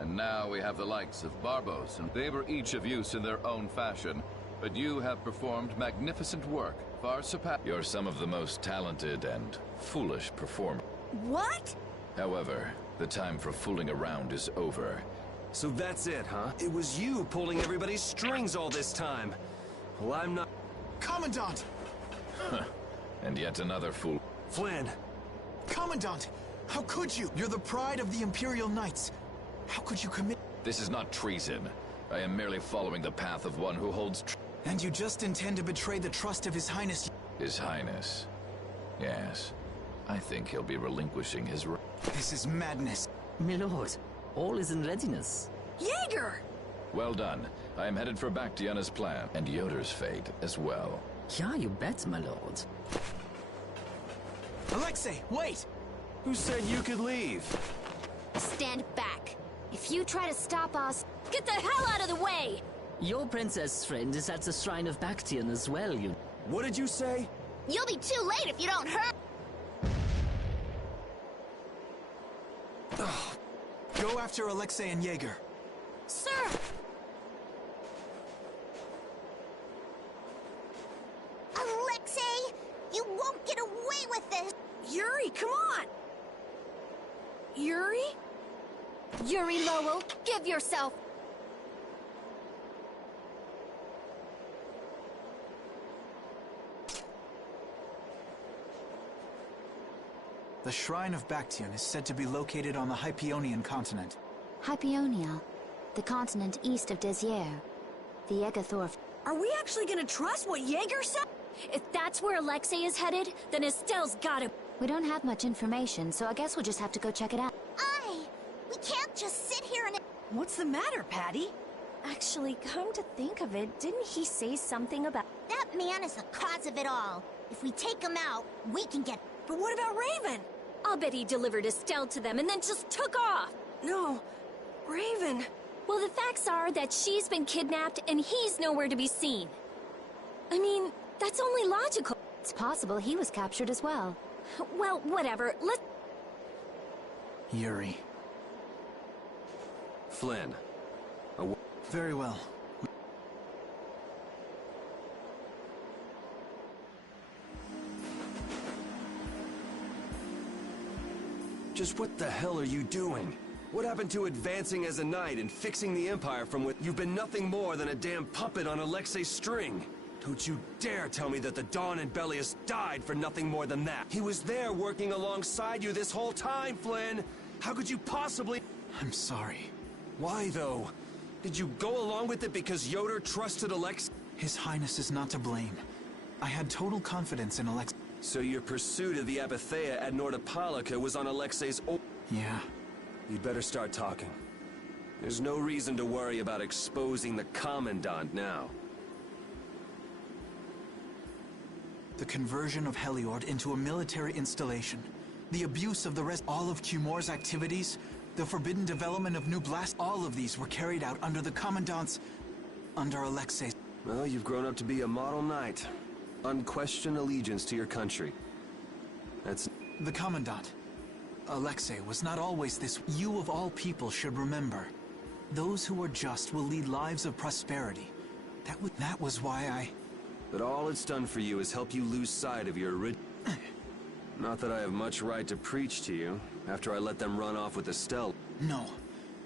And now we have the likes of Barbos, and they were each of use in their own fashion. But you have performed magnificent work, far surpassing. You're some of the most talented and foolish performers. What? However, the time for fooling around is over. So that's it, huh? It was you pulling everybody's strings all this time. Well, I'm not... Commandant! And yet another fool. Flynn! Commandant! How could you? You're the pride of the Imperial Knights. How could you commit... This is not treason. I am merely following the path of one who holds And you just intend to betray the trust of His Highness... His Highness. Yes. I think he'll be relinquishing his... This is madness. My lord, all is in readiness. Jaeger! Well done. I am headed for Bactiana's plan, and Yoder's fate as well. Yeah, you bet, my lord. Alexei, wait! Who said you could leave? Stand back. If you try to stop us, get the hell out of the way! Your princess friend is at the shrine of Bactian as well, you... What did you say? You'll be too late if you don't hurry. Go after Alexei and Jaeger. Sir! Alexei! You won't get away with this! Yuri, come on! Yuri? Yuri Lowell, give yourself... The Shrine of Bactian is said to be located on the Hypionian continent. Hypionia, the continent east of Desier. The Egathorf. Are we actually gonna trust what Jaeger said? If that's where Alexei is headed, then Estelle's got him. We don't have much information, so I guess we'll just have to go check it out. We can't just sit here and... What's the matter, Patty? Actually, come to think of it, didn't he say something about... That man is the cause of it all. If we take him out, we can get... But what about Raven? I'll bet he delivered Estelle to them and then just took off. No, Raven. Well, the facts are that she's been kidnapped and he's nowhere to be seen. I mean, that's only logical. It's possible he was captured as well. Well, whatever. Let's... Yuri. Flynn. Very well. Just what the hell are you doing? What happened to advancing as a knight and fixing the Empire from what you've been nothing more than a damn puppet on Alexei's string? Don't you dare tell me that the Dawn and Bellius died for nothing more than that. He was there working alongside you this whole time, Flynn. How could you possibly... I'm sorry. Why, though? Did you go along with it because Yoder trusted Alexei? His Highness is not to blame. I had total confidence in Alexei. So your pursuit of the Apatheia at Nordopolica was on Alexei's... Yeah. You'd better start talking. There's no reason to worry about exposing the Commandant now. The conversion of Heliord into a military installation, the abuse of the rest, all of Cumor's activities, the forbidden development of new blasts, all of these were carried out under the Commandant's... under Alexei. Well, you've grown up to be a model knight. Unquestioned allegiance to your country. That's... The Commandant. Alexei was not always this. You of all people should remember. Those who are just will lead lives of prosperity. That was why I... But all it's done for you is help you lose sight of your original... Not that I have much right to preach to you, after I let them run off with Estelle. No.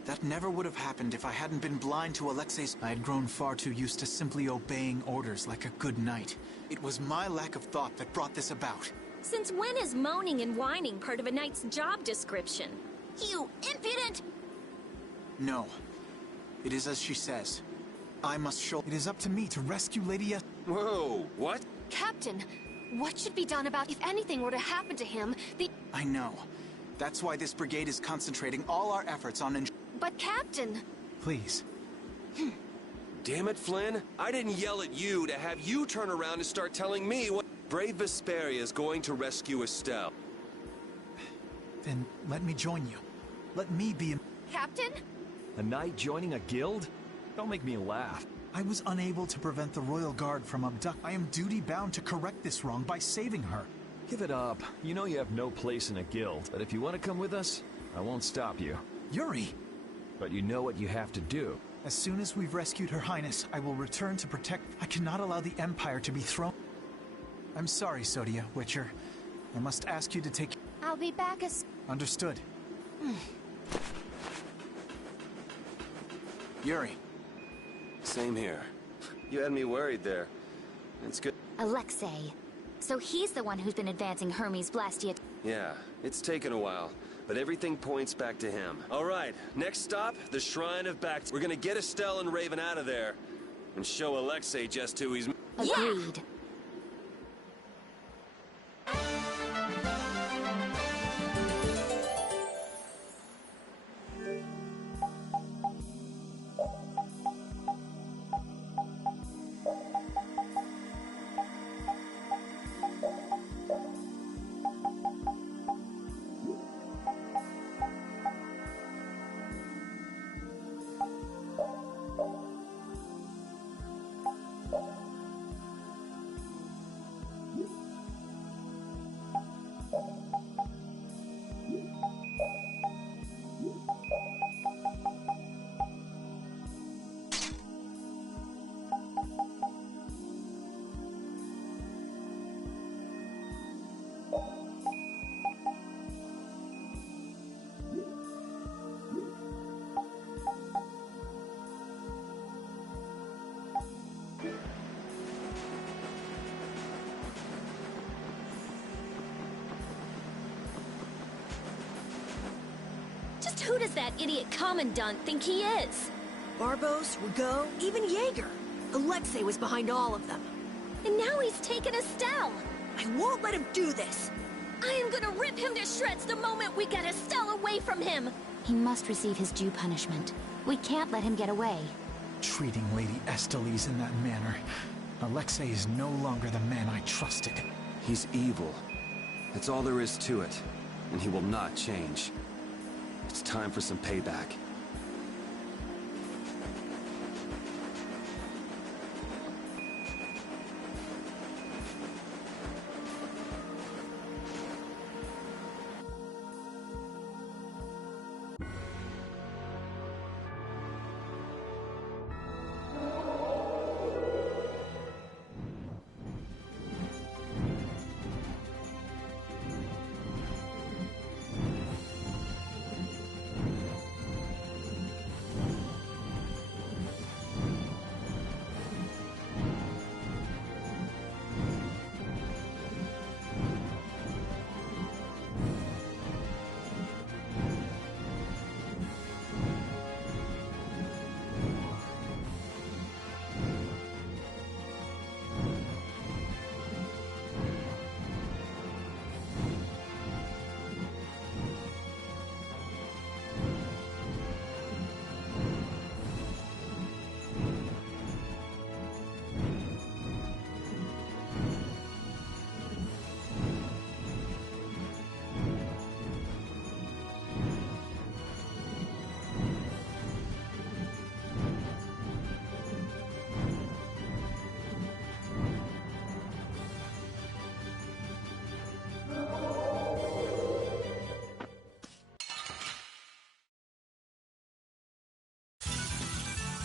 That never would have happened if I hadn't been blind to Alexei's... I had grown far too used to simply obeying orders like a good knight. It was my lack of thought that brought this about. Since when is moaning and whining part of a knight's job description? You impudent! No. It is as she says. I must show... It is up to me to rescue Lady S... Whoa, what? Captain, what should be done about if anything were to happen to him? I know. That's why this brigade is concentrating all our efforts on... But Captain... Please. Damn it, Flynn. I didn't yell at you to have you turn around and start telling me what... Brave Vesperia is going to rescue Estelle. Then let me join you. Let me be... Captain? A knight joining a guild? Don't make me laugh. I was unable to prevent the Royal Guard from abduct. I am duty-bound to correct this wrong by saving her. Give it up. You know you have no place in a guild, but if you want to come with us, I won't stop you. Yuri! But you know what you have to do. As soon as we've rescued Her Highness, I will return to protect... I cannot allow the Empire to be thrown... I'm sorry, Sodia, Witcher. I must ask you to take... I'll be back as... Understood. Yuri. Same here. You had me worried there. It's good. Alexei. So he's the one who's been advancing Hermes Blastia. Yeah, it's taken a while, but everything points back to him. All right, next stop, the Shrine of Bactia. We're gonna get Estelle and Raven out of there, and show Alexei just who he's... Agreed. Just who does that idiot commandant think he is? Barbos, Rigaud, even Jaeger. Alexei was behind all of them. And now he's taken Estelle. I won't let him do this. I am gonna rip him to shreds the moment we get Estelle away from him. He must receive his due punishment. We can't let him get away. Treating Lady Estellise in that manner. Alexei is no longer the man I trusted. He's evil. That's all there is to it. And he will not change. It's time for some payback.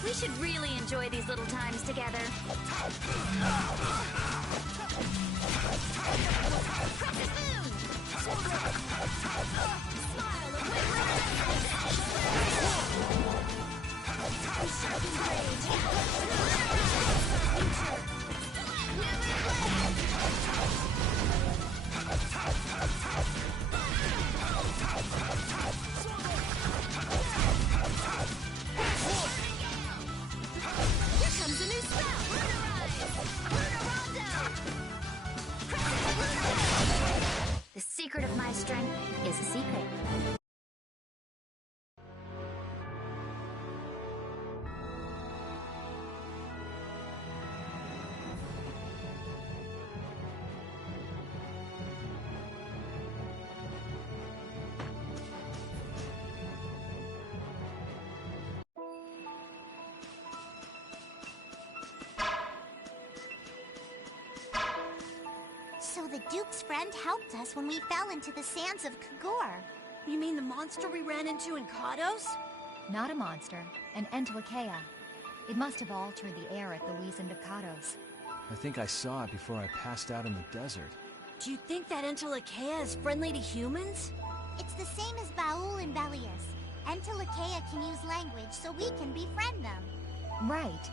We should really enjoy these little times together. Smile and wave. the Duke's friend helped us when we fell into the sands of Kagor. You mean the monster we ran into in Kados? Not a monster, an Entelecheia. It must have altered the air at the Wizened of Kados. I think I saw it before I passed out in the desert. Do you think that Entelecheia is friendly to humans? It's the same as Baul and Belius. Entelecheia can use language, so we can befriend them. Right.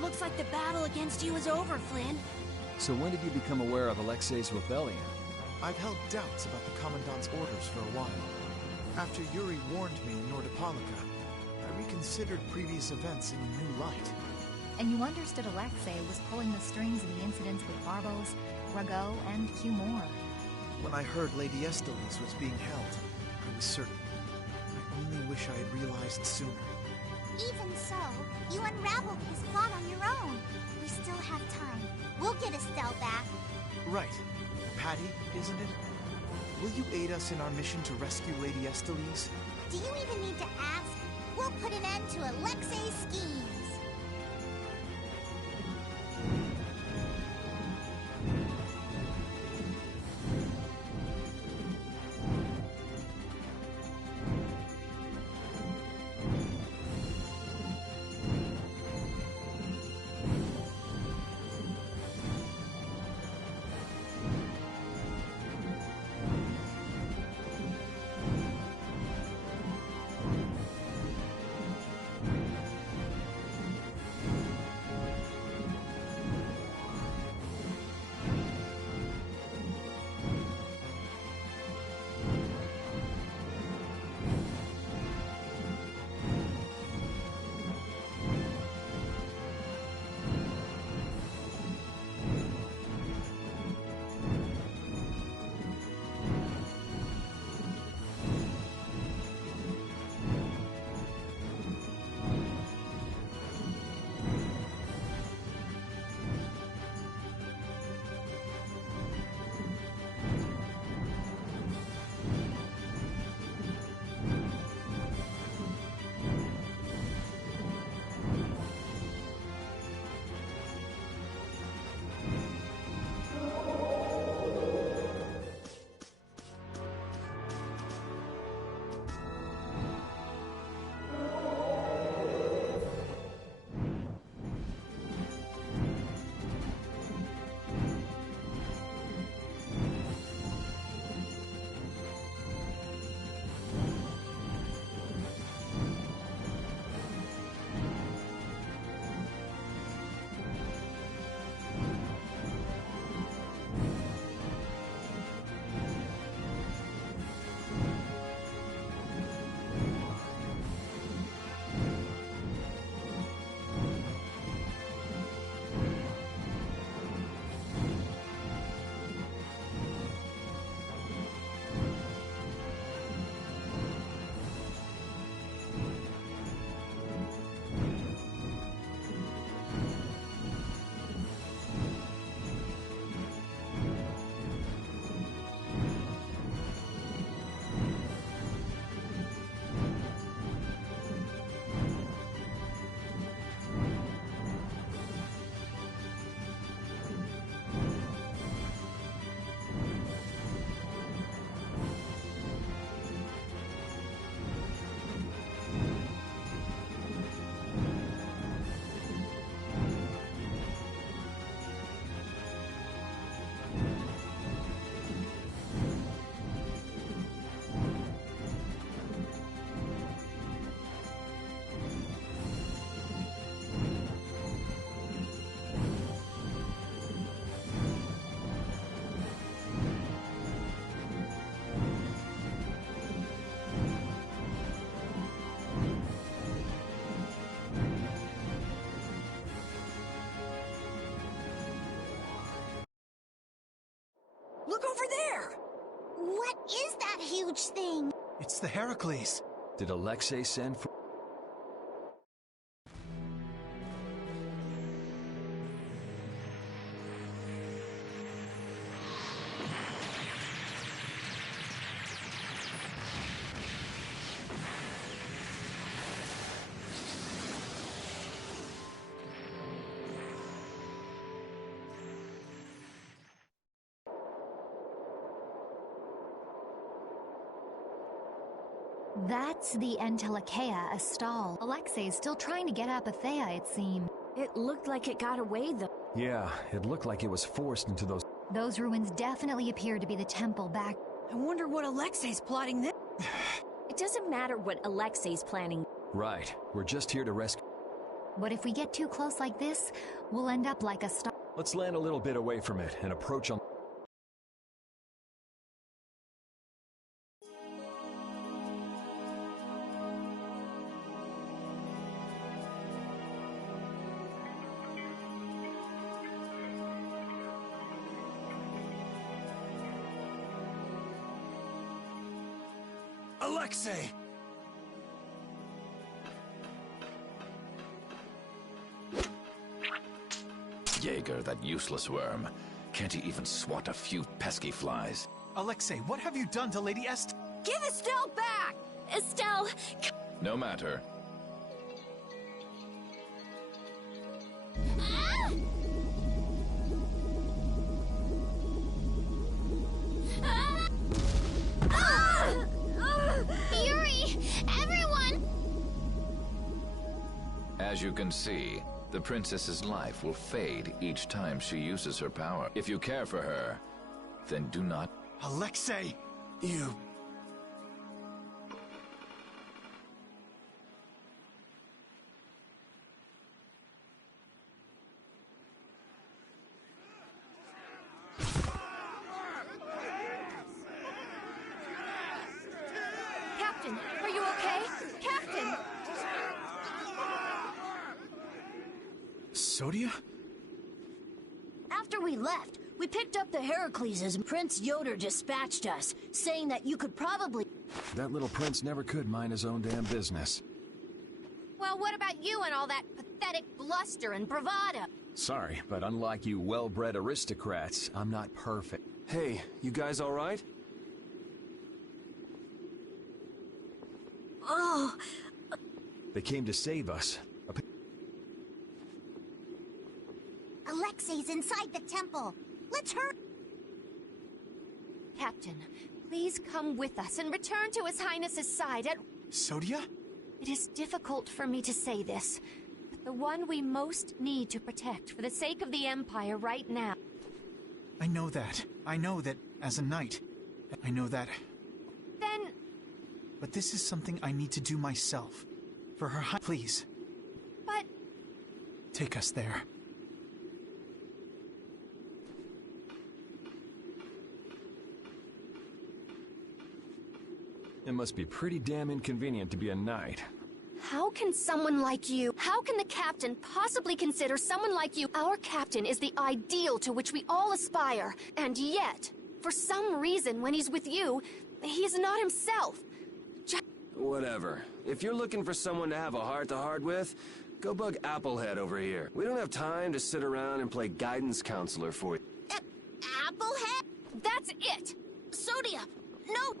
Looks like the battle against you is over, Flynn. So when did you become aware of Alexei's rebellion? I've held doubts about the Commandant's orders for a while. After Yuri warned me in Nordopolica, I reconsidered previous events in a new light. And you understood Alexei was pulling the strings of the incidents with Barbos, Rago, and Cumor. When I heard Lady Estellise was being held, I was certain. I only wish I had realized sooner. Even so, you unraveled this plot on your own. We still have time. We'll get Estelle back. Right. Patty, isn't it? Will you aid us in our mission to rescue Lady Estellise? Do you even need to ask? We'll put an end to Alexei's schemes. Look over there! What is that huge thing? It's the Heracles. Did Alexei send for... That's the Entelekea, a stall. Alexei's still trying to get Apathea, it seemed. It looked like it got away, though. Yeah, it looked like it was forced into those... Those ruins definitely appear to be the temple back. I wonder what Alexei's plotting there. It doesn't matter what Alexei's planning. Right, we're just here to rescue... But if we get too close like this, we'll end up like a star. Let's land a little bit away from it and approach on... Alexei! Jaeger, that useless worm. Can't he even swat a few pesky flies? Alexei, what have you done to Lady Est? Give Estelle back! Estelle! No matter. Yuri! Everyone! As you can see, the princess's life will fade each time she uses her power. If you care for her, then do not... Alexei! You... Captain, are you okay? Captain! Sodia? After we left, we picked up the Heracles as Prince Yoder dispatched us, saying that you could probably... That little prince never could mind his own damn business. Well, what about you and all that pathetic bluster and bravado? Sorry, but unlike you well-bred aristocrats, I'm not perfect. Hey, you guys all right? Oh... They came to save us. Alexei's inside the temple. Let's hurry. Captain, please come with us and return to His Highness's side at... Sodia? It is difficult for me to say this, but the one we most need to protect for the sake of the Empire right now. I know that. I know that as a knight. I know that... Then... But this is something I need to do myself. For her high... Please. But... Take us there. It must be pretty damn inconvenient to be a knight. How can someone like you, how can the captain possibly consider someone like you? Our captain is the ideal to which we all aspire, and yet, for some reason when he's with you, he's not himself. Whatever. If you're looking for someone to have a heart-to-heart with, go bug Applehead over here. We don't have time to sit around and play guidance counselor for you. Applehead? That's it! Sodia, no!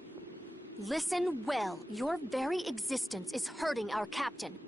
Listen well. Your very existence is hurting our captain.